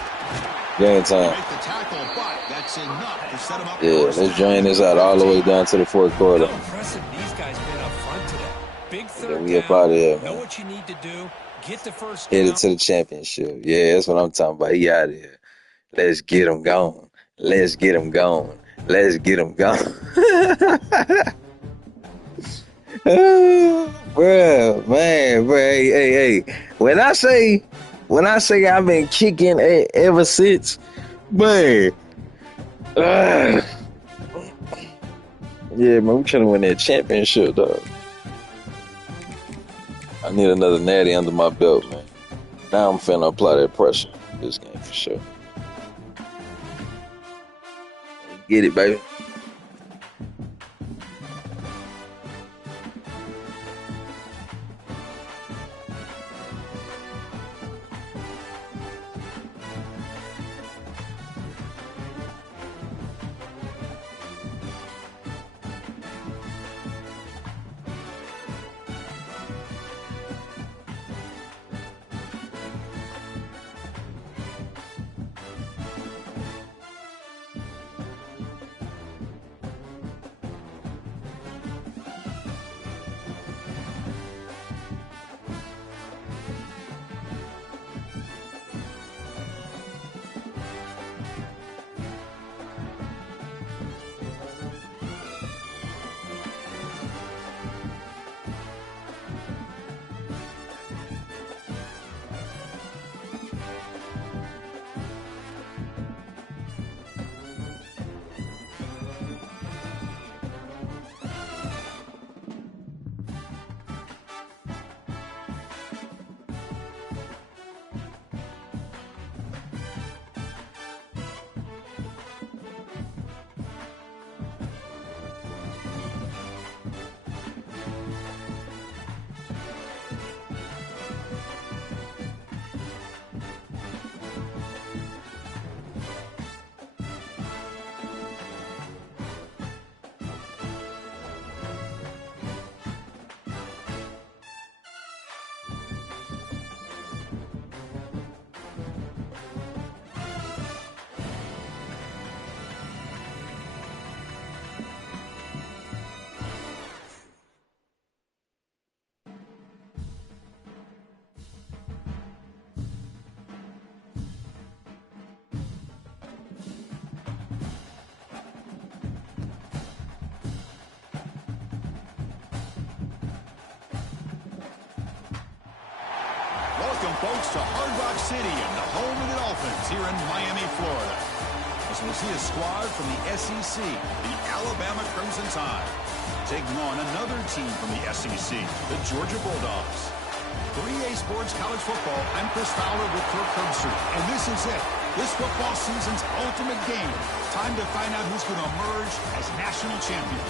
Game time. Make the tackle, but that's enough to set them up. Yeah, first let's down. drain this out all the way down to the fourth quarter. How impressive these guys been up front today. Big third we up down. out of here, Know man. what you need to do. Get the first Headed down. to the championship. Yeah, that's what I'm talking about. He out of here. Let's get him gone. Let's get him gone. Let's get him gone. Bruh, man, bruh, hey. When I say I've been kicking ever since, man. Yeah, man, we trying to win that championship, dog. I need another natty under my belt, man. Now I'm finna apply that pressure this game for sure. Get it, baby. Welcome, folks, to Hard Rock City and the home of the Dolphins here in Miami, Florida. As we'll see a squad from the SEC, the Alabama Crimson Tide, taking on another team from the SEC, the Georgia Bulldogs. For EA Sports College Football, I'm Chris Fowler with Kirk Herbstreit, and this is it. This football season's ultimate game. Time to find out who's going to emerge as national champion.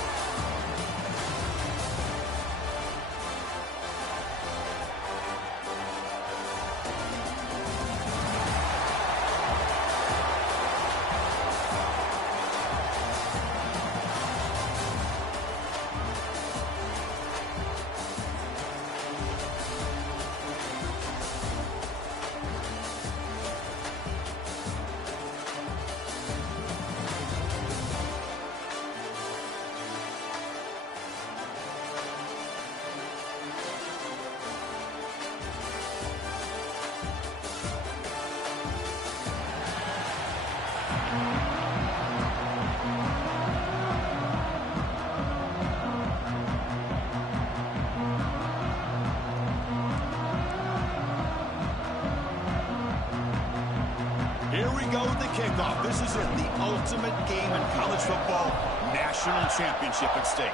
we go with the kickoff. This is it, the ultimate game in college football. National championship at stake.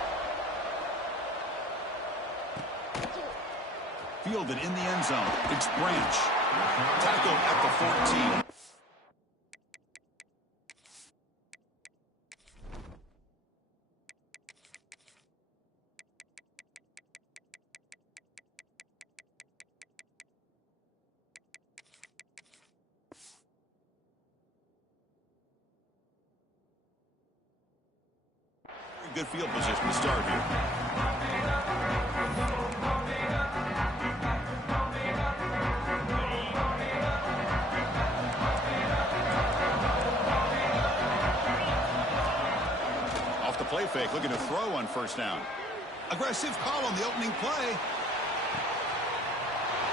Fielded in the end zone. It's Branch. Tackle at the 14. Good field position to start here. Off the play fake, looking to throw on first down. Aggressive call on the opening play.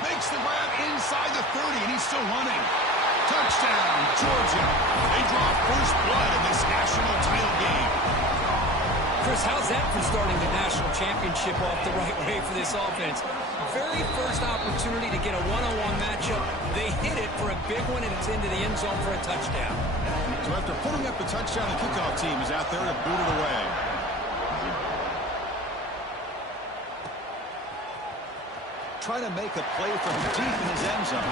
Makes the grab inside the 30, and he's still running. Touchdown, Georgia. They draw first blood in this national title game. Chris, how's that for starting the national championship off the right way for this offense? Very first opportunity to get a one-on-one matchup. They hit it for a big one, and it's into the end zone for a touchdown. So after putting up the touchdown, the kickoff team is out there to boot it away. Trying to make a play from deep in his end zone.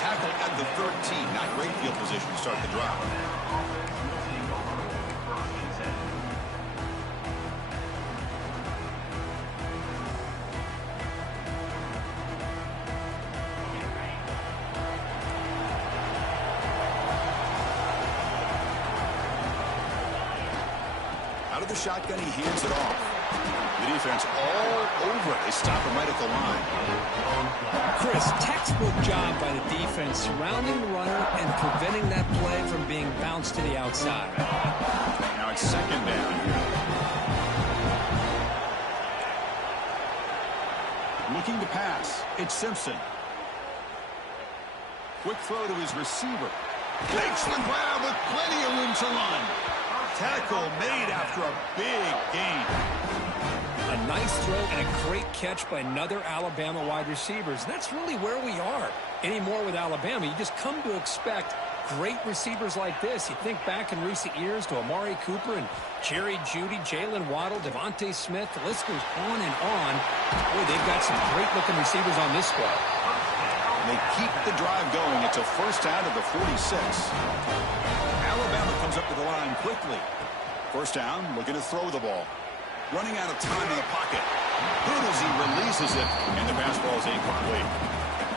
Tackle at the 13. Not great field position to start the drive. Out of the shotgun, he hands it off. The defense all over it. They stop him right at the line. Chris, textbook job by the defense surrounding the runner and preventing that play from being bounced to the outside. Now it's second down here. Looking to pass. It's Simpson. Quick throw to his receiver. Makes the grab with plenty of room to run. Tackle made after a big gain. A nice throw and a great catch by another Alabama wide receivers. That's really where we are anymore with Alabama. You just come to expect great receivers like this. You think back in recent years to Amari Cooper and Jerry Jeudy, Jalen Waddle, Devontae Smith. The list goes on and on. Boy, they've got some great-looking receivers on this squad. They keep the drive going. It's a first down to the 46. Alabama comes up to the line quickly. First down, looking to throw the ball. Running out of time in the pocket. Good as he releases it, and the pass ball is incomplete.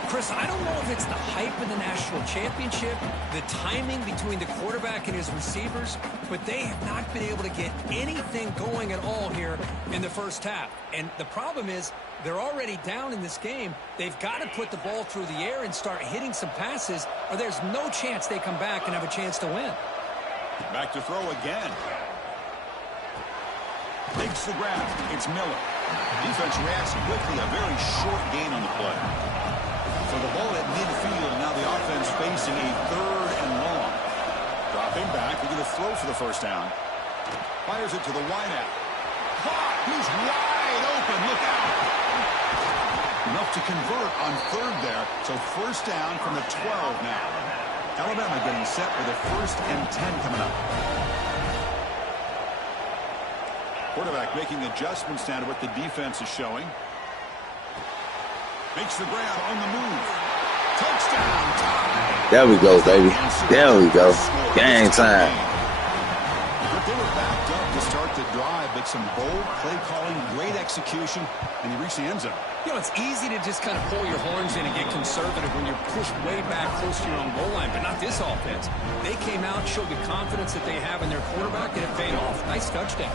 Chris, I don't know if it's the hype of the national championship, the timing between the quarterback and his receivers, but they have not been able to get anything going at all here in the first half. And the problem is they're already down in this game. They've got to put the ball through the air and start hitting some passes, or there's no chance they come back and have a chance to win. Back to throw again. Makes the grab. It's Miller. Defense reacts quickly. A very short gain on the play. So the ball at midfield, and now the offense facing a third and long. Dropping back, looking to throw for the first down. Fires it to the wideout. Caught! He's wide open. Look out! Enough to convert on third there. So first down from the 12 now. Alabama getting set for the 1st and 10 coming up. Quarterback making adjustments down to what the defense is showing. Makes the grab on the move. Touchdown time. There we go, baby. There we go. Game time. But they were backed up to start the drive, but some bold play calling, great execution, and he reached the end zone. You know, it's easy to just kind of pull your horns in and get conservative when you're pushed way back close to your own goal line, but not this offense. They came out, showed the confidence that they have in their quarterback, and it paid off. Nice touchdown.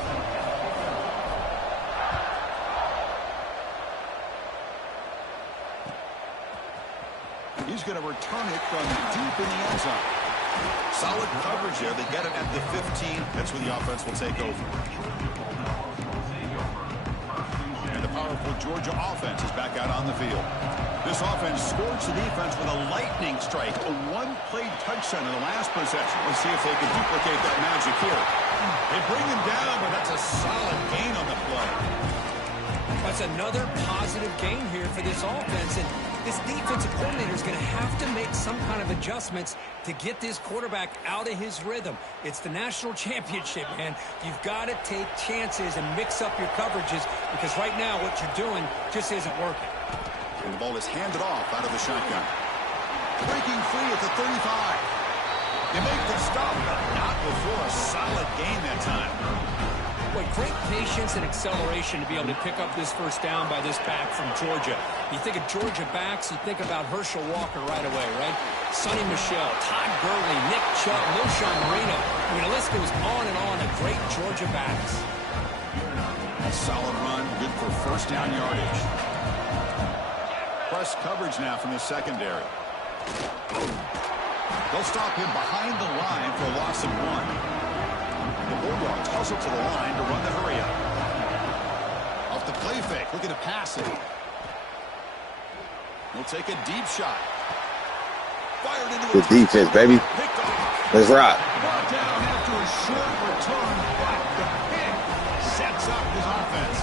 He's going to return it from deep in the end zone. Solid coverage there. They get it at the 15. That's where the offense will take over. And the powerful Georgia offense is back out on the field. This offense scorched the defense with a lightning strike. A one-play touchdown in the last possession. Let's see if they can duplicate that magic here. They bring him down, but that's a solid gain on the play. That's another positive gain here for this offense. And this defensive coordinator is going to have to make some kind of adjustments to get this quarterback out of his rhythm. It's the national championship, man. You've got to take chances and mix up your coverages because right now what you're doing just isn't working. And the ball is handed off out of the shotgun. Breaking free at the 35. They make the stop, but not before a solid game that time. Boy, great patience and acceleration to be able to pick up this first down by this back from Georgia. You think of Georgia backs, you think about Herschel Walker right away, right? Sonny Michel, Todd Gurley, Nick Chubb, Loshawn Marino. I mean, the list goes on and on of great Georgia backs. A solid run, good for first down yardage. Press coverage now from the secondary. They'll stop him behind the line for a loss of 1. The Bulldogs hustle to the line to run the hurry up. Off the play fake, looking to pass it. He'll take a deep shot. Fired into Good defense, baby. Let's rock. Brought down after a short return, but the pick sets up his offense.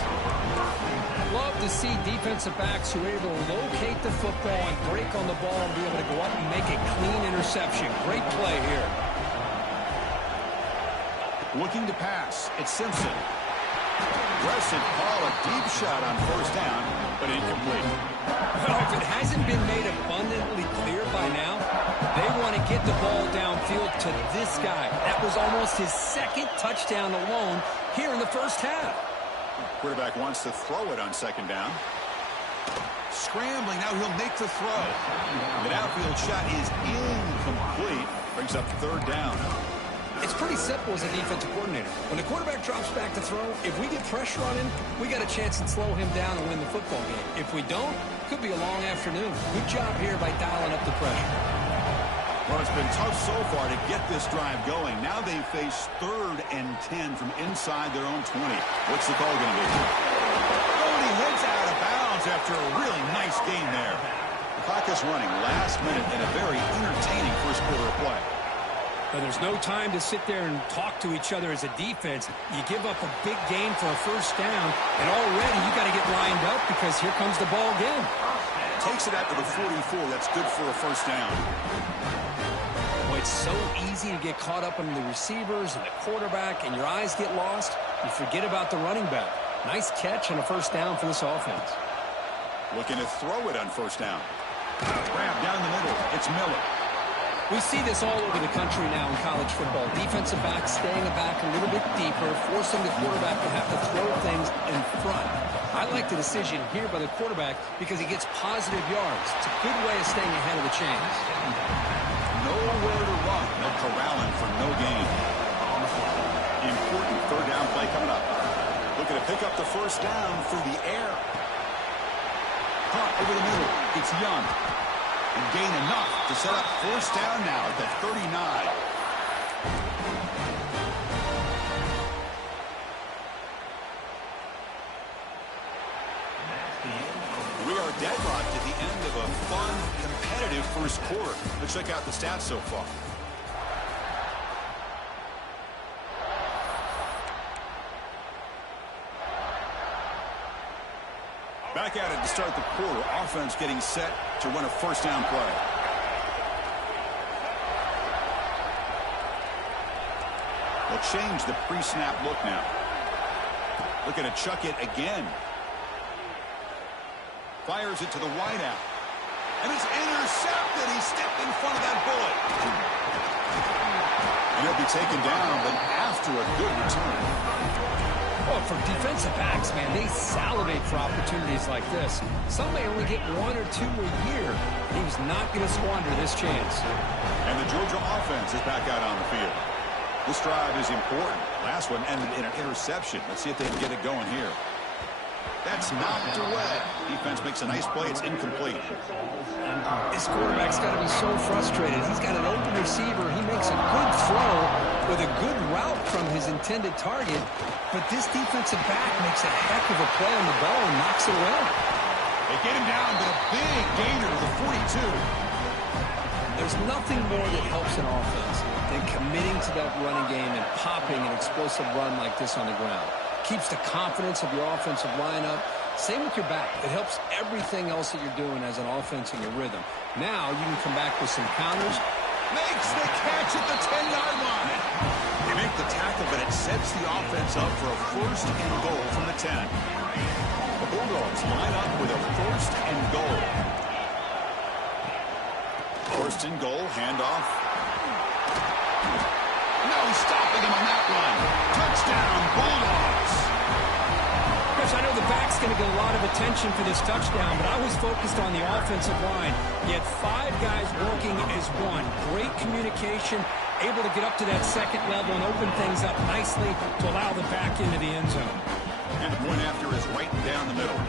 Love to see defensive backs who are able to locate the football and break on the ball and be able to go up and make a clean interception. Great play here. Looking to pass. It's Simpson. Aggressive call, a deep shot on first down, but incomplete. Well, if it hasn't been made abundantly clear by now, they want to get the ball downfield to this guy. That was almost his second touchdown alone here in the first half. Quarterback wants to throw it on second down. Scrambling, now he'll make the throw. The outfield shot is incomplete. Brings up third down. It's pretty simple as a defensive coordinator. When the quarterback drops back to throw, if we get pressure on him, we got a chance to slow him down and win the football game. If we don't, it could be a long afternoon. Good job here by dialing up the pressure. Well, it's been tough so far to get this drive going. Now they face 3rd and 10 from inside their own 20. What's the call going to be? Oh, and he heads out of bounds after a really nice game there. The clock is running last minute in a very entertaining first quarter of play. But there's no time to sit there and talk to each other as a defense. You give up a big gain for a first down, and already you got to get lined up because here comes the ball again. Takes it out to the 44. That's good for a first down. Boy, it's so easy to get caught up in the receivers and the quarterback, and your eyes get lost. You forget about the running back. Nice catch and a first down for this offense. Looking to throw it on first down. Grab down the middle. It's Miller. We see this all over the country now in college football. Defensive backs staying back a little bit deeper, forcing the quarterback to have to throw things in front. I like the decision here by the quarterback because he gets positive yards. It's a good way of staying ahead of the chains. Nowhere to run. No corralling for no gain. Important third down play coming up. Looking to pick up the first down through the air. Caught over the middle. It's Young. And gain enough to set up first down now at the 39. We are deadlocked at the end of a fun, competitive first quarter. Let's check out the stats so far. Back at it to start the quarter. Offense getting set to run a first down play. They'll change the pre-snap look now. Looking to chuck it again. Fires it to the wideout. And it's intercepted. He stepped in front of that bullet. And he'll be taken down, but after a good return. Well, for defensive backs, man, they salivate for opportunities like this. Some may only get 1 or 2 a year. He was not going to squander this chance. And the Georgia offense is back out on the field. This drive is important. Last one ended in an interception. Let's see if they can get it going here. That's knocked away. Defense makes a nice play. It's incomplete. This quarterback's got to be so frustrated. He's got an open receiver. He makes a good throw with a good route from his intended target. But this defensive back makes a heck of a play on the ball and knocks it away. They get him down, but a big gainer to the 42. There's nothing more that helps an offense than committing to that running game and popping an explosive run like this on the ground. Keeps the confidence of your offensive lineup, Same with your back. It helps everything else that you're doing as an offense in your rhythm. Now you can come back with some counters. Makes the catch at the 10-yard line. They make the tackle, but it sets the offense up for a first and goal from the 10. The Bulldogs line up with a first and goal. First and goal, handoff. No stopping him on that one. Touchdown, Bulldogs. Chris, I know the back's going to get a lot of attention for this touchdown, but I was focused on the offensive line. You had 5 guys working as one. Great communication, able to get up to that second level and open things up nicely to allow the back into the end zone. And the point after is right down the middle.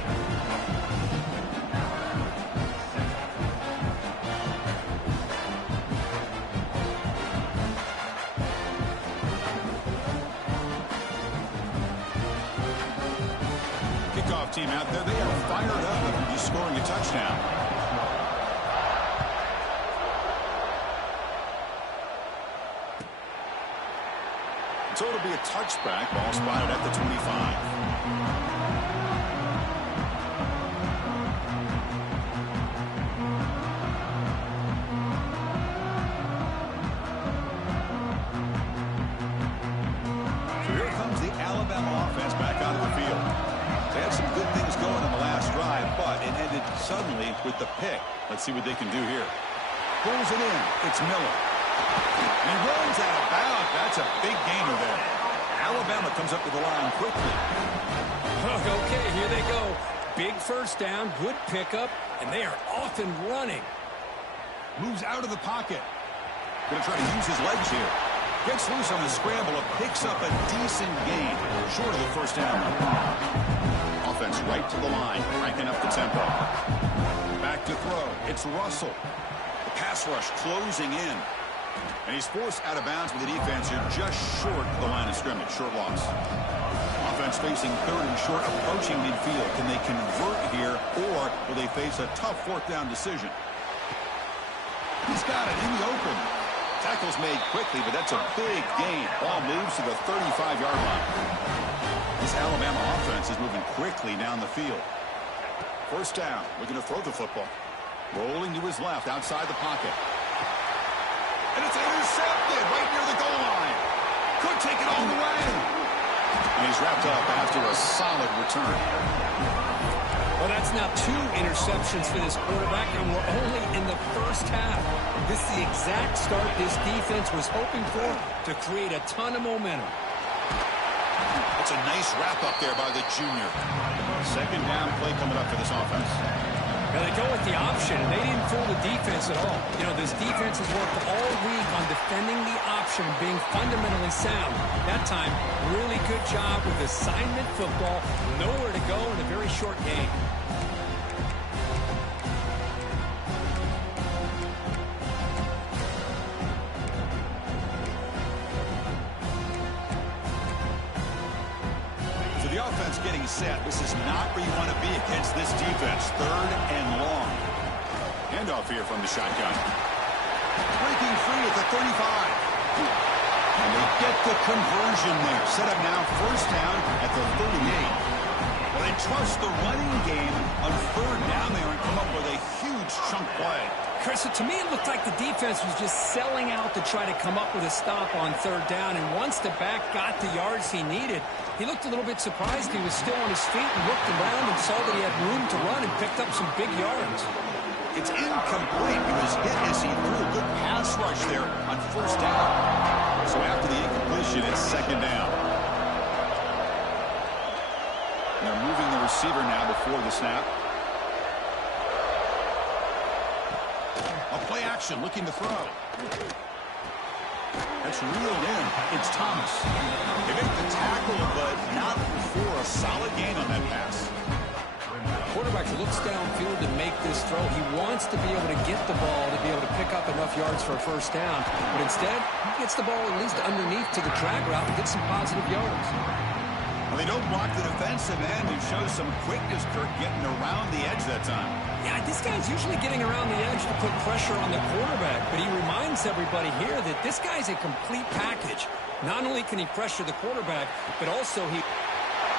Kickoff team out there, they are fired up after just scoring a touchdown. So it'll be a touchback, ball spotted at the 25. So here comes the Alabama offense back out of the field. They had some good things going on the last drive, but it ended suddenly with the pick. Let's see what they can do here. Pulls it in. It's Miller. And he runs out of bounds. That's a big gainer there. Alabama comes up to the line quickly. Okay, here they go. Big first down, good pickup, and they are off and running. Moves out of the pocket. Going to try to use his legs here. Gets loose on the scramble and picks up a decent gain. Short of the first down. Offense right to the line, cranking up the tempo. Back to throw. It's Russell. The pass rush closing in. And he's forced out of bounds with the defense here just short of the line of scrimmage. Short loss. Offense facing third and short, approaching midfield. Can they convert here, or will they face a tough fourth down decision? He's got it in the open. Tackle's made quickly, but that's a big gain. Ball moves to the 35-yard line. This Alabama offense is moving quickly down the field. First down, looking to throw the football. Rolling to his left, outside the pocket. And it's intercepted right near the goal line. Could take it all the way. And he's wrapped up after a solid return. Well, that's now 2 interceptions for this quarterback, and we're only in the first half. This is the exact start this defense was hoping for to create a ton of momentum. That's a nice wrap-up there by the junior. Second down play coming up for this offense. Now they go with the option, and they didn't fool the defense at all. You know, this defense has worked all week on defending the option, being fundamentally sound. That time, really good job with assignment football. Nowhere to go in a very short game. Getting set. This is not where you want to be against this defense. Third and long. Handoff here from the shotgun. Breaking free at the 35. And they get the conversion there. Set up now first down at the 38. Well, they trust the running game on third down there and come up with a huge chunk play. Chris, to me it looked like the defense was just selling out to try to come up with a stop on third down, and once the back got the yards he needed, he looked a little bit surprised. He was still on his feet and looked around and saw that he had room to run and picked up some big yards. It's incomplete. He was hit as he threw a good pass rush there on first down. So after the incompletion, it's second down. And they're moving the receiver now before the snap. A play action, looking to throw. That's reeled in. It's Thomas. They make the tackle, but not before a solid gain on that pass. Quarterback looks downfield to make this throw. He wants to be able to get the ball to be able to pick up enough yards for a first down. But instead, he gets the ball at least underneath to the drag route and gets some positive yards. Well, they don't block the defensive end and show some quickness, Kirk, getting around the edge that time. Yeah, this guy's usually getting around the edge to put pressure on the quarterback, but he reminds everybody here that this guy's a complete package. Not only can he pressure the quarterback, but also he...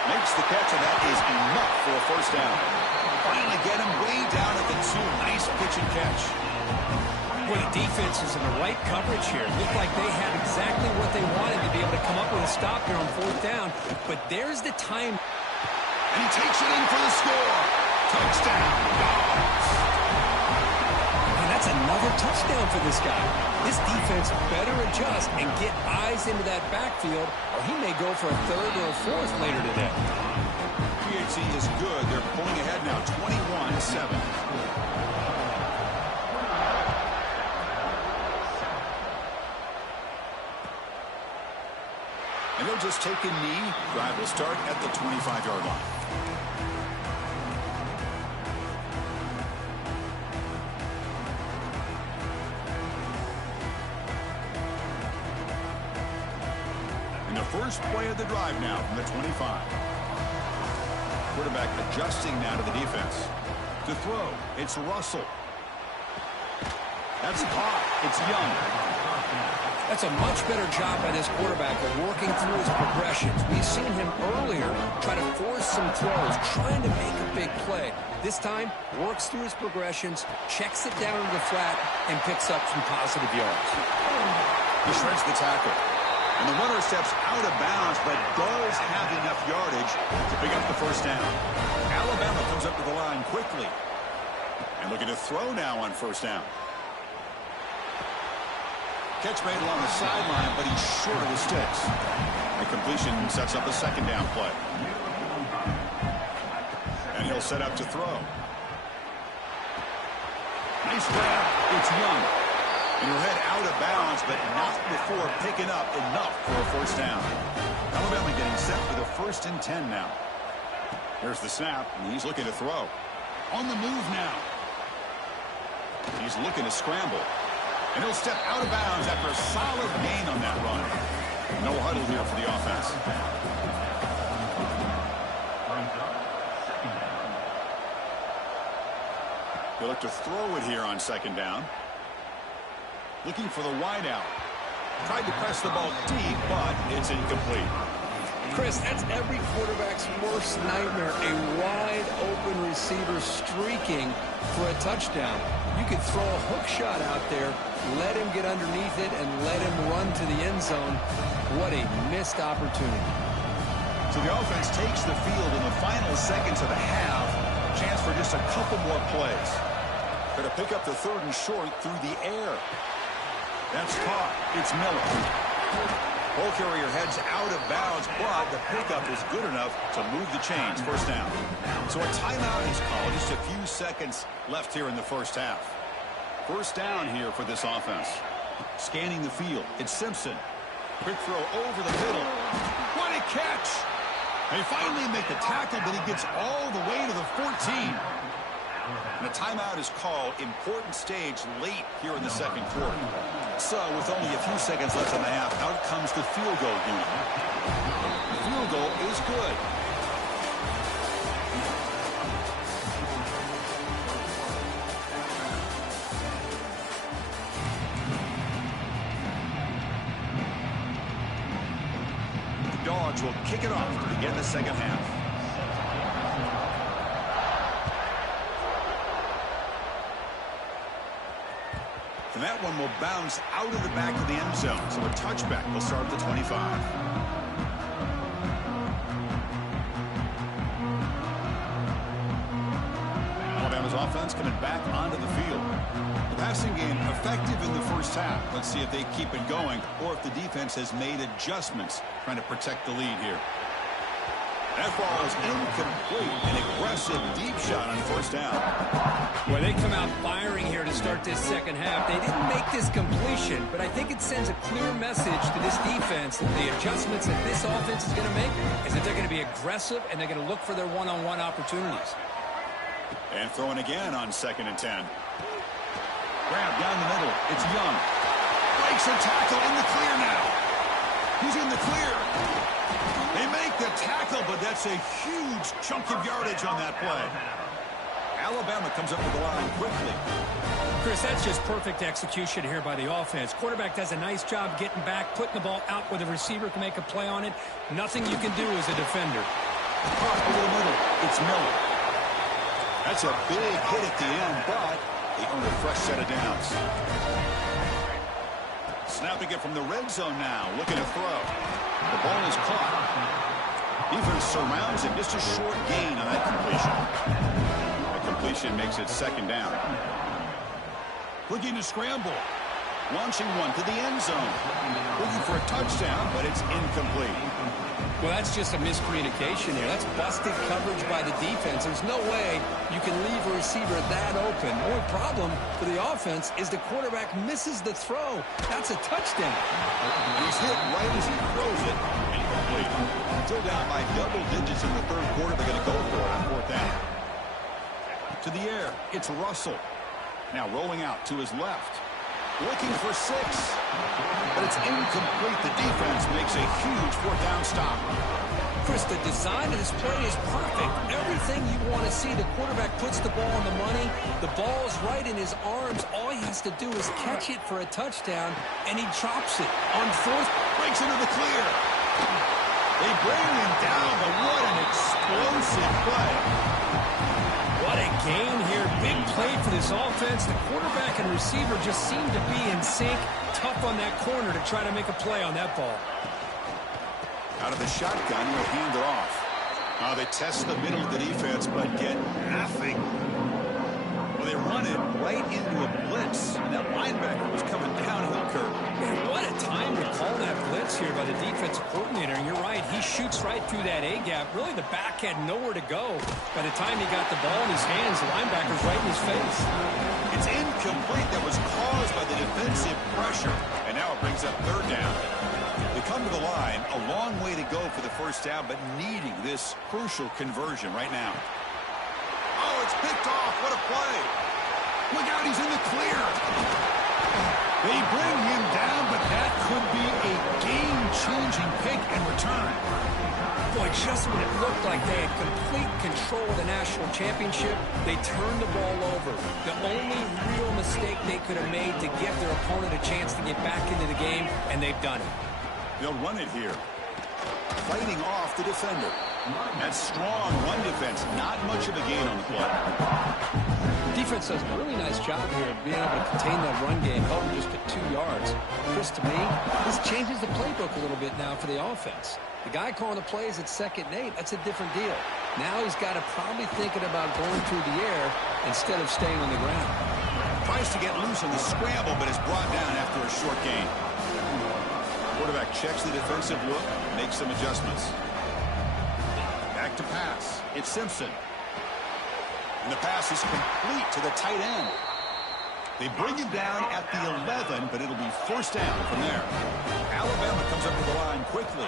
Makes the catch, and that is enough for a first down. Finally get him way down at the 2. Nice pitch and catch. Well, the defense is in the right coverage here. Looked like they had exactly what they wanted to be able to come up with a stop here on 4th down. But there's the time. And he takes it in for the score. Touchdown, Dogs. And that's another touchdown for this guy. This defense better adjust and get eyes into that backfield, or he may go for a 3rd or a 4th later today. PHC is good. They're pulling ahead now, 21-7. And they'll just take a knee. Drive will start at the 25-yard line. And the first play of the drive now from the 25. Quarterback adjusting now to the defense. To throw, it's Russell. That's caught. It's Young. That's a much better job by this quarterback of working through his progressions. We've seen him earlier try to force some throws, trying to make a big play. This time, works through his progressions, checks it down to the flat, and picks up some positive yards. He shreds the tackle. And the runner steps out of bounds, but does have enough yardage to pick up the first down. Alabama comes up to the line quickly. And looking to throw now on first down. Catch made along the sideline, but he's short of the sticks. The completion sets up a 2nd down play. And he'll set up to throw. Nice grab. It's Young. And he'll head out of bounds, but not before picking up enough for a first down. Alabama getting set for the 1st and 10 now. Here's the snap, and he's looking to throw. On the move now. He's looking to scramble. And he'll step out of bounds after a solid gain on that run. No huddle here for the offense. He'll look to throw it here on 2nd down. Looking for the wideout. Tried to press the ball deep, but it's incomplete. Chris, that's every quarterback's worst nightmare, a wide-open receiver streaking for a touchdown. You could throw a hook shot out there, let him get underneath it, and let him run to the end zone. What a missed opportunity. So the offense takes the field in the final seconds of the half. Chance for just a couple more plays. Going to pick up the 3rd and short through the air. That's caught. It's Miller. Ball carrier heads out of bounds, but the pickup is good enough to move the chains. First down. So a timeout is called. Just a few seconds left here in the first half. First down here for this offense. Scanning the field. It's Simpson. Quick throw over the middle. What a catch! They finally make the tackle, but he gets all the way to the 14. And a timeout is called. Important stage late here in the 2nd quarter. So with only a few seconds left in the half, out comes the field goal unit. The field goal is good. The Dogs will kick it off to begin the 2nd half. And that one will bounce out of the back of the end zone. So a touchback will start at the 25. Alabama's offense coming back onto the field. The passing game effective in the first half. Let's see if they keep it going or if the defense has made adjustments trying to protect the lead here. That ball is incomplete. An aggressive deep shot on first down. Well, they come out firing here to start this 2nd half. They didn't make this completion, but I think it sends a clear message to this defense that the adjustments that this offense is going to make is that they're going to be aggressive and they're going to look for their one-on-one opportunities. And throwing again on 2nd and 10. Grab down the middle. It's Young. Breaks a tackle in the clear now. He's in the clear. They make the tackle, but that's a huge chunk of yardage on that play. Alabama comes up to the line quickly. Chris, that's just perfect execution here by the offense. Quarterback does a nice job getting back, putting the ball out where the receiver can make a play on it. Nothing you can do as a defender. Caught over the middle. It's Miller. That's a big hit at the end, but they earn a fresh set of downs. Snapping it from the red zone now. Looking to throw. The ball is caught. Defense surrounds him. Just a short gain on that completion. The completion makes it second down. Looking to scramble. Launching one to the end zone. Looking for a touchdown, but it's incomplete. Well, that's just a miscommunication here. That's busted coverage by the defense. There's no way you can leave a receiver that open. The only problem for the offense is the quarterback misses the throw. That's a touchdown. He's hit right as he throws it. Incomplete. Still down by double digits in the third quarter. They're going to go for it on fourth down. To the air. It's Russell. Now rolling out to his left. Looking for 6. But it's incomplete. The defense makes a huge fourth down stop. Chris, the design of this play is perfect. Everything you want to see. The quarterback puts the ball on the money. The ball's right in his arms. All he has to do is catch it for a touchdown, and he drops it on fourth. Breaks into the clear. They bring him down, but what an explosive play. What a gain here. Big play for this offense. The quarterback and receiver just seem to be in sync. Tough on that corner to try to make a play on that ball. Out of the shotgun, he'll hand it off. They test the middle of the defense, but get nothing. Well, they run it right into a blitz, and that linebacker was coming downhill, Kirk. Man, what a time to call that blitz here by the defensive coordinator. And you're right, he shoots right through that A-gap. Really, the back had nowhere to go. By the time he got the ball in his hands, the linebacker's right in his face. It's incomplete. That was caused by the defensive pressure. And now it brings up third down. They come to the line, a long way to go for the first down, but needing this crucial conversion right now. Oh, it's picked off. What a play. Look out, he's in the clear. They bring him down, but that could be a game-changing pick and return. Boy, just when it looked like they had complete control of the national championship, they turned the ball over. The only real mistake they could have made to give their opponent a chance to get back into the game, and they've done it. They'll run it here. Fighting off the defender. That strong run defense. Not much of a gain on the play. Defense does a really nice job here of being able to contain that run game, held them just at 2 yards. Chris, to me, this changes the playbook a little bit now for the offense. The guy calling the plays at 2nd and 8, that's a different deal. Now he's got to probably thinking about going through the air instead of staying on the ground. Tries to get loose on the scramble, but is brought down after a short gain. Quarterback checks the defensive look, makes some adjustments. Back to pass. It's Simpson. And the pass is complete to the tight end. They bring him down at the 11, but it'll be first down from there. Alabama comes up to the line quickly.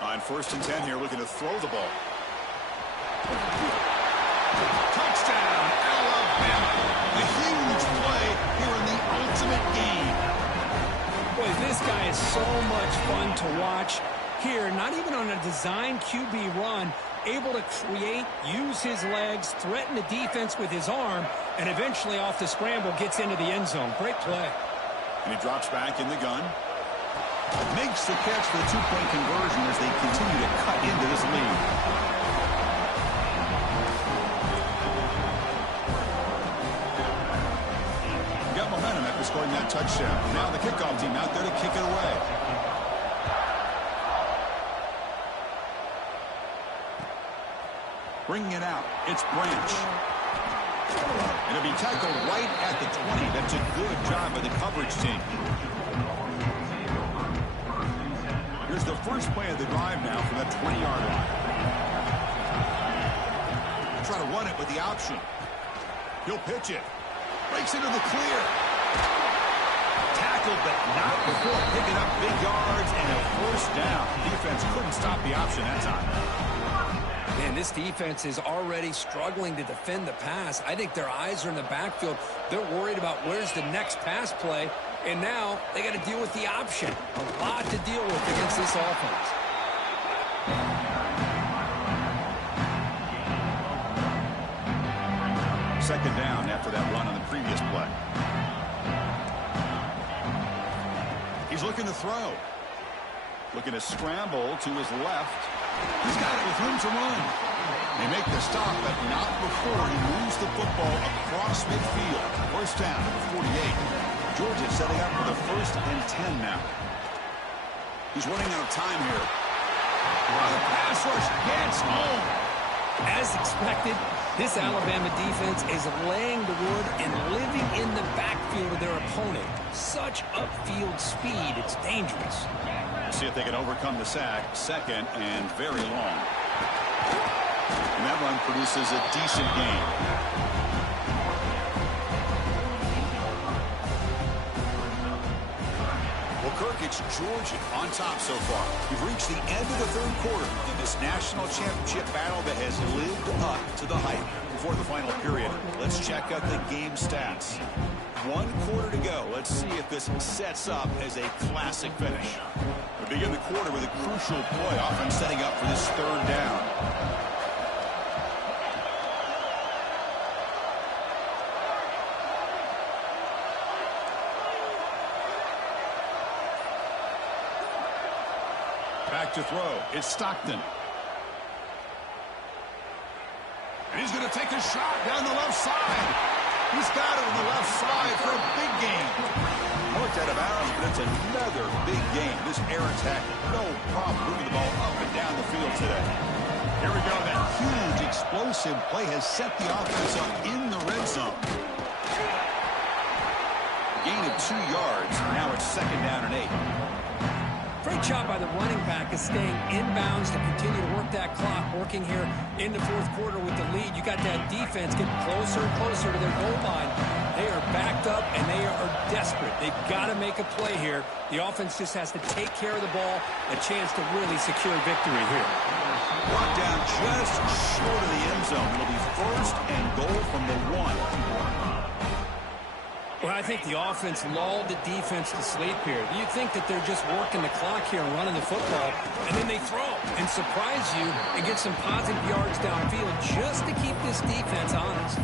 On 1st and 10 here, looking to throw the ball. Touchdown, Alabama. A huge play here in the ultimate game. Boy, this guy is so much fun to watch. Here, not even on a design QB run, able to create, use his legs, threaten the defense with his arm, and eventually off the scramble gets into the end zone. Great play. And he drops back in the gun. Makes the catch for the 2-point conversion as they continue to cut into this lead. Got momentum after scoring that touchdown. Now the kickoff team out there to kick it away. Bringing it out, it's Branch. And it'll be tackled right at the 20. That's a good job by the coverage team. Here's the first play of the drive now from that 20-yard line. Try to run it with the option. He'll pitch it. Breaks into the clear. Tackled, but not before picking up big yards and a first down. Defense couldn't stop the option that time. Man, this defense is already struggling to defend the pass. I think their eyes are in the backfield. They're worried about where's the next pass play. And now they got to deal with the option. A lot to deal with against this offense. Second down after that run on the previous play. He's looking to throw. Looking to scramble to his left. He's got it with room to run. They make the stop, but not before he moves the football across midfield. First down at the 48. Georgia setting up for the 1st and 10 now. He's running out of time here. The pass rush gets home. As expected, this Alabama defense is laying the wood and living in the backfield of their opponent. Such upfield speed, it's dangerous. See if they can overcome the sack. 2nd and very long. And that run produces a decent gain. Well, Kirk, it's Georgia on top so far. We've reached the end of the 3rd quarter in this national championship battle that has lived up to the hype. Before the final period, let's check out the game stats. 1 quarter to go. Let's see if this sets up as a classic finish. We begin the quarter with a crucial play, often setting up for this 3rd down. Back to throw. It's Stockton. And he's going to take a shot down the left side. He's got it on the left side for a big gain. Looked out of bounds, but it's another big gain. This Aaron tackle, no problem moving the ball up and down the field today. Here we go. That huge explosive play has set the offense up in the red zone. Gain of 2 yards. Now it's 2nd down and 8. Great job by the running back is staying inbounds to continue to work that clock, working here in the 4th quarter with the lead. You got that defense getting closer and closer to their goal line. They are backed up, and they are desperate. They've got to make a play here. The offense just has to take care of the ball, a chance to really secure victory here. Brought down just short of the end zone. It'll be 1st and goal from the 1. Well, I think the offense lulled the defense to sleep here. You think that they're just working the clock here and running the football, and then they throw and surprise you and get some positive yards downfield just to keep this defense honest.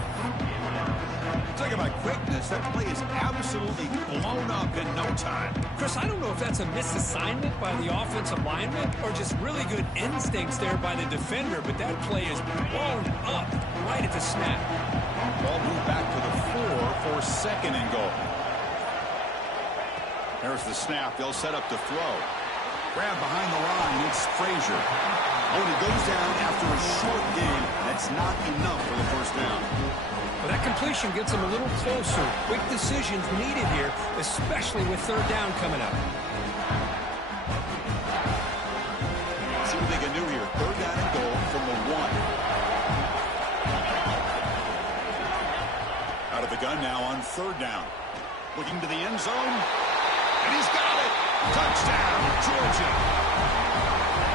Talking about quickness, that play is absolutely blown up in no time. Chris, I don't know if that's a misassignment by the offensive lineman or just really good instincts there by the defender, but that play is blown up right at the snap. Ball moved back to the 4 for 2nd and goal. There's the snap. They'll set up to throw. Grab behind the line. It's Frazier. Oh, and he goes down after a short gain. That's not enough for the 1st down. Well, that completion gets them a little closer. Quick decisions needed here, especially with 3rd down coming up. See what they can do here. 3rd down and goal from the 1. Out of the gun now on 3rd down. Looking to the end zone. And he's got it. Touchdown, Georgia.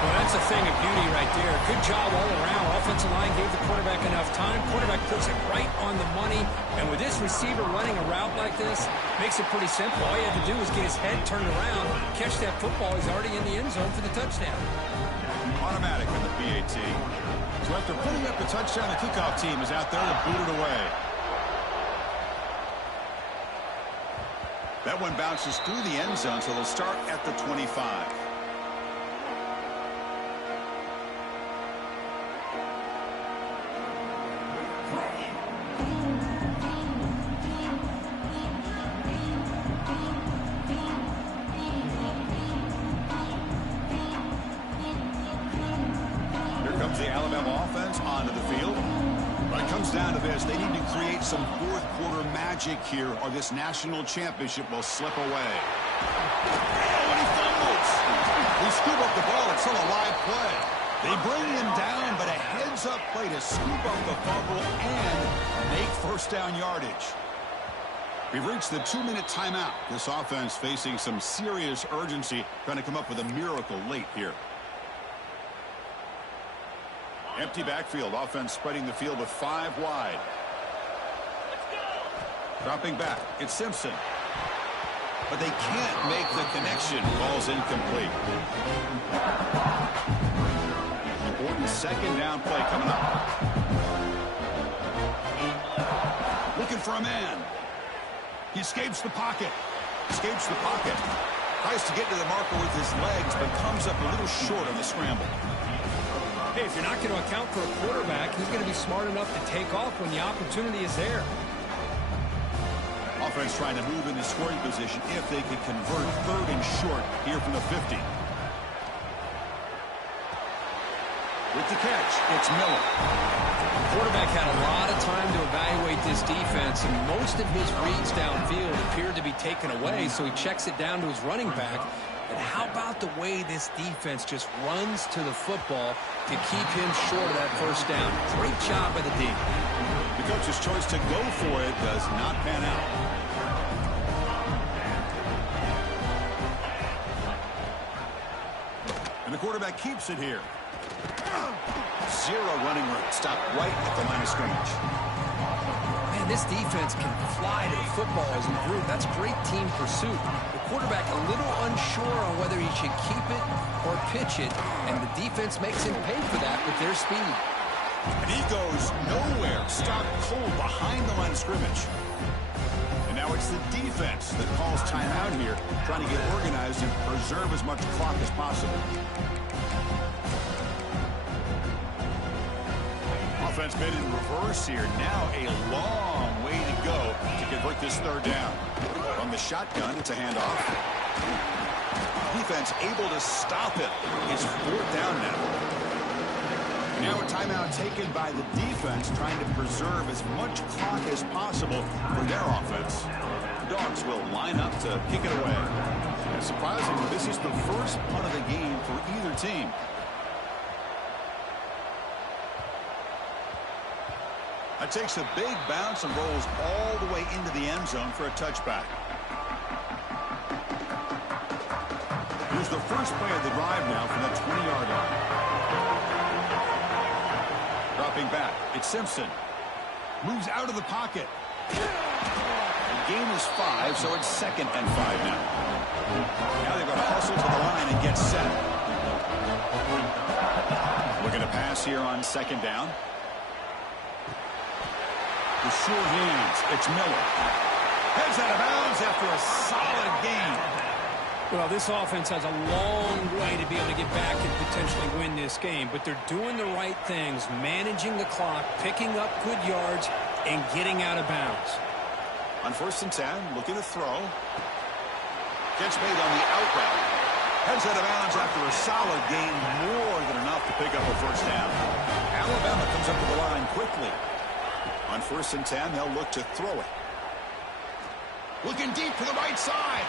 Well, that's a thing of beauty right there. Good job all around. Offensive line gave the quarterback enough time. Quarterback puts it right on the money. And with this receiver running a route like this, makes it pretty simple. All you have to do is get his head turned around, catch that football. He's already in the end zone for the touchdown. Automatic in the PAT. So after putting up the touchdown, the kickoff team is out there to boot it away. That one bounces through the end zone, so they'll start at the 25. Here comes the Alabama offense onto the field. When it comes down to this, they need to create some 4th quarter magic here, or this national championship will slip away. Oh, and he fumbles. They scoop up the ball. It's still a live play. They bring him down, but a heads-up play to scoop up the fumble and make 1st down yardage. We've reached the 2-minute timeout. This offense facing some serious urgency, trying to come up with a miracle late here. Empty backfield. Offense spreading the field with 5 wide. Dropping back. It's Simpson. But they can't make the connection. Ball's incomplete. Important 2nd down play coming up. Looking for a man. He escapes the pocket. Escapes the pocket. Tries to get to the marker with his legs, but comes up a little short on the scramble. Hey, if you're not going to account for a quarterback, he's going to be smart enough to take off when the opportunity is there. Offense trying to move into scoring position if they can convert 3rd and short here from the 50. With the catch, it's Miller. The quarterback had a lot of time to evaluate this defense, and most of his reads downfield appeared to be taken away, so he checks it down to his running back. And how about the way this defense just runs to the football to keep him short of that first down? Great job by the D. The coach's choice to go for it does not pan out. And the quarterback keeps it here. 0 running room. Stop right at the line of scrimmage. Man, this defense can fly to the football as a group. That's great team pursuit. The quarterback a little unsure on whether he should keep it or pitch it, and the defense makes him pay for that with their speed. And he goes nowhere. Stop cold behind the line of scrimmage. And now it's the defense that calls timeout here, trying to get organized and preserve as much clock as possible. Offense been in reverse here. Now a long way to go to convert this 3rd down. From the shotgun, it's a handoff. Defense able to stop it. It's 4th down now. Now a timeout taken by the defense, trying to preserve as much clock as possible for their offense. The Dogs will line up to kick it away. And surprisingly, this is the first punt of the game for either team. It takes a big bounce and rolls all the way into the end zone for a touchback. Here's the first play of the drive now from the 20-yard line. Dropping back, it's Simpson. Moves out of the pocket. The gain is 5, so it's 2nd and 5 now. Now they're going to hustle to the line and get set. Looking to pass here on 2nd down. The sure hands. It's Miller. Heads out of bounds after a solid gain. Well, this offense has a long way to be able to get back and potentially win this game, but they're doing the right things, managing the clock, picking up good yards, and getting out of bounds. On 1st and 10, looking to throw. Catch made on the out route. Heads out of bounds after a solid gain, more than enough to pick up a 1st down. Alabama comes up to the line quickly. On 1st and 10, they'll look to throw it. Looking deep to the right side.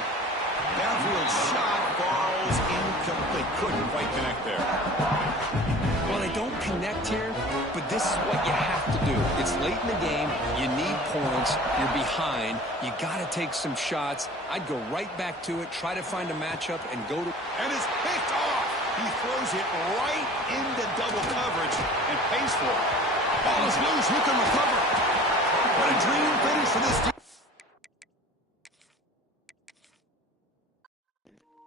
Downfield shot falls incomplete. Couldn't quite connect there. Well, they don't connect here, but this is what you have to do. It's late in the game. You need points. You're behind. You got to take some shots. I'd go right back to it, try to find a matchup, and go to... And it's picked off. He throws it right into double coverage and pays for it. Ball is loose. Who can recover? What a dream finish for this team.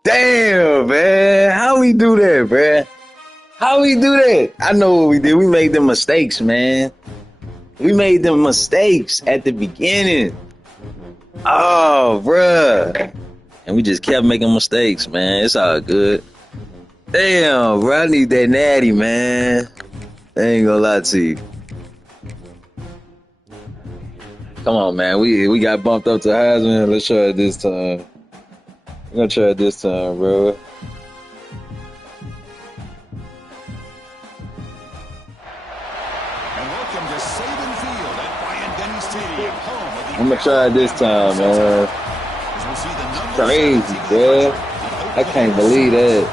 Damn, man. How we do that, man? How we do that? I know what we did. We made them mistakes, man. We made them mistakes at the beginning. Oh, bruh. And we just kept making mistakes, man. It's all good. Damn, bro. I need that natty, man. I ain't gonna lie to you. Come on, man. We got bumped up to Heisman. Let's try it this time. We're gonna try it this time, bro. And welcome to Saban Field at Bryant-Denny Stadium, home of the... I'm gonna try it this time, man. As we'll see the number Crazy, 17 bro. country, I can't believe that.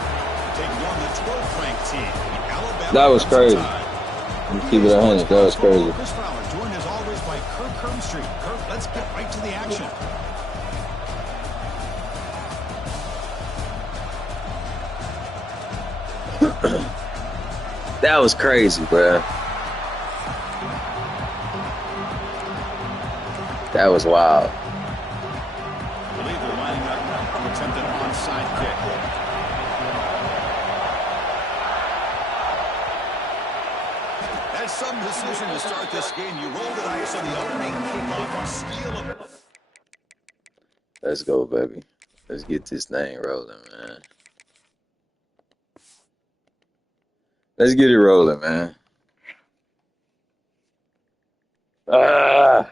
taking on the 12th ranked team, the Alabama That was Crimson crazy. Tide. Let's keep it 100. That was crazy. Chris Fowler, joined as always by Kirk Herbstreit. Kirk, let's get right to the action. That was crazy, bro. That was wild. I believe they're lining up to attempt an onside kick. That's some decision to start this game. You roll the dice on the opening kickoff. Steal it. Let's go, baby. Let's get this thing rolling, man. Let's get it rolling, man. Ah.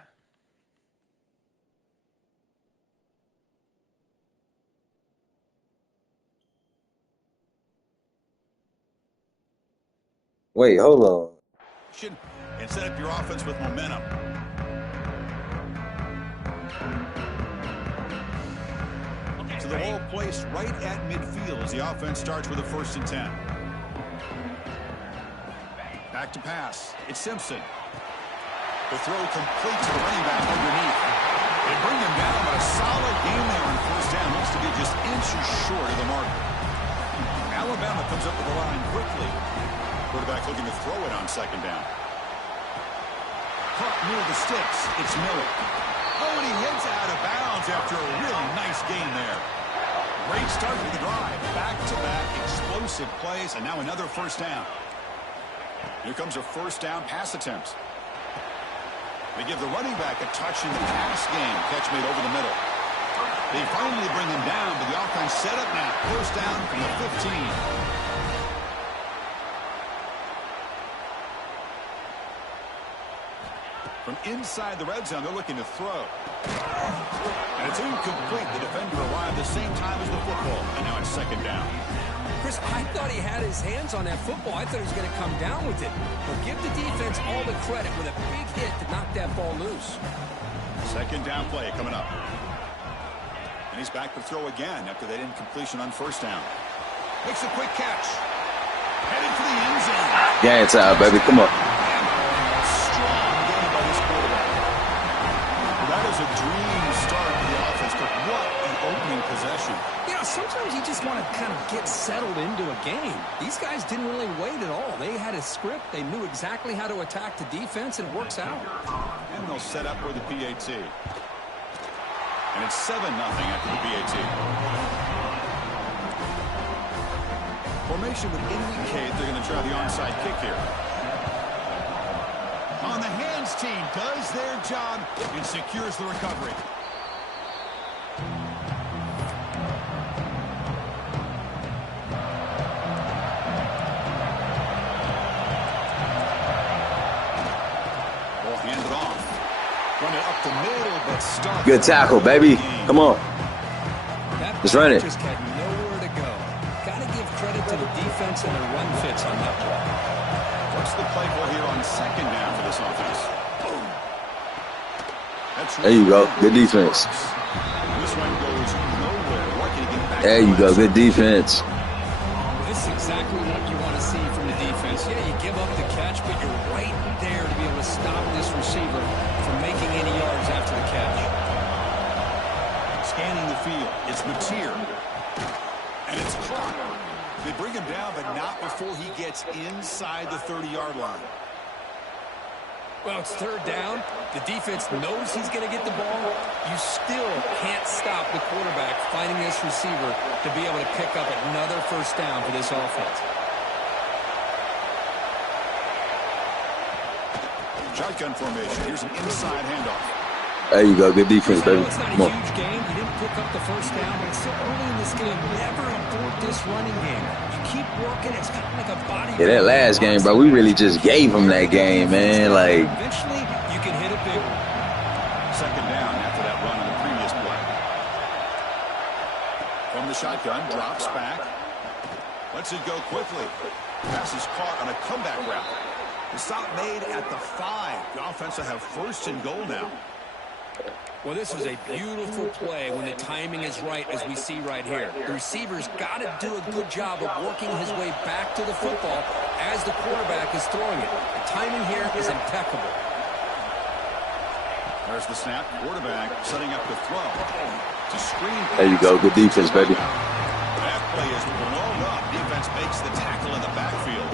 Wait, hold on. And set up your offense with momentum. So the ball placed right at midfield as the offense starts with a 1st and 10. Back to pass. It's Simpson. The throw complete to the running back underneath. They bring him down, but a solid game there on 1st down. Looks to be just inches short of the mark. Alabama comes up with the line quickly. Quarterback looking to throw it on 2nd down. Caught near the sticks. It's Miller. Oh, and he heads out of bounds after a really nice game there. Great start to the drive. Back-to-back explosive plays, and now another 1st down. Here comes a 1st down pass attempt. They give the running back a touch in the pass game. Catch made over the middle. They finally bring him down, but the offense set up now. 1st down from the 15. From inside the red zone, they're looking to throw. And it's incomplete. The defender arrived the same time as the football. And now it's 2nd down. Chris, I thought he had his hands on that football. I thought he was going to come down with it. But give the defense all the credit with a big hit to knock that ball loose. 2nd down play coming up. And he's back to throw again after that incompletion on 1st down. Makes a quick catch. Heading for the end zone. Game time, baby. Come on. Strong game by this quarterback. That is a dream start to the offense, but what an opening possession. You know, sometimes you just want to kind of get settled into a game. These guys didn't really wait at all. They had a script. They knew exactly how to attack the defense, and it works out. And they'll set up for the PAT. And it's 7-0 after the PAT. Formation would indicate they're going to try the onside kick here. On the hands team does their job and secures the recovery. Ball handed off. Run it up the middle, but stuck. Good tackle, baby. Come on. Let's run it. Just had nowhere to go. Got to give credit to the defense and the run fits on that play. What's the play for here on 2nd down for this offense? That's There you go. Good defense. This one goes nowhere. What can he get back? There you go. Good defense. This is exactly what you want to see from the defense. Yeah, you give up the catch, but you're right there to be able to stop this receiver from making any yards after the catch. Scanning the field. It's Mateer. And it's caught. They bring him down, but not before he gets inside the 30-yard line. Well, it's 3rd down. The defense knows he's going to get the ball. You still can't stop the quarterback finding this receiver to be able to pick up another 1st down for this offense. Shotgun formation. Here's an inside handoff. There you go. Good defense, baby. It's not Come a on. huge game. You didn't pick up the 1st down, but it's still early in this game. Never abort this running game. You keep working. It's kind of like a body. Yeah, that last game, bro, we really just gave him that game, man. Like, Eventually, you can hit a big one. 2nd down after that run on the previous play. From the shotgun, drops back. Lets it go quickly. Pass is caught on a comeback route. The stop made at the 5. The offense will have 1st and goal now. Well, this was a beautiful play when the timing is right, as we see right here. The receiver's got to do a good job of working his way back to the football as the quarterback is throwing it. The timing here is impeccable. There's the snap. Quarterback setting up the throw. To screen. there you go. Good defense, baby. That play is blown up. Defense makes the tackle in the backfield.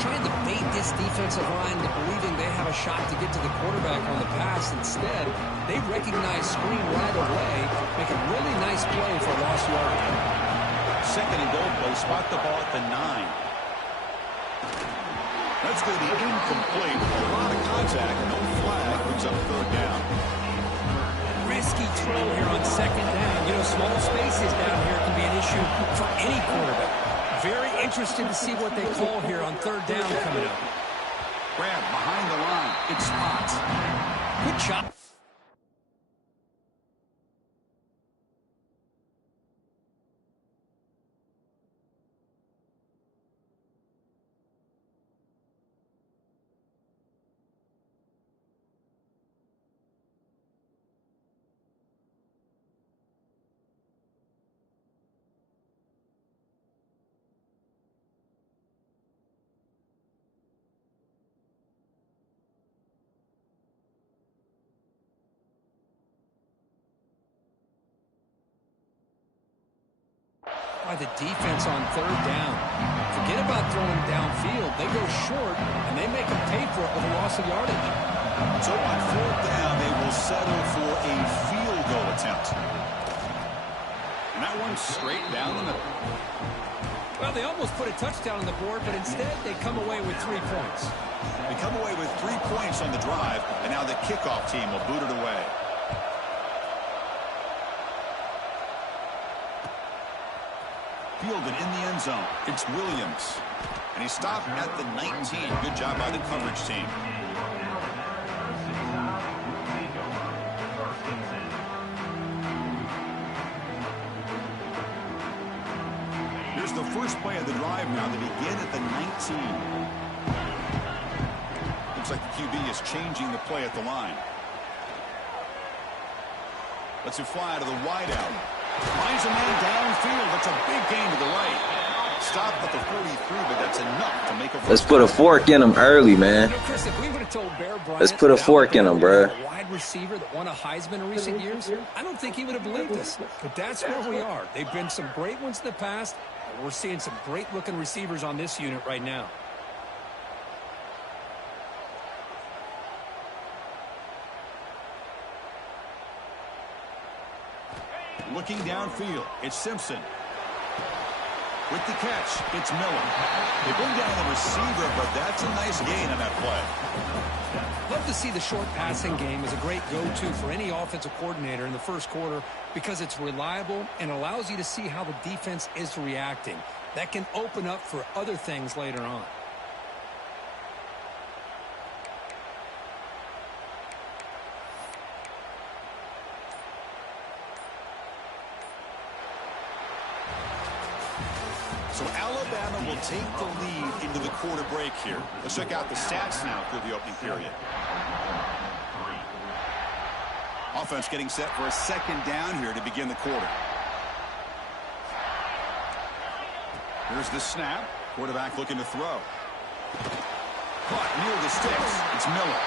Trying to bait this defensive line into believing they have a shot to get to the quarterback on the pass. Instead, they recognize screen right away, make a really nice play for a lost yard. 2nd and goal play. Spot the ball at the 9. That's going to be incomplete. A lot of contact. No flag. Brings up 3rd down. Risky throw here on 2nd down. You know, small spaces down here can be an issue for any quarterback. Very interested to see what they call here on third down coming up. Grab behind the line. It's Spots. Good shot. By the defense on third down. Forget about throwing downfield. They go short, and they make them pay for it with a loss of yardage. So on fourth down, they will settle for a field goal attempt. And that one's straight down the middle. Well, they almost put a touchdown on the board, but instead they come away with 3 points. They come away with 3 points on the drive, and now the kickoff team will boot it away. Fielded in the end zone. It's Williams. And he stopped at the 19. Good job by the coverage team. Here's the first play of the drive now. They begin at the 19. Looks like the QB is changing the play at the line. Lets it fly to the wideout. Finds a man downfield. That's a big gain to the right. Stopped at the 43, but that's enough to make a. Let's put a fork in him early, man. You know, Chris, if we would have told Bear Bryant, let's put a fork in him, bro. A wide receiver that won a Heisman in recent years, I don't think he would have believed us. But that's where we are. They've been some great ones in the past. We're seeing some great-looking receivers on this unit right now. Looking downfield, it's Simpson. With the catch, it's Miller. They bring down the receiver, but that's a nice gain on that play. Love to see the short passing game as a great go-to for any offensive coordinator in the first quarter because it's reliable and allows you to see how the defense is reacting. That can open up for other things later on. So Alabama will take the lead into the quarter break here. Let's check out the stats now through the opening period. Offense getting set for a second down here to begin the quarter. Here's the snap. Quarterback looking to throw. Caught near the sticks. It's Miller.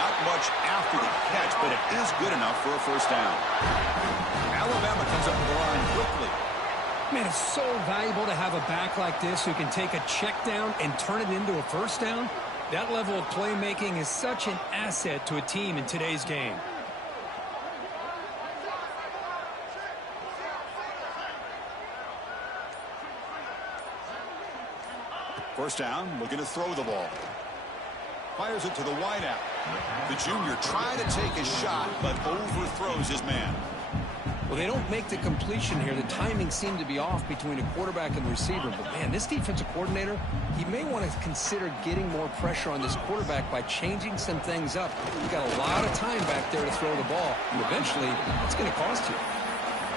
Not much after the catch, but it is good enough for a first down. Alabama comes up to the line quickly. Man, it's so valuable to have a back like this who can take a check down and turn it into a first down. That level of playmaking is such an asset to a team in today's game. First down, looking to throw the ball. Fires it to the wideout. The junior trying to take a shot, but overthrows his man. Well, they don't make the completion here. The timing seemed to be off between a quarterback and the receiver. But, man, this defensive coordinator, he may want to consider getting more pressure on this quarterback by changing some things up. You've got a lot of time back there to throw the ball. And eventually, it's going to cost you.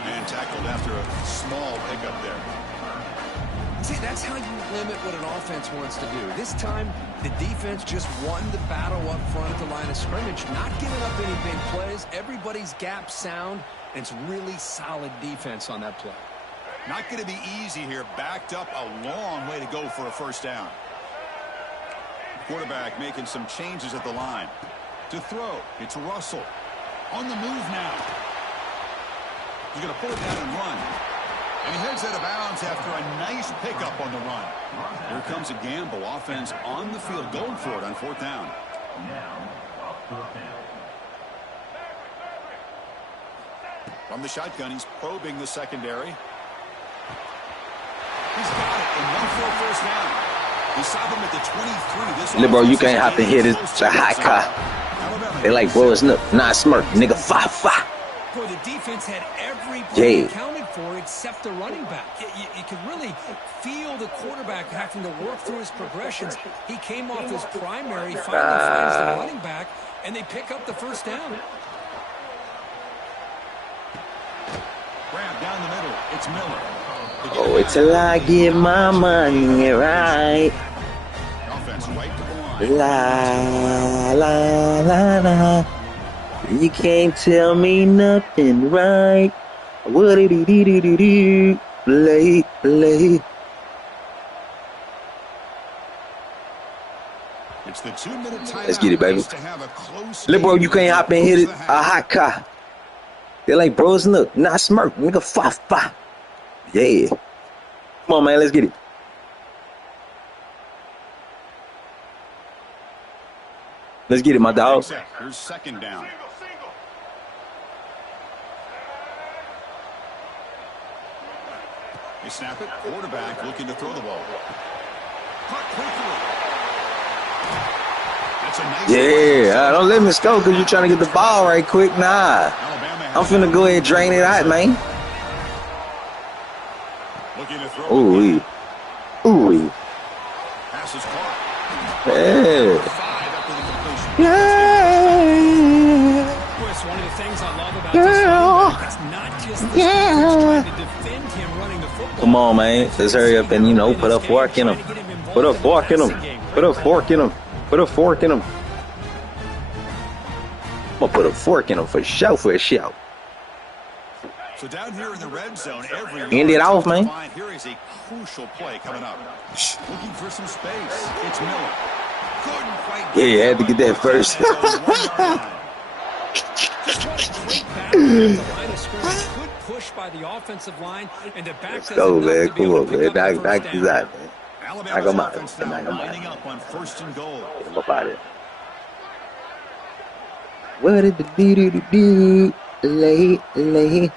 Man tackled after a small pickup there. See, that's how you limit what an offense wants to do. This time, the defense just won the battle up front at the line of scrimmage, not giving up any big plays. Everybody's gap sound, and it's really solid defense on that play. Not going to be easy here. Backed up a long way to go for a first down. Quarterback making some changes at the line. To throw, it's Russell. On the move now. He's going to pull it down and run. And he heads out of bounds after a nice pickup on the run. Here comes a gamble. Offense on the field, going for it on fourth down. From the shotgun, he's probing the secondary. He's got it. Enough for a first down. He stopped him at the 23. This Look, bro, you can't have to hit it. It's a high car. They like, bro, it's not smart. Nigga, fa. Boy, the defense had every play Yeah. accounted for except the running back. You could really feel the quarterback having to work through his progressions. He came off his primary, finally finds the running back, and they pick up the first down. Grab down the middle. It's Miller. Oh, wait till I get my money right. Offense right to the line. La, la, la, la. You can't tell me nothing, right? What do do do do do? Play, play. It's the 2-minute timeout. Let's get it, baby. To have a close Look, bro, game you can't hop and hit it. A hot car. They're like, bros, look, not smirk, nigga, fa. Yeah. Come on, man, let's get it. Let's get it, my dog. Here's second down. They snap it. Quarterback looking to throw the ball. Caught quickly. That's a nice Yeah, don't let me score because you're trying to get the ball right quick. Nah. I'm finna go ahead and drain it out, man. Looking to throw. Ooh-wee. Ooh-wee. Pass is caught. Yeah. 5 after the completion. Yeah. Chris, one of the things I love about this running back, it's not just the trying to defend him running the football. Come on, man. Let's hurry up and, put a fork in him. Put a fork in him. Put a fork in him. Put a fork in him. I'm going to put a fork in him for sure, for sure. So down here in the red zone, every End it off, man. Here is a crucial play coming up. Looking for some space. It's Miller. Couldn't quite Yeah, you had to get that first. Good push by the offensive line, and the back Let's go, man. Come on, man. Knock this out, man. Knock him out. Offense now lining up on 1st and goal. Get him up out of it. What did the do? Late. Wait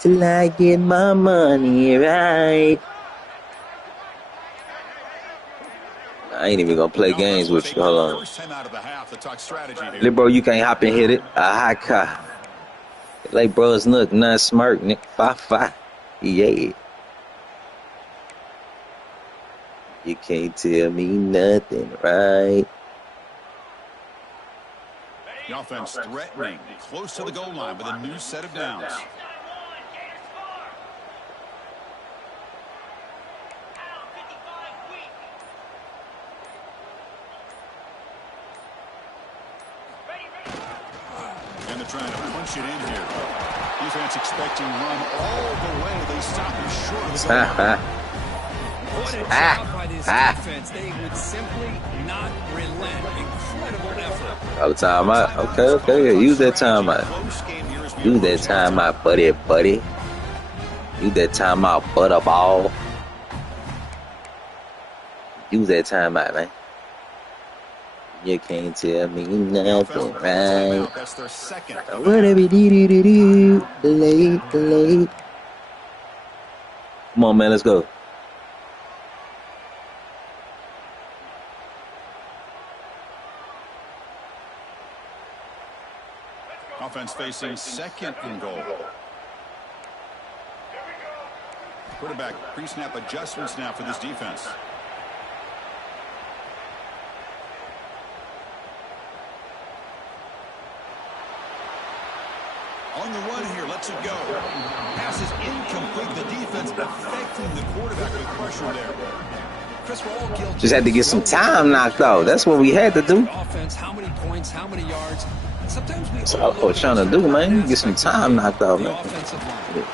till I get my money right. I ain't even gonna play games with you. Hold on. First time out of the half, the talk strategy here. Little bro, you can't hop and hit it. A high car. Like bros, look, not smirk, Nick. Fa. Yeah. You can't tell me nothing, right? The offense threatening, close to the goal line with a new set of downs. And they're trying to punch it in here. Defense expecting run all the way. They stop him short of the goal line. What a job by this defense. They would simply not relent. Incredible effort. All the time out. Okay. Yeah, use that time out. Use that time out, buddy. Use that time out, butterball. Use that time out, man. You can't tell me nothing, right? That's their second. Whatever do. Late. Come on, man. Let's go. Offense facing 2nd and goal. Quarterback pre-snap adjustments now for this defense. On the run here, lets it go. Pass is incomplete. The defense affecting the quarterback with pressure there. Chris, we're all guilty. Just had to get some time knocked out. That's what we had to do. Offense, how many points, how many yards? Sometimes we That's all I was trying to do, man. Get some time knocked out, the man. offensive line. You've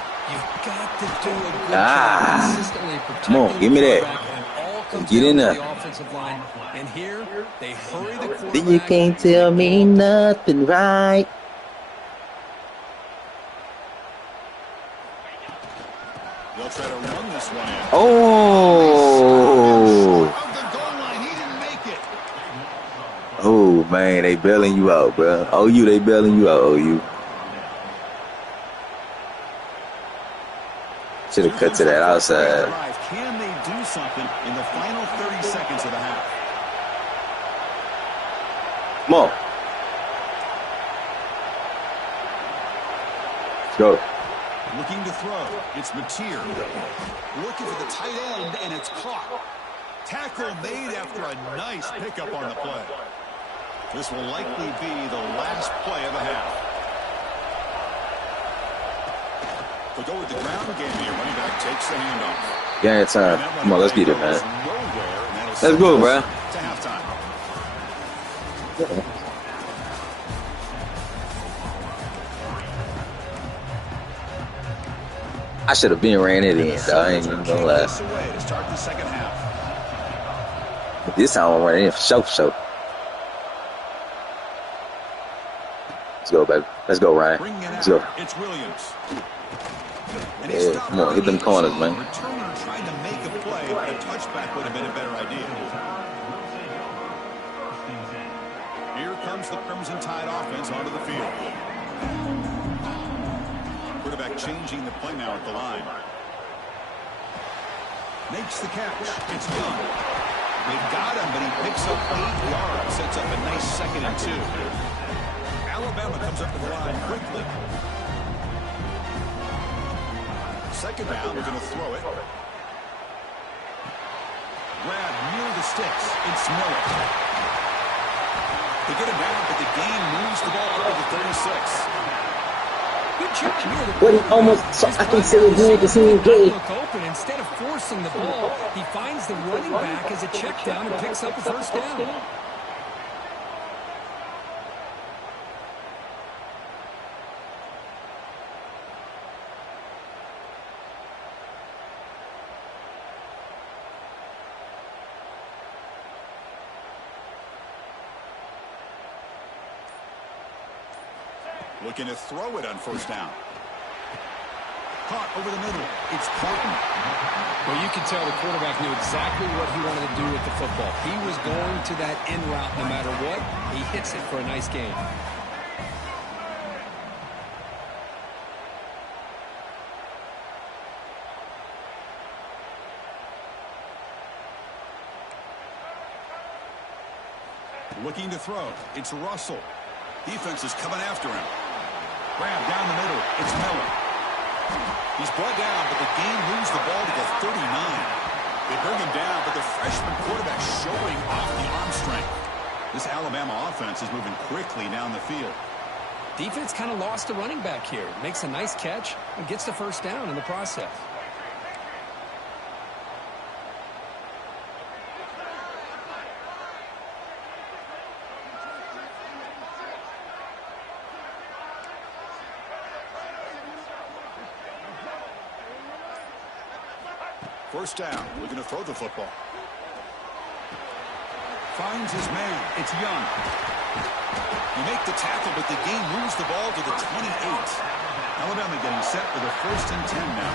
got to do a good Ah. job consistently protecting Come on, give me that. the quarterback, and all comes Get in down to there. the offensive line. And here, they hurry the quarterback. Then you can't tell me nothing, right? They'll try to run this one in. Oh. Of the goal line, he didn't make it. Oh, man, they bailing you out, bro. OU, they bailing you out, OU. Should have cut to that outside. Can they do something in the final 30 seconds of the half? Come on. Let's go. Looking to throw. It's Mateer. Looking for the tight end, and it's caught. Tackle made after a nice pickup on the play. This will likely be the last play of the half. They'll go with the ground game here. Running back takes the handoff. Yeah, it's time. Come on, let's get it, man. Let's go, bro. To halftime. I should have been ran it in, though. I ain't even gonna lie. To start the second half. But this time I'm running in for sure. Let's go, baby. Let's go, Ryan. Let's go. It's Williams. Yeah, come on, hit them corners, man. Returner trying to make a play, but a touchback would have been a better idea. Here comes the Crimson Tide offense onto the field. Quarterback changing the play now at the line. Makes the catch. It's Young. They've got him, but he picks up 8 yards. Sets up a nice 2nd and 2. Alabama comes up to the line quickly. Second down, we're going to throw it. Grab near the sticks. It's Miller. They get him down, but the game moves the ball up to the 36. Good job here. What he almost, so I can say it good to see him get it. Look open. Instead of forcing the ball, he finds the running back as a check down and picks up the first down. Looking to throw it on first down. Caught over the middle. It's Horton. Well, you can tell the quarterback knew exactly what he wanted to do with the football. He was going to that in route no matter what. He hits it for a nice gain. Looking to throw. It's Russell. Defense is coming after him. Grab down the middle. It's Miller. He's brought down, but the game moves the ball to the 39. They bring him down, but the freshman quarterback showing off the arm strength. This Alabama offense is moving quickly down the field. Defense kind of lost a running back here. Makes a nice catch and gets the first down in the process. First down. We're going to throw the football. Finds his man. It's Young. You make the tackle, but the game moves the ball to the 28. Alabama getting set for the 1st and 10 now.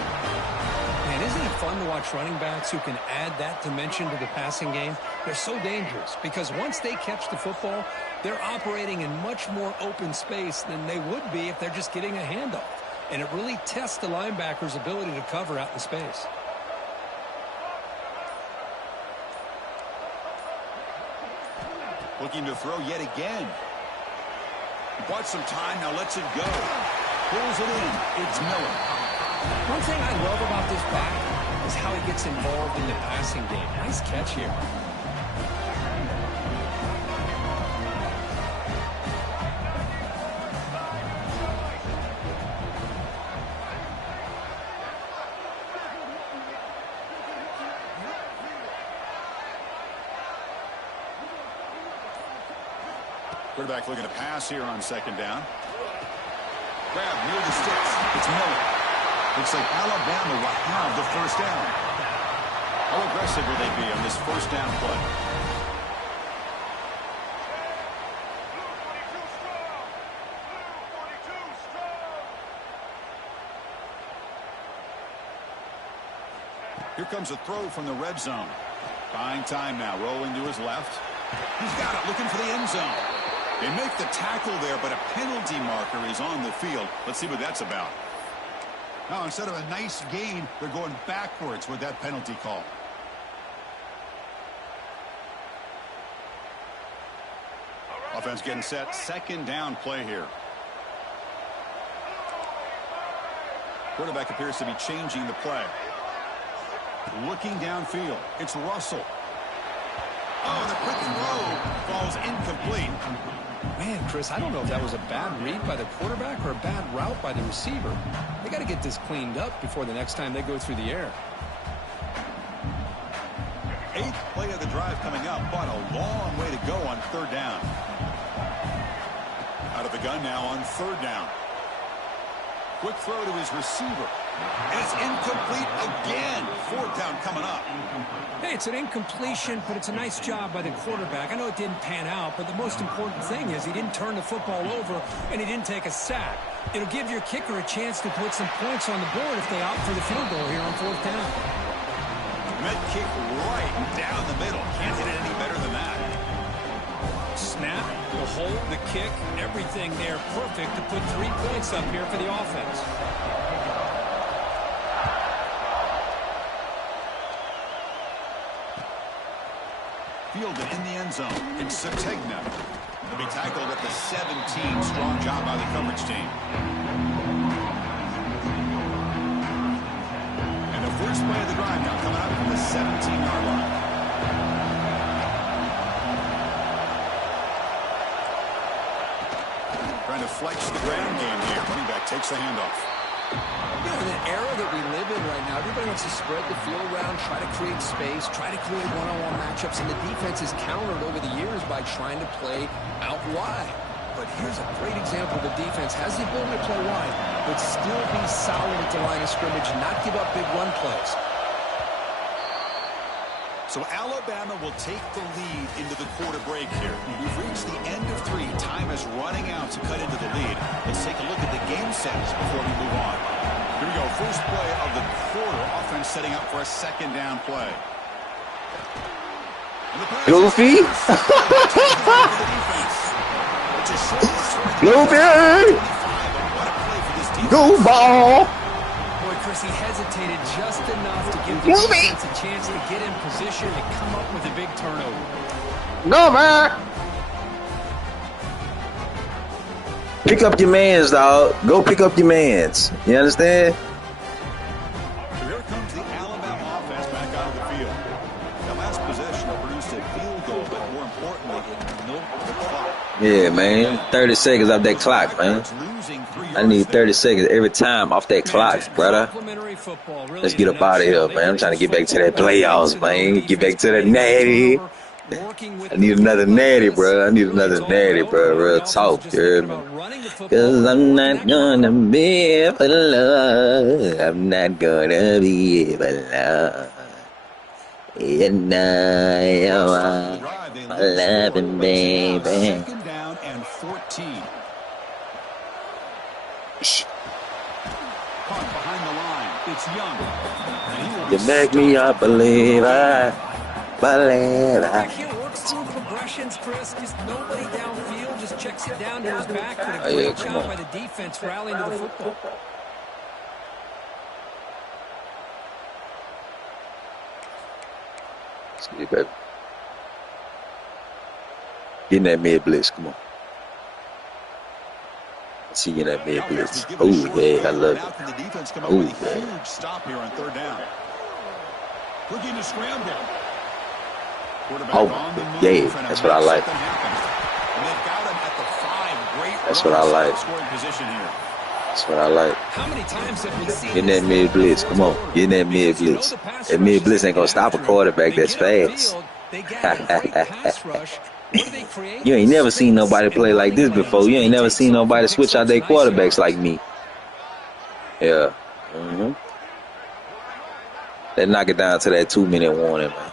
Man, isn't it fun to watch running backs who can add that dimension to the passing game? They're so dangerous because once they catch the football, they're operating in much more open space than they would be if they're just getting a handoff. And it really tests the linebacker's ability to cover out in space. Looking to throw yet again. He bought some time, now lets it go. Pulls it in. It's Miller. One thing I love about this back is how he gets involved in the passing game. Nice catch here. Quarterback looking to pass here on second down. Grab near the sticks. It's Miller. Looks like Alabama will have the first down. How aggressive will they be on this first down play? Here comes a throw from the red zone. Buying time now, rolling to his left. He's got it, looking for the end zone. They make the tackle there, but a penalty marker is on the field. Let's see what that's about. Now, instead of a nice gain, they're going backwards with that penalty call. Offense getting set. Second down play here. Quarterback appears to be changing the play. Looking downfield. It's Russell. Oh, the quick throw falls incomplete. Man, Chris, I don't know if that was a bad read by the quarterback or a bad route by the receiver. They got to get this cleaned up before the next time they go through the air. 8th play of the drive coming up, but a long way to go on 3rd down. Out of the gun now on 3rd down. Quick throw to his receiver. And it's incomplete again. 4th down coming up. Hey, it's an incompletion, but it's a nice job by the quarterback. I know it didn't pan out, but the most important thing is he didn't turn the football over and he didn't take a sack. It'll give your kicker a chance to put some points on the board if they opt for the field goal here on 4th down. Med kick right down the middle. Can't hit it any better than that. Snap, the hold, the kick, everything there perfect to put 3 points up here for the offense. Fielded in the end zone. It's Sategna. He'll be tackled at the 17. Strong job by the coverage team. And the first play of the drive now coming up from the 17-yard line. Trying to flex the ground game here. Running back takes the handoff. You know, in the era that we live in right now, everybody wants to spread the field around, try to create space, try to create one-on-one matchups, and the defense is countered over the years by trying to play out wide. But here's a great example. The defense has the ability to play wide, but still be solid at the line of scrimmage, not give up big run plays. So Alabama will take the lead into the quarter break here. We've reached the end of 3. Time is running out to cut into the lead. Let's take a look at the game sets before we move on. Here we go. First play of the quarter. Offense setting up for a 2nd down play. Goofy. Goofy. Go ball. Boy, Chris, he hesitated just enough to give the defense a chance to get in position and come up with a big turnover. Go, man. Pick up your mans, dog. Go pick up your mans. You understand? So here comes the Alabama offense back out of the field. The last possession produced a field goal, but more importantly, it milked the clock. Yeah, man. 30 seconds off that clock, man. I need 30 seconds every time off that clock, brother. Let's get up out of here, man. I'm trying to get back to that playoffs, man. Get back to that natty. I need another natty, bro. I need another natty, bro. Real talk, you heard me? Cause I'm not gonna be for love. I'm not gonna be for love. You know I'm loving, baby. 2nd down and 14. Caught behind the line. It's Young. You make me up, believe I. I can't work through progressions, Chris. Just nobody downfield. Just checks it down to his back. But a great job by the defense rallying to the football. See, baby. Get in that mid blitz. Come on. See you in that mid blitz. Oh, yeah. I love it. Oh, yeah. Huge stop here on 3rd down. Looking to scramble. Oh, yeah, that's what I like. That's what I like. That's what I like. Get in that mid blitz. Come on. Get in that mid blitz. That mid blitz ain't going to stop a quarterback that's fast. You ain't never seen nobody play like this before. You ain't never seen nobody switch out their quarterbacks like me. Yeah. They knock it down to that 2-minute warning, man.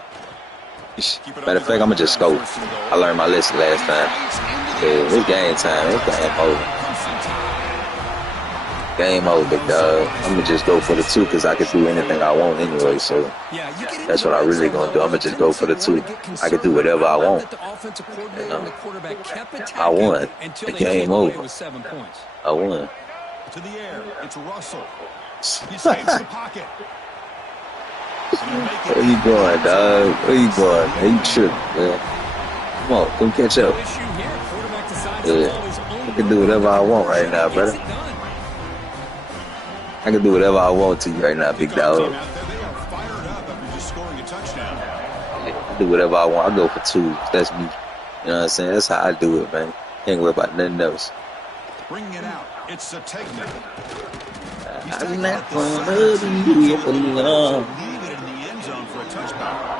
Matter of fact, I'm going to just go. I learned my lesson last time. Yeah, it's game time. It's game over. Game over, big dog. I'm going to just go for the 2 because I can do anything I want anyway. So that's what I really going to do. I'm going to just go for the 2. I can do whatever I want. You know? I won. The game over. I won. To the air. It's Russell. He escapes the pocket. Where you going, dog? Where you going? Man, you tripping, man. Come on, come catch up. Yeah, I can do whatever I want right now, brother. I can do whatever I want to you right now, big dog. They are fired up after just scoring a touchdown. Yeah, I do whatever I want. I go for twos. That's me. You know what I'm saying? That's how I do it, man. Ain't worry about nothing else. Bringing it out. It's Sategna. I'm not gonna leave it alone. Leave it in the end zone for a touchdown.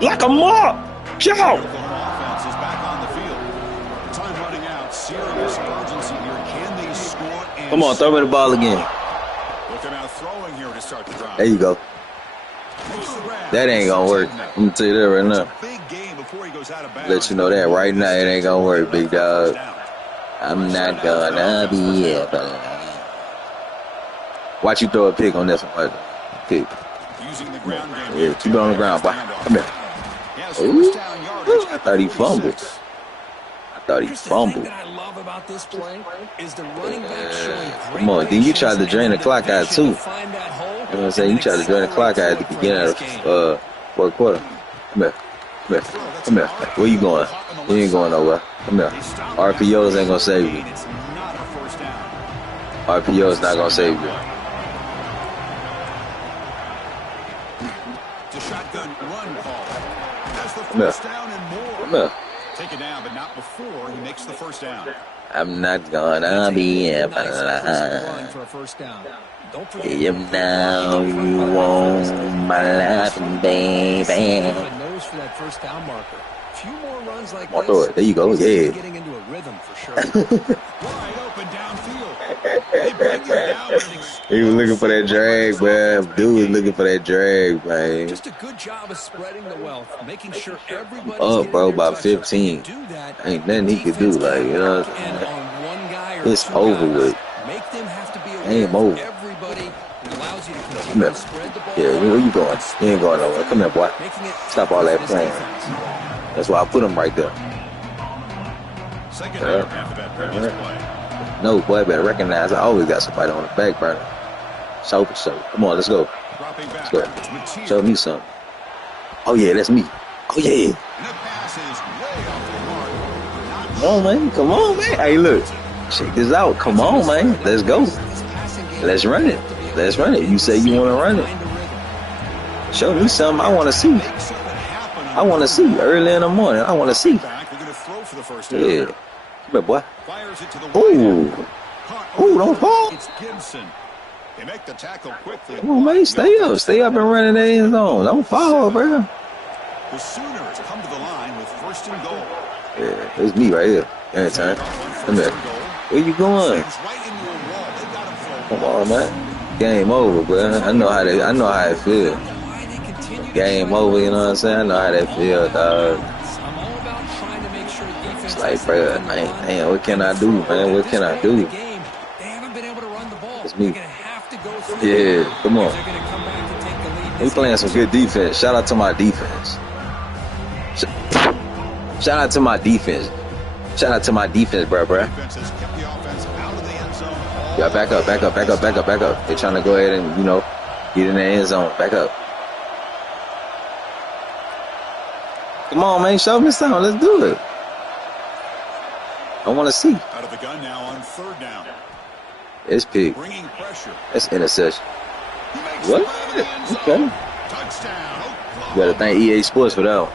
Like a mop! Joe! Offense is back on the field. Time running out. Serious urgency here. Can they score? And Come on, throw me the ball again. Looking out throwing here to start the drive. There you go. That ain't gonna work. I'm gonna tell you that right now. Big game before he goes out of bounds. Let you know that right now. It ain't gonna work, big dog. I'm not gonna be able. Watch you throw a pick on this one. Pick. Using the ground game. Yeah, keep it on the ground, boy. Come here. Ooh. I thought he fumbled. Here's the thing that I love about this play is the running back showing great Come on, then you tried to drain the clock out too. You know find that hole what I'm saying? You tried to drain the clock out at the beginning of the fourth quarter. Come here. Come here. Come here. Where you going? You ain't going nowhere. Come here. RPOs ain't gonna save you. It's not a first down. RPOs not gonna save you. The shotgun run call. That's the Come here. first down and more. Come here. Take it down, but not before he makes the first down. I'm not gonna be able run to. for a first down. Don't forget. If now you want my life, baby. A nose for that first down marker. Few more runs like More throw it. There you go. Yeah. Getting into a rhythm for sure. Wide open downfield. They bring it down with an He was looking for that drag, man. Dude was looking for that drag, man. Just a good job of spreading the wealth, making sure everybody's Up, bro, getting their about touch. 15. Do that, Ain't nothing he could do, like, you know what I'm and saying? on one guy or It's two over guys, with. Make them have to be aware Game of over. everybody. It allows you to Come continue here. to spread the ball. Yeah, where you going? You ain't going nowhere. Come here, boy. Making it Stop all that tough for playing. this defense. That's why I put him right there. second down after that previous play. No, boy, better recognize I always got somebody on the back burner. Show for show. Come on, let's go. Dropping back. Let's go. Show me something. Oh, yeah, that's me. Oh, yeah. And the pass is way off the mark. Come on, man. Come on, man. Hey, look. Check this out. Come on, man. Let's go. Let's run it. Let's run it. You say you want to run it. Show me something I want to see. Make something happen. I want to see early in the morning. I want to see. Back. We're going to throw for the first down. Yeah. Come here, boy. Fires it to the wide Ooh. end. Caught Ooh, don't fall. It's Gibson. They make the tackle quickly. Come on, man. Stay up. Stay up and run in the end zone. Don't fall, bro. The Sooners come to the line with first and goal. Yeah, it's me right here. Every time. Come here. Where you going? It's right into a wall. They got him for a Come on, man. Game over, bro. I know how it feel. Why they continue to Game over, you know what I'm saying? I know how that feel, dog. I'm all about trying to make sure defense It's like, bro, man, what can I do, man? What can I do? They haven't been able to run the ball. It's me. They're gonna have to go through Yeah, it. come on. They're gonna come back and take the lead. We This playing game. some good defense. Shout out to my defense. Shout out to my defense. Shout out to my defense, bro. defense has kept the offense out of the end zone. Yeah, back up. They're trying to go ahead and, get in the end zone. Back up. Come on, man. Show me something. Let's do it. I want to see. Out of the gun now on third down. It's pick. Bringing pressure. That's interception. He makes What? the play to the end zone. Okay. Touchdown. You gotta thank EA Sports for that one.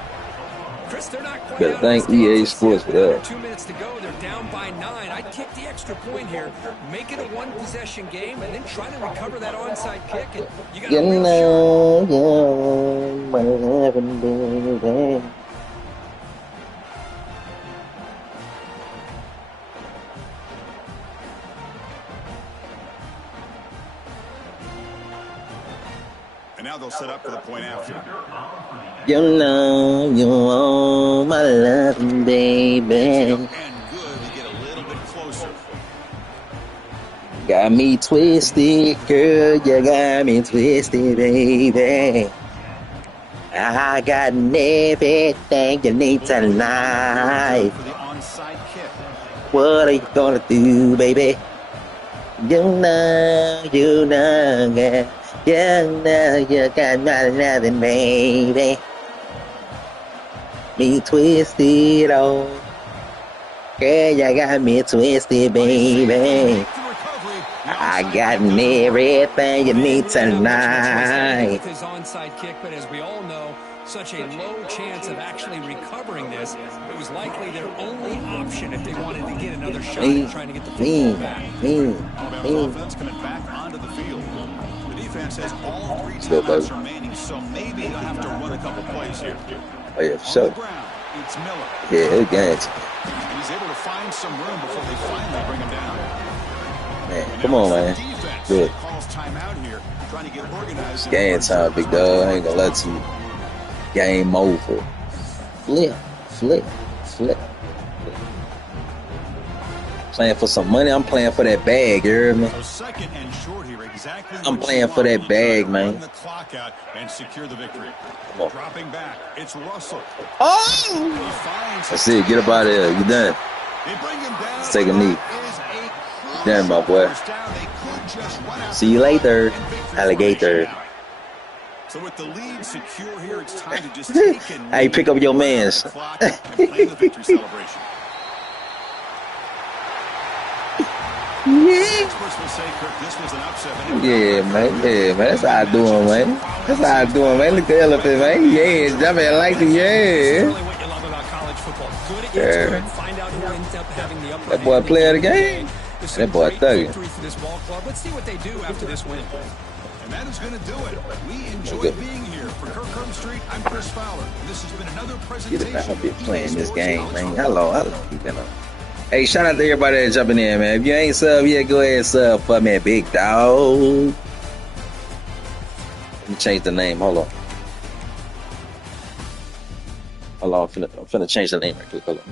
Chris, they're not quite Gotta out of thank this EA game. Sports for Under that. 2 minutes to go. They're down by 9. I'd kick the extra point here. Make it a one-possession game, and then try to recover that onside kick. And you got You a real shot. know, what happened, baby. And now they'll set up for the point after. You know, you want my love, baby. And good. We get a little bit closer. Got me twisted, girl. You got me twisted, baby. I got everything you need tonight. For the onside kick. What are you gonna do, baby? You know, yeah. You know, you got nothing, baby. Me twisted, oh. Yeah, you got me twisted, baby. Make the recovery. The I onside got kick. everything you need With tonight. his onside kick, but as we all know, such a low chance of actually recovering this. It was likely their only option if they wanted to get another shot at trying to get the football back. Alabama's offense coming back onto the field. The defense has all 3 timeouts remaining, so maybe they'll have to run a couple plays here. Oh, yeah, for On the sure. ground, it's Miller. Yeah, it games. He's able to find some room before they finally bring him down. Man, come on, man. Defense Good. calls timeout here, trying to get organized. Game time, big dog. I ain't gonna let you. Game over. Flip. Playing for some money. I'm playing for that bag, you heard me? So second and short here, exactly. I'm what playing you for want. that We'll bag, try to man. Run the clock out and secure the victory. Come on. Dropping back, it's Russell. Oh! He finds That's it. Get up out of here. You done. They bring him down. Let's take a knee. That is a Done, my boy. first down. They could just run out See you later, in victory alligator. formation. So with the lead secure here, it's time to just take a knee, Hey, pick up your run out mans. the clock, and play the victory celebration. Experts will say, Kirk, this was an upset. but it Yeah, man. Yeah, man. That's how I do it, man. That's how I do it, man. Look at the elephant, man. Yeah, jumping like the It's yeah. really what you love about college football. Good against Yeah. good. Find out who ends up having the upper That boy hand. player of the game. This is That a boy great thugging. victory for this ball club. Let's see what they do after this win. And that is going to do it. We enjoy Okay. being here. For Kirk Herbstreit, I'm Chris Fowler. And this has been another Get presentation. it back. I've been of playing EA this Sports game, College man. Football. Hello. You know. Hey, shout out to everybody that's jumping in, man. If you ain't sub yet, go ahead and sub for me, big dog. Let me change the name. Hold on. I'm finna change the name right quick. Hold on.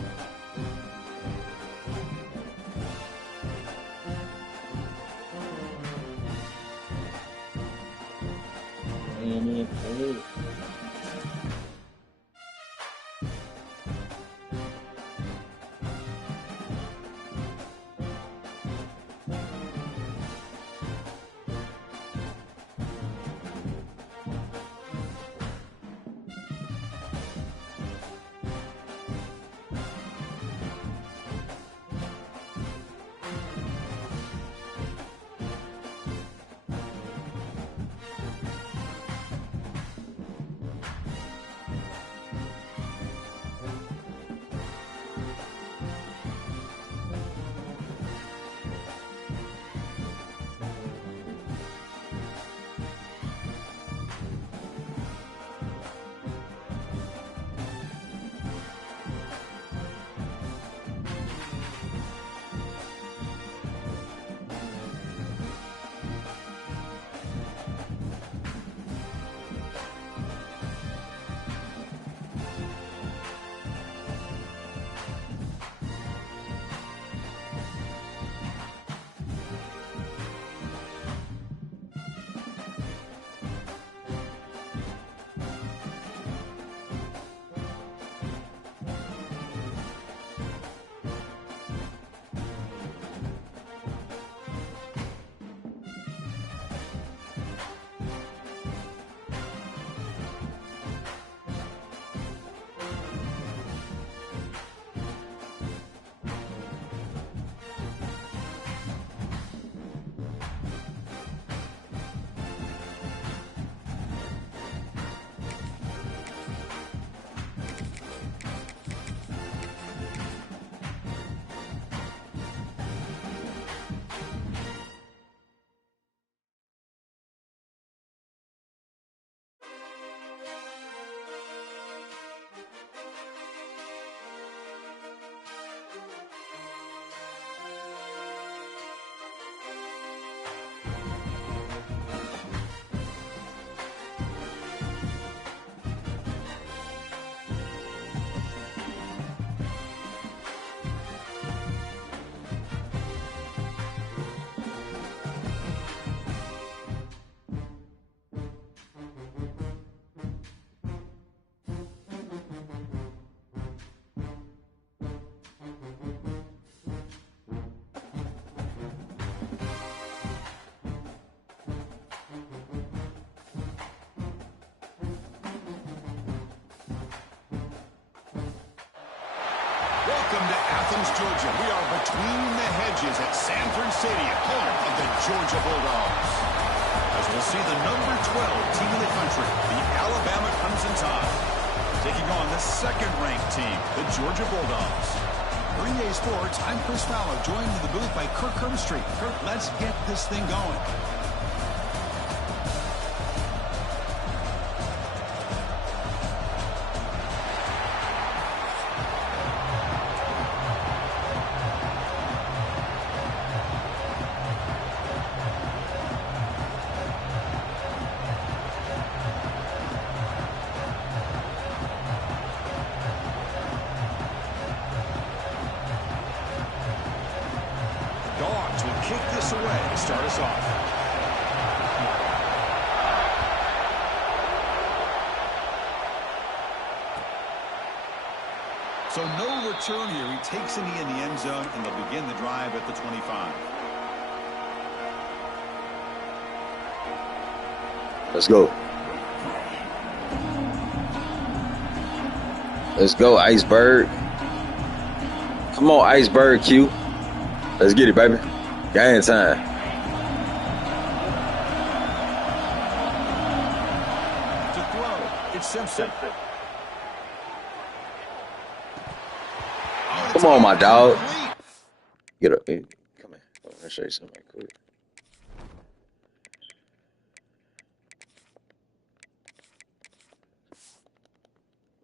Welcome to Athens, Georgia. We are between the hedges at Sanford Stadium, home of the Georgia Bulldogs. As we'll see the number 12 team in the country, the Alabama Crimson Tide, taking on the second-ranked team, the Georgia Bulldogs. For EA Sports, I'm Chris Fowler, joined in the booth by Kirk Herbstreit. Kirk, let's get this thing going. Dogs will kick this away to start us off. So no return here. He takes a knee in the end zone, and they'll begin the drive at the 25. Let's go. Let's go, Iceberg. Come on, Iceberg Q. Let's get it, baby. Game time. To throw, it's Simpson. Come on, my dog. Get up. Hey, come here. Let me show you something quick.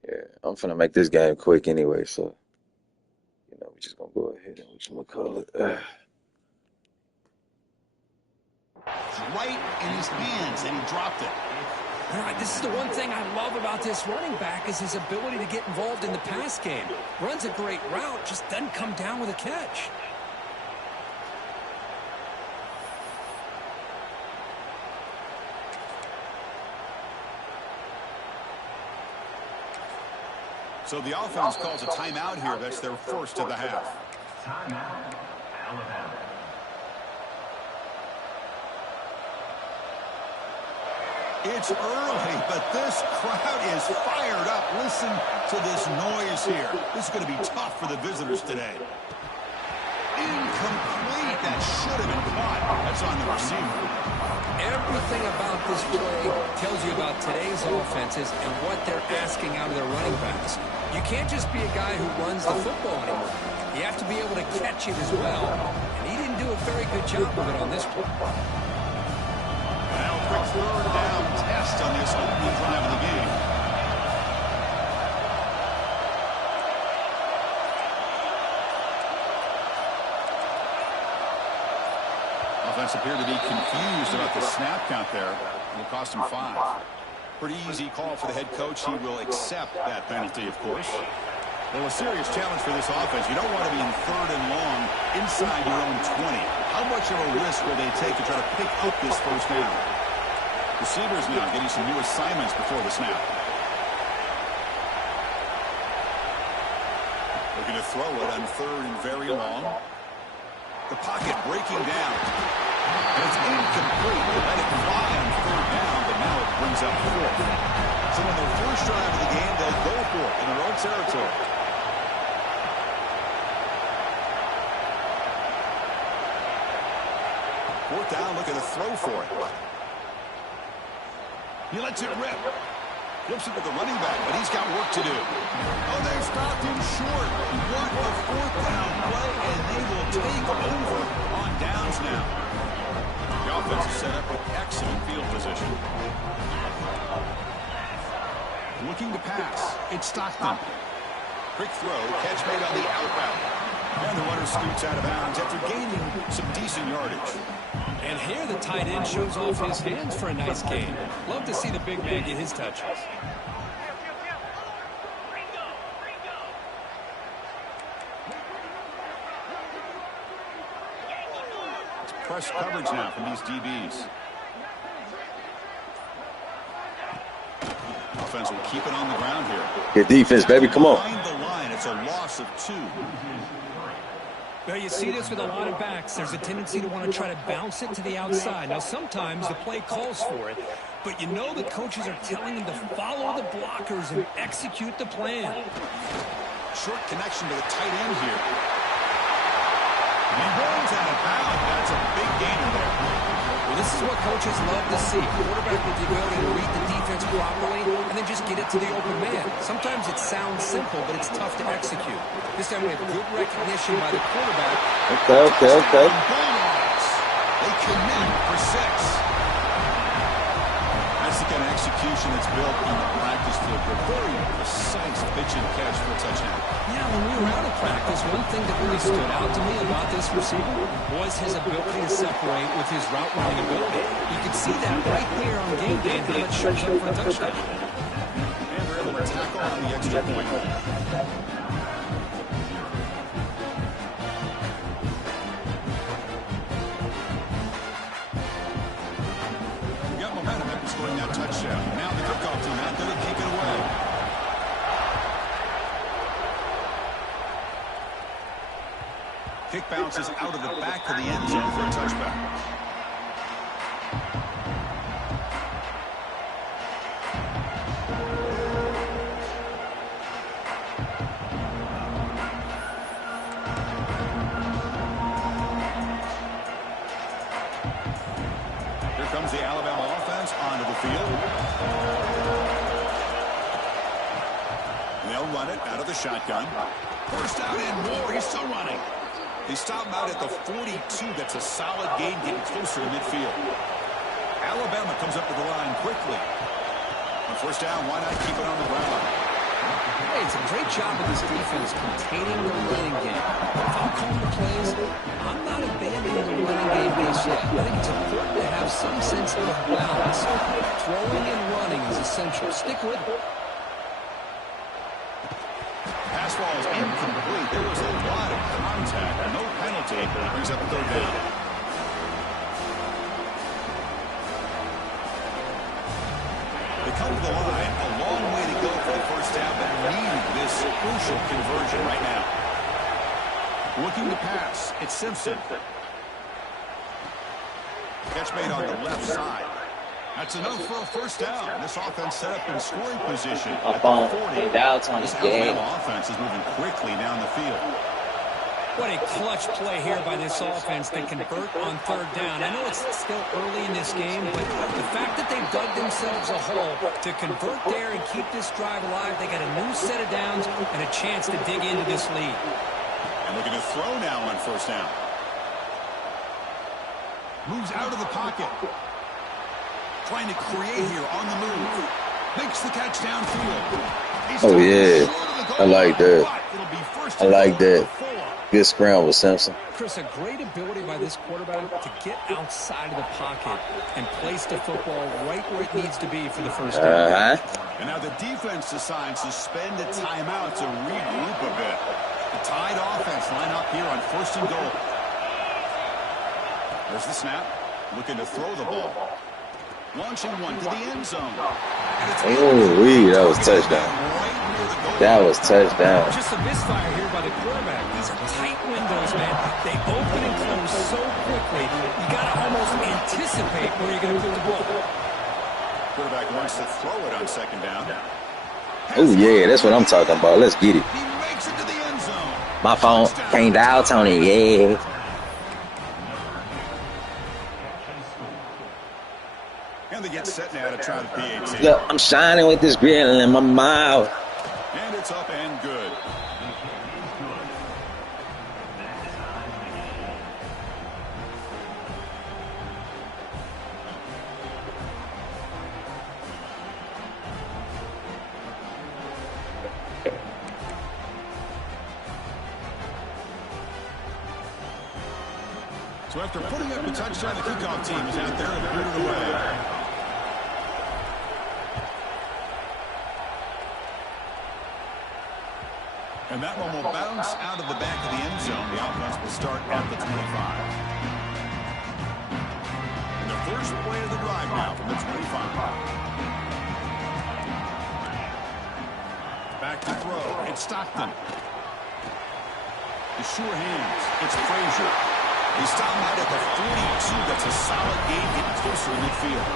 Yeah, I'm finna make this game quick anyway, so we're just gonna go ahead and whatchamacallit. Right in his hands, and he dropped it. All right, this is the one thing I love about this running back is his ability to get involved in the pass game. Runs a great route, just doesn't come down with a catch. So the offense calls a timeout here. That's their first of the half. Timeout, Alabama. It's early, but this crowd is fired up. Listen to this noise here. This is going to be tough for the visitors today. Incomplete. That should have been caught. That's on the receiver. Everything about this play tells you about today's offenses and what they're asking out of their running backs. You can't just be a guy who runs the football anymore. You have to be able to catch it as well. And he didn't do a very good job of it on this play. Now quick third down test on this opening drive of the game. Offense appeared to be confused about the snap count there. It'll cost him 5. Pretty easy call for the head coach. He will accept that penalty, of course. Well, a serious challenge for this offense. You don't want to be in third and long inside your own 20. How much of a risk will they take to try to pick up this first down? Receivers now getting some new assignments before the snap. Looking to throw it on third and very long. The pocket breaking down. And it's incomplete. They let it fly on third down, but now it brings up fourth. So on their first drive of the game, they'll go for it in their own territory. Fourth down, looking to throw for it. He lets it rip. Flips it to the running back, but he's got work to do. Oh, they stopped him short. What a fourth down play, and they will take over on downs now. The offense is set up with excellent field position. Looking to pass. It's Stockton. Quick throw, catch made on the out route. And the runner scoots out of bounds after gaining some decent yardage. And here the tight end shows off his hands for a nice game. Love to see the big man get his touches. It's press coverage now from these DBs. Offense will keep it on the ground here. Good defense, baby. Come on. Behind the line, it's a loss of 2. Well, you see this with a lot of backs. There's a tendency to want to try to bounce it to the outside. Now, sometimes the play calls for it, but you know the coaches are telling them to follow the blockers and execute the plan. Short connection to the tight end here. And he rolls out of bounds. That's a big gainer there. Well, this is what coaches love to see. A quarterback with the ability to read the defense properly and then just get it to the open man. Sometimes it sounds simple, but it's tough to execute. This time we have good recognition by the quarterback. Okay. They connect for 6. That's the kind of execution that's built on the practice field. A very precise pitch and catch for a touchdown. Yeah, when we were out of practice, one thing that really stood out to me about this receiver was his ability to separate with his route running ability. You could see that right there on game day and how it shows up for a touchdown. And they're able to tackle on the extra point. Scoring that touchdown. Now the kickoff team out there to kick it away. Kick bounces out of the back of the end zone for a touchback. Here comes the Alabama offense onto the field. They'll run it out of the shotgun. First out and more. He's still running. They stop him out at the 42. That's a solid gain, getting closer to midfield. Alabama comes up to the line quickly. On first down, why not keep it on the ground? Hey, it's a great job of this defense containing the running game. If I'm calling the plays, I'm not abandoning the running game base yet. I think it's important to have some sense of balance. Throwing and running is essential. Stick with it. Pass ball is incomplete. There was a lot of contact. No penalty. Brings up third down. They come to the line. A long way to go for the first down, but need this crucial conversion right now. Looking to pass. It's Simpson. Catch made on the left side. That's enough for a first down. This offense set up in scoring position at the 40. This Alabama offense is moving quickly down the field. What a clutch play here by this offense to convert on third down. I know it's still early in this game, but the fact that they've dug themselves a hole to convert there and keep this drive alive, they got a new set of downs and a chance to dig into this lead. And looking to throw now on first down. Moves out of the pocket. Trying to create here on the move. Makes the catch downfield. Oh, yeah. I like that. I like that. Good scramble, Simpson. Chris, a great ability by this quarterback to get outside of the pocket and place the football right where it needs to be for the first down. And now the defense decides to spend a timeout to regroup a bit. The Tide offense line up here on first and goal. There's the snap. Looking to throw the ball. Launching one to the end zone. Oh, that was touchdown. That was touchdown. Just a misfire here by the quarterback. These are tight windows, man. They open and close so quickly. You got to almost anticipate where you're going to put the ball. Quarterback wants to throw it on second down. Oh, yeah, that's what I'm talking about. Let's get it. He makes it to the end zone. My phone. Can't dial, Tony. Yeah. And they get set now to try the PAT. Look, I'm shining with this grill in my mouth. And it's up and good. So after putting up a touchdown, the kickoff team is out there to put it away. And that one will bounce out of the back of the end zone. The offense will start at the 25. And the first play of the drive now from the 25. Back to throw. It's Stockton. The sure hands. It's Frazier. He's stopped out at the 42. That's a solid gain, getting closer to midfield.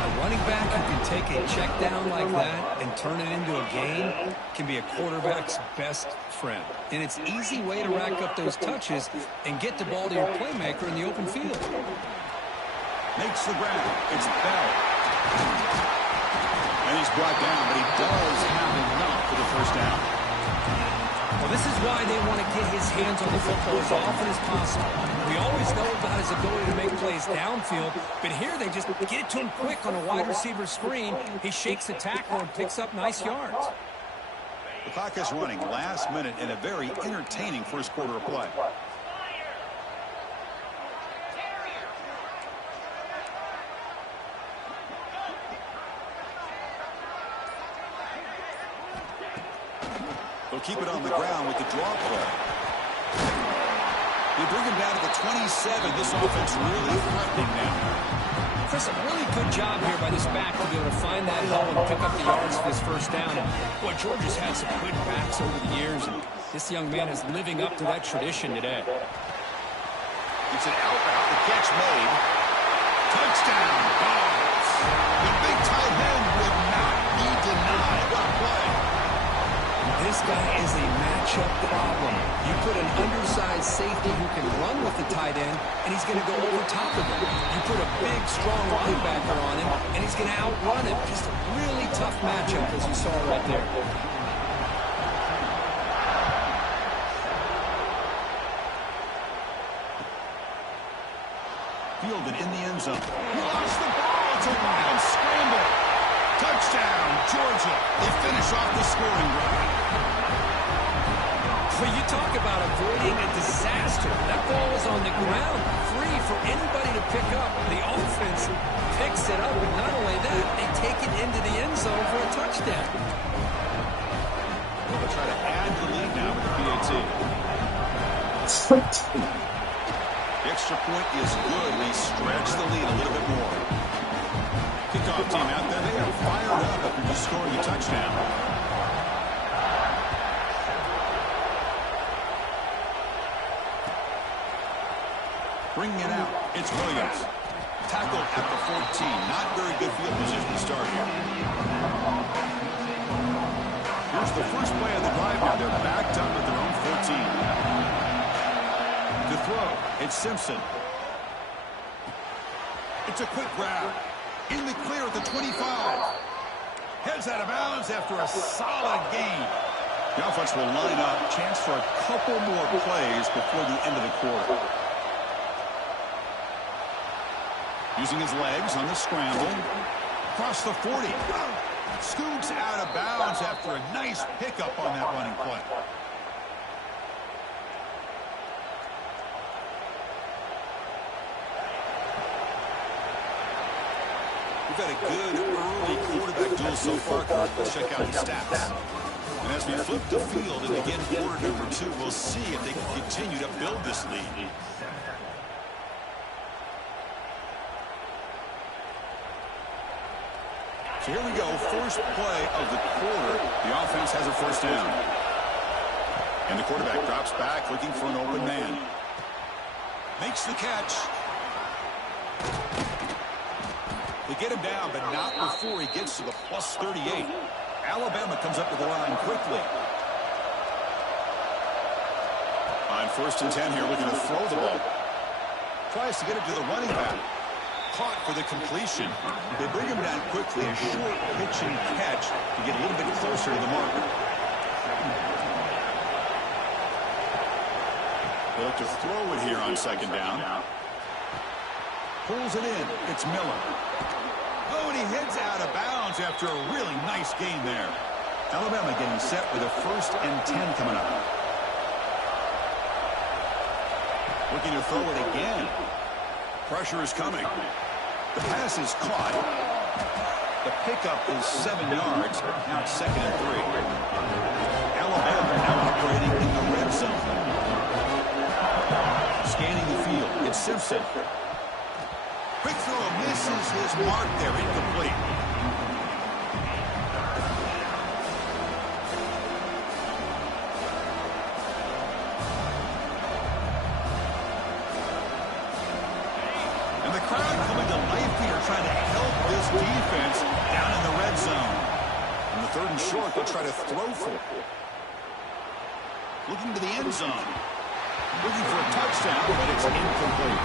A running back who can take a check down like that and turn it into a gain can be a quarterback's best friend. And it's an easy way to rack up those touches and get the ball to your playmaker in the open field. Makes the grab. It's Bell. And he's brought down, but he does have enough for the first down. Well, this is why they want to get his hands on the football as often as possible. We always know about his ability to make plays downfield, but here they just get it to him quick on a wide receiver screen. He shakes the tackle and picks up nice yards. The clock is running last minute in a very entertaining first quarter of play. They'll keep it on the ground with the draw play. They bring him down to the 27. This offense really threatening now. Chris, a really good job here by this back to be able to find that hole and pick up the yards for this first down. And, boy, Georgia's had some good backs over the years, and this young man is living up to that tradition today. It's an out route. The catch made. Touchdown, Dogs. The big tight end would not be denied. What a play. This guy is a matchup problem. You put an undersized safety who can run with the tight end, and he's going to go over top of him. You put a big, strong linebacker on him, and he's going to outrun him. Just a really tough matchup, as you saw right there. Fielded in the end zone. He lost the ball. It's a wild scramble. Touchdown, Georgia. They finish off the scoring drive. But you talk about avoiding a disaster. That ball was on the ground, free for anybody to pick up. The offense picks it up, and not only that, they take it into the end zone for a touchdown. They'll try to add the lead now with the PAT. The extra point is good. They stretch the lead a little bit more. Kickoff team out there. They are fired up after just scoring a touchdown. Bringing it out, it's Williams. Tackled at the 14. Not very good field position to start here. Here's the first play of the drive now. They're backed up at their own 14. To throw, it's Simpson. It's a quick grab. In the clear at the 25. Heads out of bounds after a solid gain. The offense will line up. Chance for a couple more plays before the end of the quarter. Using his legs on the scramble. Across the 40. Scoots out of bounds after a nice pickup on that running play. We've had a good early quarterback duel so far, Kirk. Let's check out the stats. And as we flip the field and begin quarter number 2, we'll see if they can continue to build this lead. So here we go, first play of the quarter. The offense has a first down. And the quarterback drops back looking for an open man. Makes the catch. They get him down, but not before he gets to the plus 38. Alabama comes up to the line quickly. On 1st and 10 here, looking to throw the ball. Tries to get it to the running back. Caught for the completion. They bring him down quickly, a short pitch and catch to get a little bit closer to the marker. They look to throw it here on 2nd down. Pulls it in. It's Miller. Oh, and he heads out of bounds after a really nice gain there. Alabama getting set with a 1st and 10 coming up. Looking to throw it again. Pressure is coming. The pass is caught. The pickup is 7 yards. Now it's 2nd and 3. Alabama now operating in the red zone. Scanning the field. It's Simpson. Quick throw misses his mark there. Incomplete. And the crowd coming to life here trying to help this defense 3rd and short, they'll try to throw for it. Looking to the end zone. Looking for a touchdown, but it's incomplete.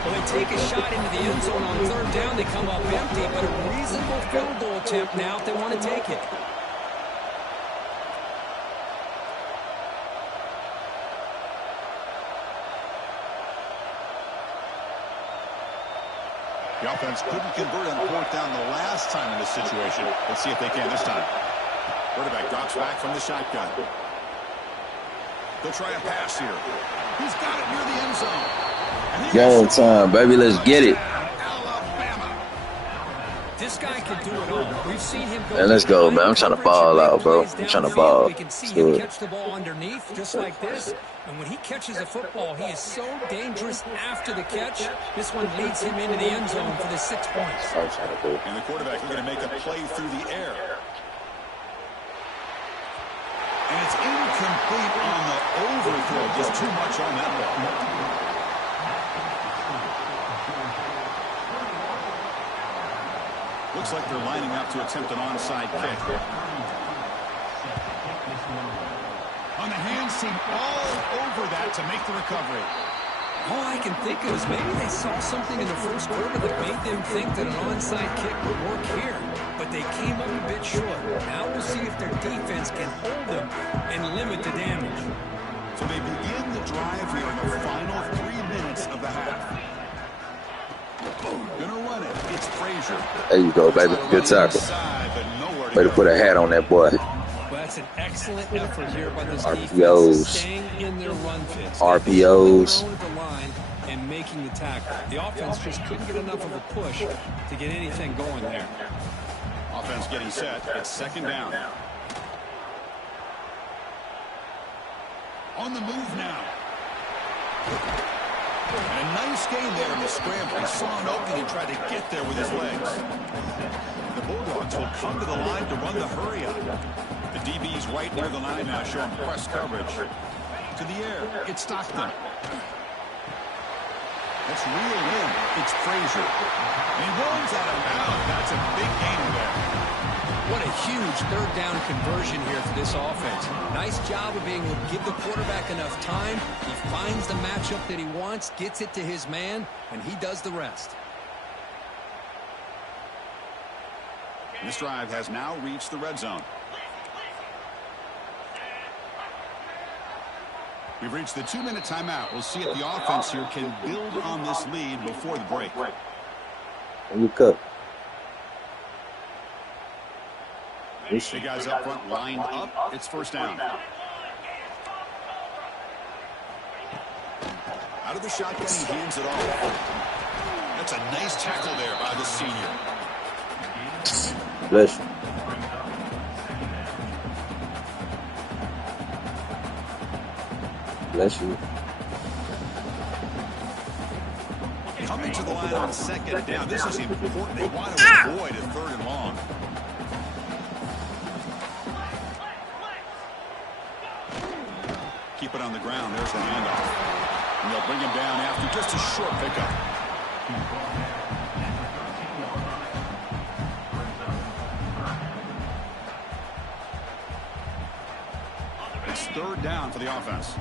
Well, they take a shot into the end zone on 3rd down. They come up empty, but a reasonable field goal attempt now if they want to take it. The offense couldn't convert on 4th down the last time in this situation. Let's see if they can this time. Quarterback drops back from the shotgun. They'll try a pass here. He's got it near the end zone. Game time, baby. Let's get it. This guy can do it all. We've seen him go. Man, let's go, man. I'm trying to ball out, bro. I'm trying to ball. We can see him catch the ball underneath, just like this. And when he catches a football, he is so dangerous after the catch. This one leads him into the end zone for the 6 points. And the quarterback is going to make a play through the air. And it's incomplete on the overthrow. Just too much on that one. Looks like they're lining up to attempt an onside kick. On the hands team all over that to make the recovery. All I can think of is maybe they saw something in the first quarter that made them think that an onside kick would work here. But they came up a bit short. Now we'll see if their defense can hold them and limit the damage. So they begin the drive here in the final 3 minutes of the half. Gonna run it. It's Frazier. There you go, baby. Good tackle. Way to put a hat on that boy. Well, that's an excellent effort here by this RPOs. defense, staying in their run fits. RPOs. The line and making the tackle. The offense just couldn't get enough of a push to get anything going there. Offense getting set. It's 2nd down. On the move now. And a nice gain there in the scramble. He saw an opening and tried to get there with his legs. The Bulldogs will come to the line to run the hurry up. The DB's right near the line now, showing press coverage. To the air, it's Stockton. That's reeled in. It's Frazier. And he runs out of bounds. That's a big gain there. What a huge 3rd down conversion here for this offense. Nice job of being able to give the quarterback enough time. He finds the matchup that he wants, gets it to his man, and he does the rest. This drive has now reached the red zone. We've reached the 2-minute timeout. We'll see if the offense here can build on this lead before the break. You cook. The guys up front lined up. It's 1st down. Out of the shotgun, he hands it off. That's a nice tackle there by the senior. Bless you. Bless you. Coming to the line on 2nd down. This is important. They want to avoid a 3rd and long. Keep it on the ground. There's the handoff. And they'll bring him down after just a short pickup. It's 3rd down for the offense.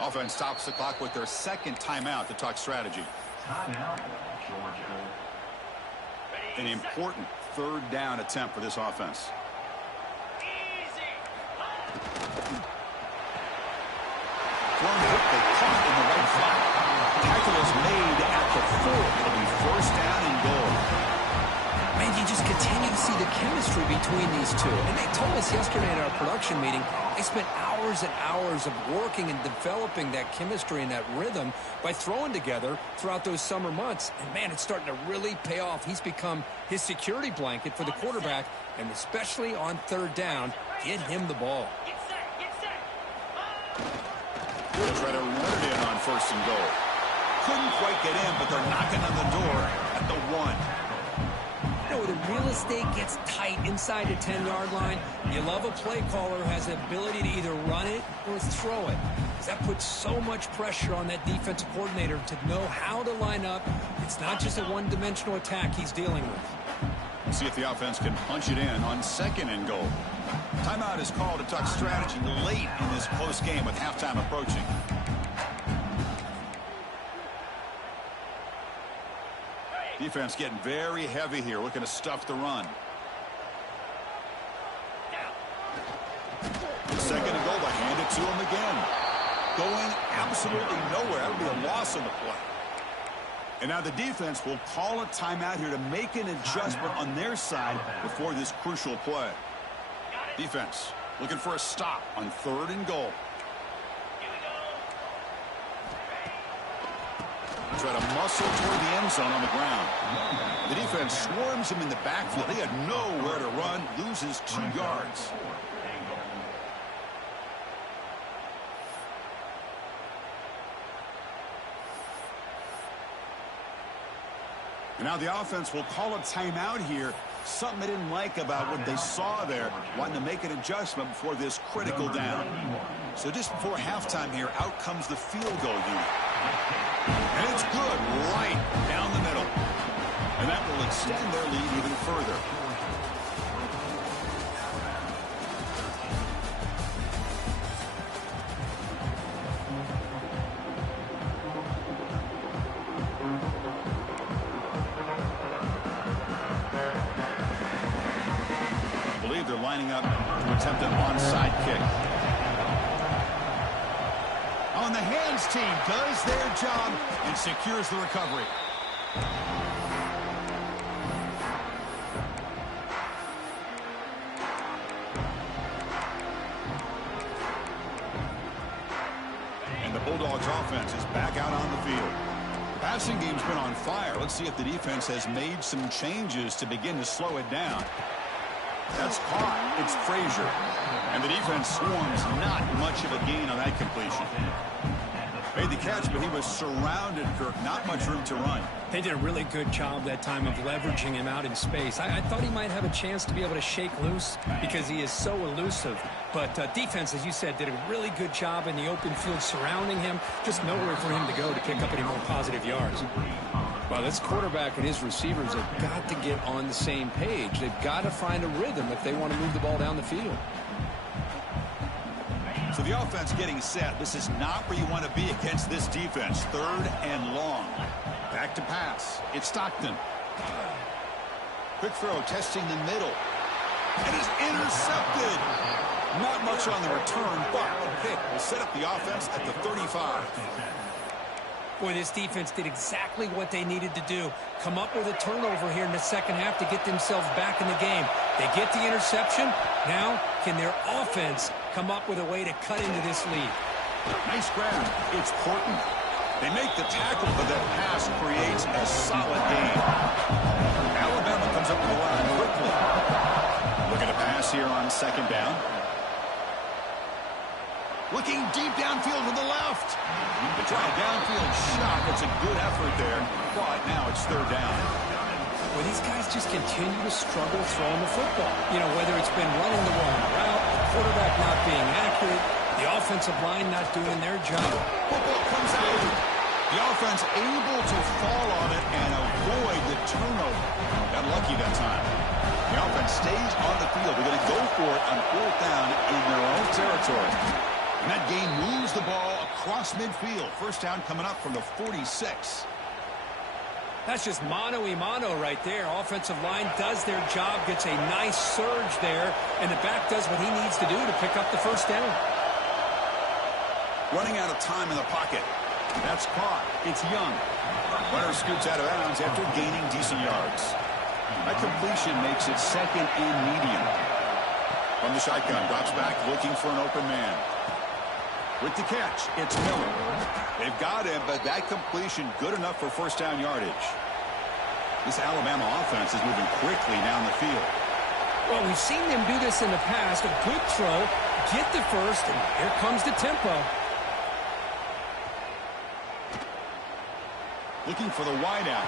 Offense stops the clock with their 2nd timeout to talk strategy. Timeout, Georgia. An important 3rd down attempt for this offense. Thrown quickly, caught in the right flat. Tackle is made at the 4. It'll be 1st down and goal. Man, you just continue to see the chemistry between these two. And they told us yesterday at our production meeting, they spent hours and hours of working and developing that chemistry and that rhythm by throwing together throughout those summer months. And, man, it's starting to really pay off. He's become his security blanket for the quarterback, and especially on 3rd down, get him the ball. They'll try to run it in on 1st and goal. Couldn't quite get in, but they're knocking on the door at the 1. You know, the real estate gets tight inside the 10-yard line. You love a play caller who has the ability to either run it or throw it. That puts so much pressure on that defensive coordinator to know how to line up. It's not just a one-dimensional attack he's dealing with. We'll see if the offense can punch it in on 2nd and goal. Timeout is called to talk strategy late in this close game with halftime approaching. Defense getting very heavy here, looking to stuff the run. 2nd and goal, they hand it to him again. Going absolutely nowhere. That would be a loss on the play. And now the defense will call a timeout here to make an adjustment on their side before this crucial play. Defense looking for a stop on 3rd and goal. Try to muscle toward the end zone on the ground. The defense swarms him in the backfield. He had nowhere to run, loses 2 yards. And now the offense will call a timeout here. Something they didn't like about what they saw there. Wanting to make an adjustment before this critical down. So just before halftime here, out comes the field goal unit. And it's good right down the middle. And that will extend their lead even further. Lining up to attempt an onside kick. On the hands team does their job and secures the recovery. And the Bulldogs offense is back out on the field. The passing game's been on fire. Let's see if the defense has made some changes to begin to slow it down. That's caught. It's Frazier. And the defense swarms. Not much of a gain on that completion. Made the catch, but he was surrounded, Kirk. Not much room to run. They did a really good job that time of leveraging him out in space. I thought he might have a chance to be able to shake loose because he is so elusive. But defense, as you said, did a really good job in the open field surrounding him. Just nowhere for him to go to pick up any more positive yards. Well, this quarterback and his receivers have got to get on the same page. They've got to find a rhythm if they want to move the ball down the field. So the offense getting set. This is not where you want to be against this defense. 3rd and long. Back to pass. It's Stockton. Quick throw, testing the middle. And is intercepted. Not much on the return, but a pick will set up the offense at the 35. Boy, this defense did exactly what they needed to do. Come up with a turnover here in the second half to get themselves back in the game. They get the interception. Now, can their offense come up with a way to cut into this lead? Nice grab. It's Horton. They make the tackle, but that pass creates a solid gain. Alabama comes up with the line quickly. Looking to pass here on 2nd down. Looking deep downfield to the left. They try a downfield shot. It's a good effort there. But now it's 3rd down. Well, these guys just continue to struggle throwing the football. You know, whether it's been running the wrong route, the quarterback not being accurate, the offensive line not doing their job. Football comes out. The offense able to fall on it and avoid the turnover. Got lucky that time. The offense stays on the field. They're going to go for it on 4th down in their own territory. And that game moves the ball across midfield. 1st down coming up from the 46. That's just mano-a-mano right there. Offensive line does their job, gets a nice surge there, and the back does what he needs to do to pick up the 1st down. Running out of time in the pocket. That's caught. It's Young. Runner scoots out of bounds after gaining decent yards. That completion makes it 2nd and medium. From the shotgun, drops back looking for an open man. With the catch, it's Miller. They've got him, but that completion good enough for 1st down yardage. This Alabama offense is moving quickly down the field. Well, we've seen them do this in the past. A good throw, get the 1st, and here comes the tempo. Looking for the wideout.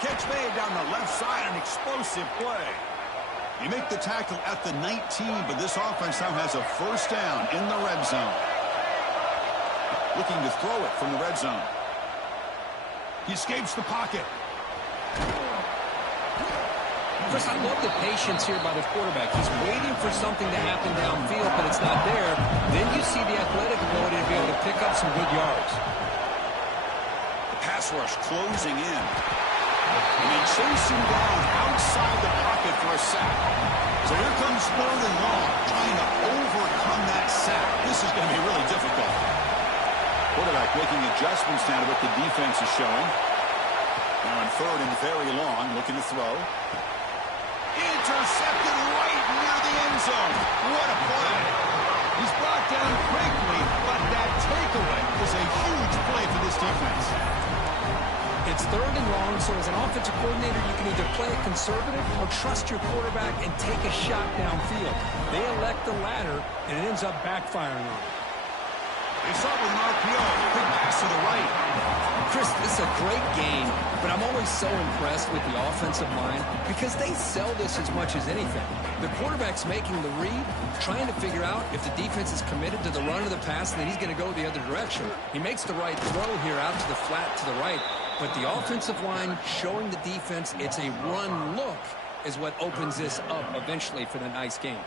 catch made down the left side, an explosive play. You make the tackle at the 19, but this offense now has a first down in the red zone. Looking to throw it from the red zone. He escapes the pocket. Chris, I love the patience here by the quarterback. He's waiting for something to happen downfield, but it's not there. Then you see the athletic ability to be able to pick up some good yards. The pass rush closing in. And they chase him down outside the pocket for a sack. So here comes 3rd and long, trying to overcome that sack. This is going to be really difficult. Quarterback making adjustments now to what the defense is showing. Now on 3rd and very long, looking to throw. Intercepted right near the end zone. What a play. He's brought down quickly, but that takeaway is a huge play for this defense. It's 3rd and long, so as an offensive coordinator, you can either play it conservative or trust your quarterback and take a shot downfield. They elect the latter, and it ends up backfiring on them. They start with an RPO. Quick pass to the right. Chris, this is a great game, but I'm always so impressed with the offensive line because they sell this as much as anything. The quarterback's making the read, trying to figure out if the defense is committed to the run or the pass, and then he's going to go the other direction. He makes the right throw here out to the flat to the right, but the offensive line showing the defense it's a run look is what opens this up eventually for the nice game.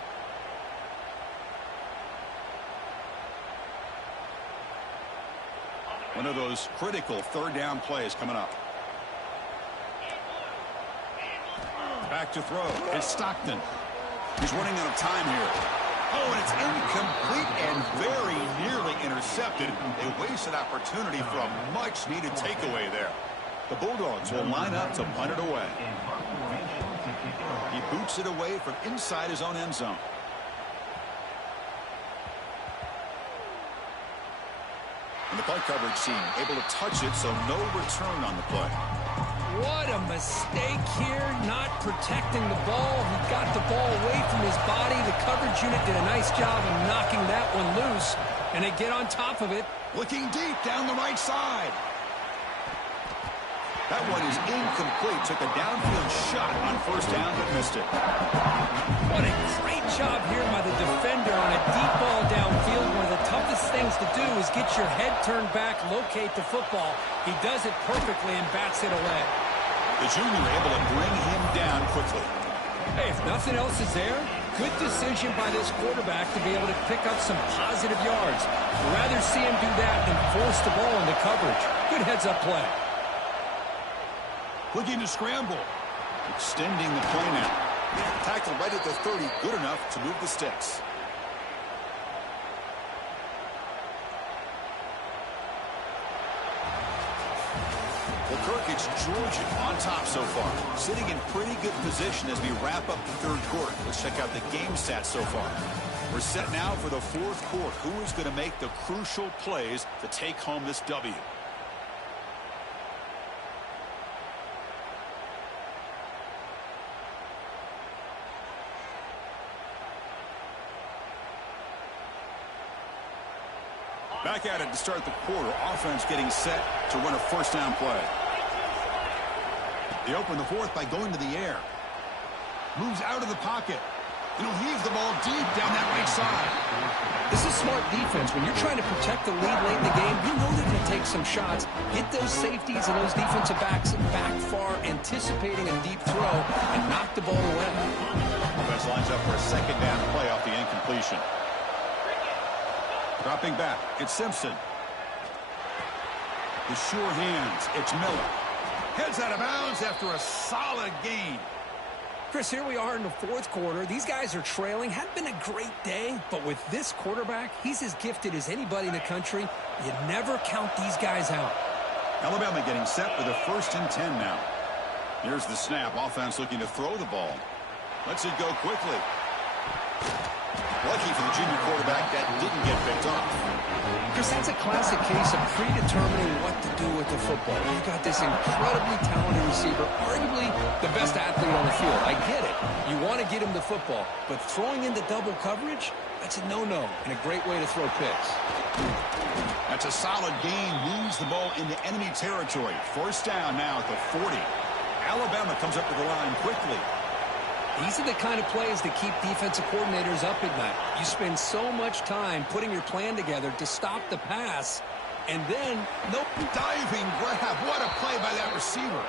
One of those critical 3rd down plays coming up. Back to throw. It's Stockton. He's running out of time here. Oh, and it's incomplete and very nearly intercepted. A wasted opportunity for a much-needed takeaway there. The Bulldogs will line up to punt it away. He boots it away from inside his own end zone. And the punt coverage team able to touch it, so no return on the play. What a mistake here, not protecting the ball. He got the ball away from his body. The coverage unit did a nice job of knocking that one loose, and they get on top of it. Looking deep down the right side. That one is incomplete. Took a downfield shot on 1st down, but missed it. What a great job here by the defender on a deep ball downfield. One of the toughest things to do is get your head turned back, locate the football. He does it perfectly and bats it away. The junior able to bring him down quickly. Hey, if nothing else is there, good decision by this quarterback to be able to pick up some positive yards. I'd rather see him do that than force the ball into coverage. Good heads-up play. Looking to scramble. Extending the play now. Tackle right at the 30. Good enough to move the sticks. Well, Kirk, it's Georgia on top so far. Sitting in pretty good position as we wrap up the 3rd quarter. Let's check out the game stats so far. We're set now for the 4th quarter. Who is going to make the crucial plays to take home this W? Back at it to start the quarter. Offense getting set to run a 1st down play. They open the 4th by going to the air. Moves out of the pocket. And he'll heave the ball deep down that right side. This is smart defense. When you're trying to protect the lead late in the game, you know they're going to take some shots. Get those safeties and those defensive backs back far, anticipating a deep throw, and knock the ball away. Offense lines up for a 2nd down play off the incompletion. Dropping back, it's Simpson. The sure hands, it's Miller. Heads out of bounds after a solid gain. Chris, here we are in the 4th quarter. These guys are trailing. Hadn't been a great day, but with this quarterback, he's as gifted as anybody in the country. You never count these guys out. Alabama getting set for the 1st and 10 now. Here's the snap. Offense looking to throw the ball. Lets it go quickly. Lucky for the junior quarterback that didn't get picked off. Chris, that's a classic case of predetermining what to do with the football. You've got this incredibly talented receiver, arguably the best athlete on the field. I get it. You want to get him the football, but throwing into double coverage, that's a no-no and a great way to throw picks. That's a solid gain. Moves the ball into enemy territory. 1st down now at the 40. Alabama comes up to the line quickly. These are the kind of plays that keep defensive coordinators up at night. You spend so much time putting your plan together to stop the pass, and then nope, diving grab. What a play by that receiver.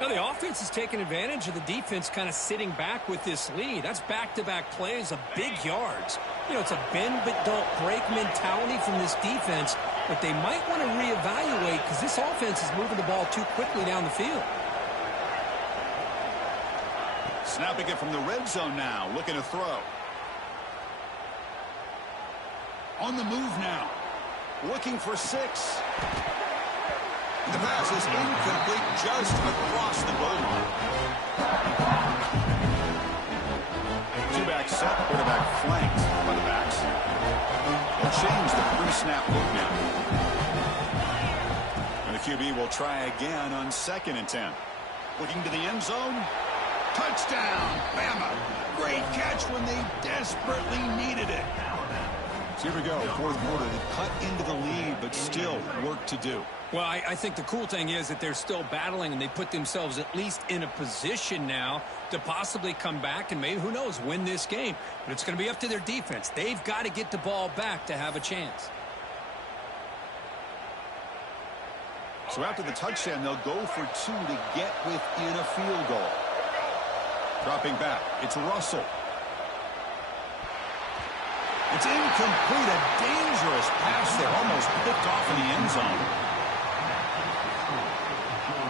Now the offense is taking advantage of the defense kind of sitting back with this lead. That's back-to-back plays of big yards. You know, it's a bend but don't break mentality from this defense, but they might want to reevaluate because this offense is moving the ball too quickly down the field. Snapping it from the red zone now, looking to throw. On the move now, looking for 6. The pass is incomplete just across the goal line. Two-back set, quarterback flanked by the backs. They'll change the pre-snap look now. And the QB will try again on 2nd and 10. Looking to the end zone. Touchdown, Bama. Great catch when they desperately needed it. So here we go, 4th quarter. They've cut into the lead, but still work to do. Well, I think the cool thing is that they're still battling, and they put themselves at least in a position now to possibly come back and maybe, who knows, win this game. But it's going to be up to their defense. They've got to get the ball back to have a chance. So after the touchdown, they'll go for 2 to get within a field goal. Dropping back, it's Russell. It's incomplete, a dangerous pass there, almost picked off in the end zone.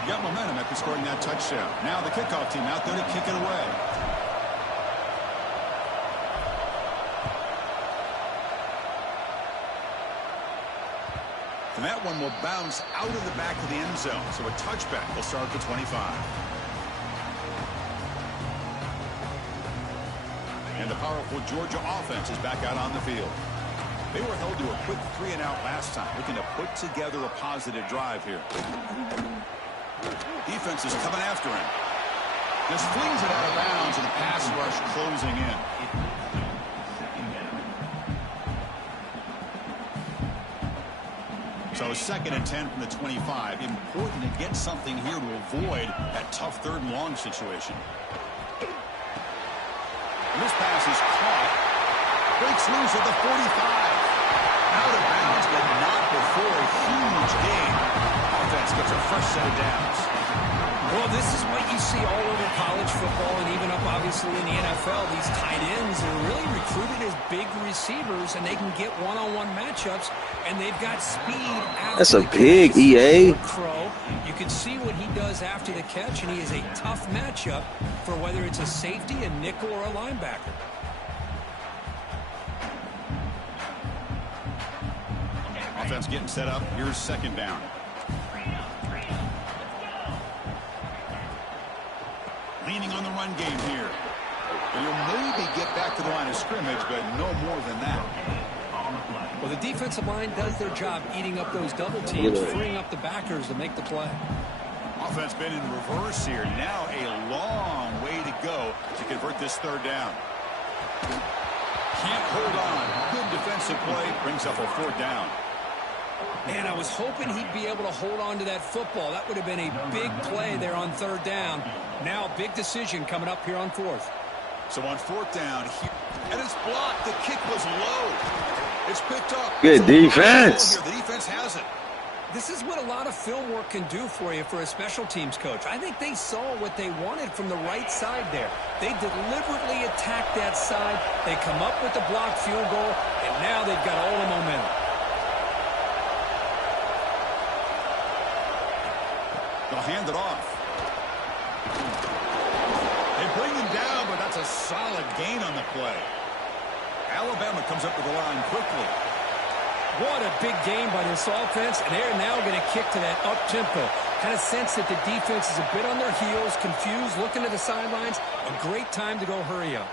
Got momentum after scoring that touchdown. Now the kickoff team out there to kick it away. And that one will bounce out of the back of the end zone, so a touchback will start at the 25. And the powerful Georgia offense is back out on the field. They were held to a quick 3-and-out last time, looking to put together a positive drive here. Defense is coming after him. Just flings it out of bounds, and the pass rush closing in. So 2nd and 10 from the 25. Important to get something here to avoid that tough 3rd and long situation. And this pass is caught. Breaks loose at the 45. Out of bounds, but not before a huge gain. Offense gets a fresh set of downs. Well, this is what you see all over college football and even up, obviously, in the NFL. These tight ends are really recruited as big receivers, and they can get one-on-one matchups, and they've got speed. That's a pig, EA. Crow. You can see what he does after the catch, and he is a tough matchup for whether it's a safety, a nickel, or a linebacker. Offense getting set up. Here's 2nd down. Leaning on the run game here. And you'll maybe get back to the line of scrimmage, but no more than that. Well, the defensive line does their job eating up those double teams, freeing up the backers to make the play. Offense been in reverse here. Now a long way to go to convert this 3rd down. Can't hold on. Good defensive play. Brings up a 4th down. Man, I was hoping he'd be able to hold on to that football. That would have been a big play there on 3rd down. Now a big decision coming up here on 4th. So on 4th down, and it's blocked. The kick was low. It's picked up. Good defense. The defense has it. This is what a lot of film work can do for you for a special teams coach. I think they saw what they wanted from the right side there. They deliberately attacked that side. They come up with the blocked field goal, and now they've got all the momentum. They'll hand it off. They bring him down, but that's a solid gain on the play. Alabama comes up to the line quickly. What a big game by this offense, and they're now going to kick to that up-tempo. Kind of sense that the defense is a bit on their heels, confused, looking to the sidelines. A great time to go hurry up.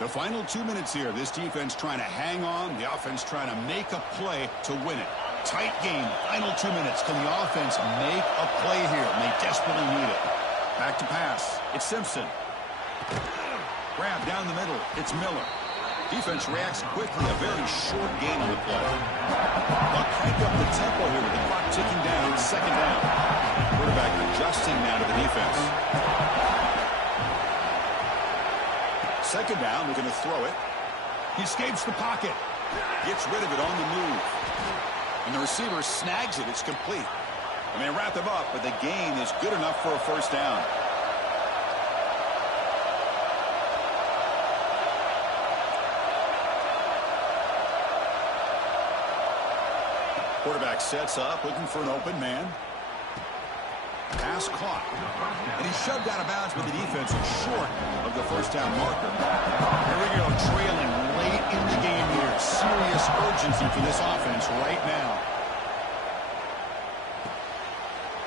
The final 2 minutes here. This defense trying to hang on. The offense trying to make a play to win it. Tight game. Final 2 minutes. Can the offense make a play here? And they desperately need it. Back to pass. It's Simpson. Grab down the middle. It's Miller. Defense reacts quickly. A very short gain on the play. They'll crank up the tempo here with the clock ticking down. Second down. Quarterback adjusting now to the defense. Second down. They're going to throw it. He escapes the pocket. Gets rid of it on the move. And the receiver snags it. It's complete. And they wrap him up, but the gain is good enough for a first down. Quarterback sets up, looking for an open man. Pass caught. And he's shoved out of bounds with the defense short of the first down marker. Here we go, trailing late in the game here. Serious urgency for this offense right now.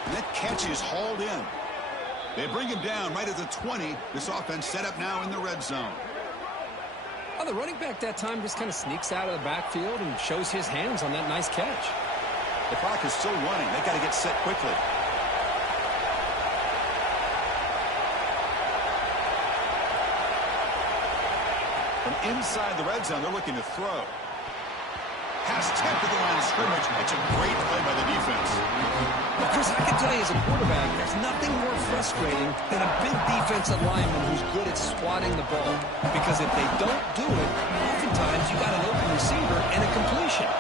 And that catch is hauled in. They bring him down right at the 20. This offense set up now in the red zone. Well, the running back that time just kind of sneaks out of the backfield and shows his hands on that nice catch. The clock is still running. They got to get set quickly. From inside the red zone, they're looking to throw. Pass tipped to the line of scrimmage. It's a great play by the defense. Well, Chris, I can tell you as a quarterback, there's nothing more frustrating than a big defensive lineman who's good at swatting the ball. Because if they don't do it, oftentimes you got an open receiver and a completion.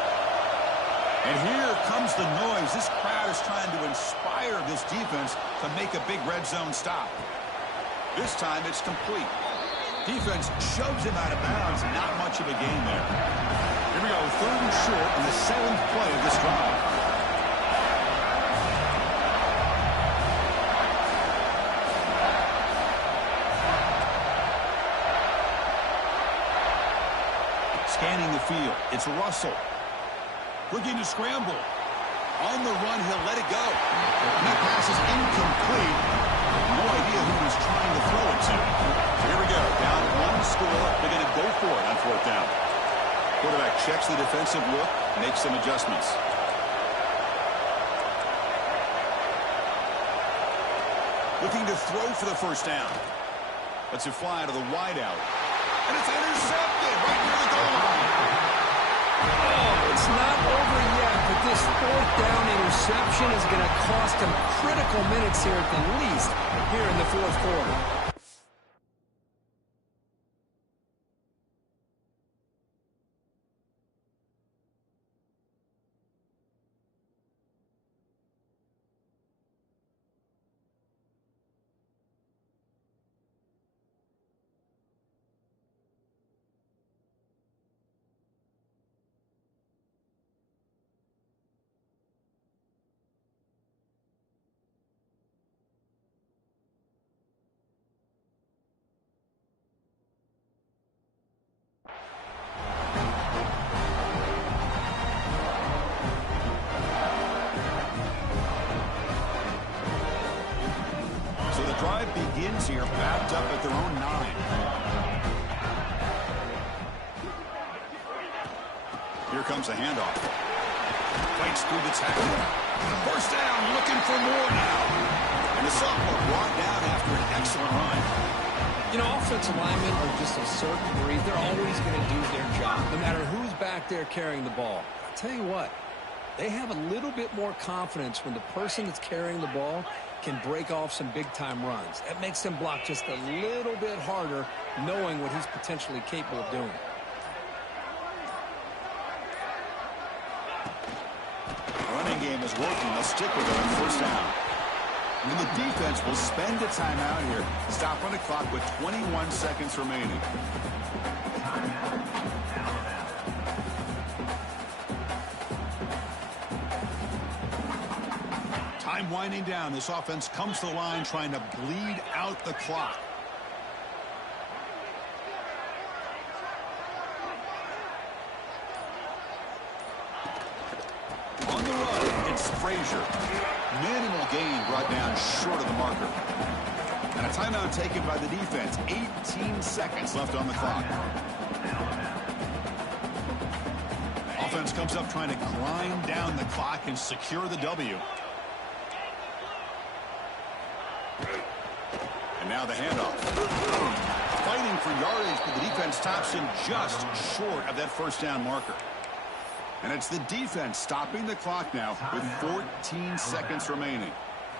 And here comes the noise. This crowd is trying to inspire this defense to make a big red zone stop. This time it's complete. Defense shoves him out of bounds. Not much of a gain there. Here we go, third and short in the 7th play of this drive. Scanning the field, it's Russell. Looking to scramble. On the run, he'll let it go. And that pass is incomplete. No idea who he's trying to throw it to. So here we go, down one score. They're going to go for it on 4th down. Quarterback checks the defensive look, makes some adjustments. Looking to throw for the first down. Lets it fly to the wideout. And it's intercepted right near the goal line. Oh, it's not over yet, but this 4th down interception is going to cost them critical minutes here at the least here in the 4th quarter. Drive begins here, backed up at their own 9. Here comes a handoff. Fights through the tackle. First down, looking for more now. And the sophomore brought down after an excellent run. You know, offensive linemen are just a certain breed. They're always going to do their job, no matter who's back there carrying the ball. I'll tell you what, they have a little bit more confidence when the person that's carrying the ball can break off some big-time runs. That makes them block just a little bit harder, knowing what he's potentially capable of doing. Running game is working. They'll stick with it on first down. And then the defense will spend a timeout here. Stop on the clock with 21 seconds remaining. Time winding down. This offense comes to the line trying to bleed out the clock. On the run, it's Frazier. Minimal gain brought down short of the marker. And a timeout taken by the defense. 18 seconds left on the clock. Offense comes up trying to grind down the clock and secure the W. And now the handoff. Fighting for yardage, but the defense offense stops him just short of that first down marker. And it's the defense stopping the clock now with 14 seconds remaining.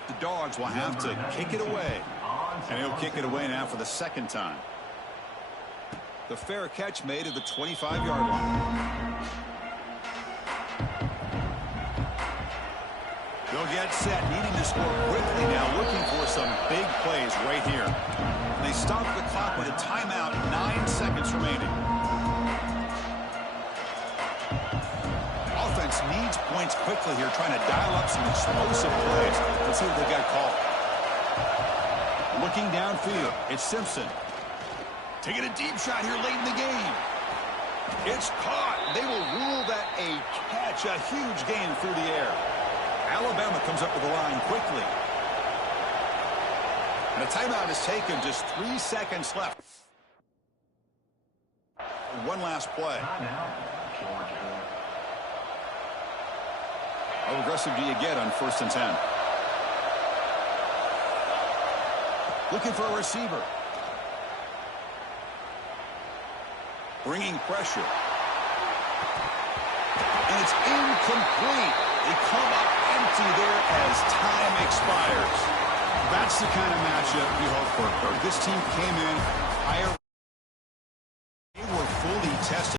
The Dogs will have to kick it away. And he'll kick it away now for the second time. The fair catch made at the 25-yard line. They'll get set, needing to score quickly now, looking for some big plays right here. They stop the clock with a timeout, 9 seconds remaining. Offense needs points quickly here, trying to dial up some explosive plays. Let's see what they got called. Looking downfield, it's Simpson. Taking a deep shot here late in the game. It's caught. They will rule that a catch, a huge gain through the air. Alabama comes up with the line quickly. And a timeout is taken, just 3 seconds left. One last play. How aggressive do you get on 1st and 10? Looking for a receiver. Bringing pressure. And it's incomplete. They come up empty there as time expires. That's the kind of matchup you hope for. This team came in higher. They were fully tested.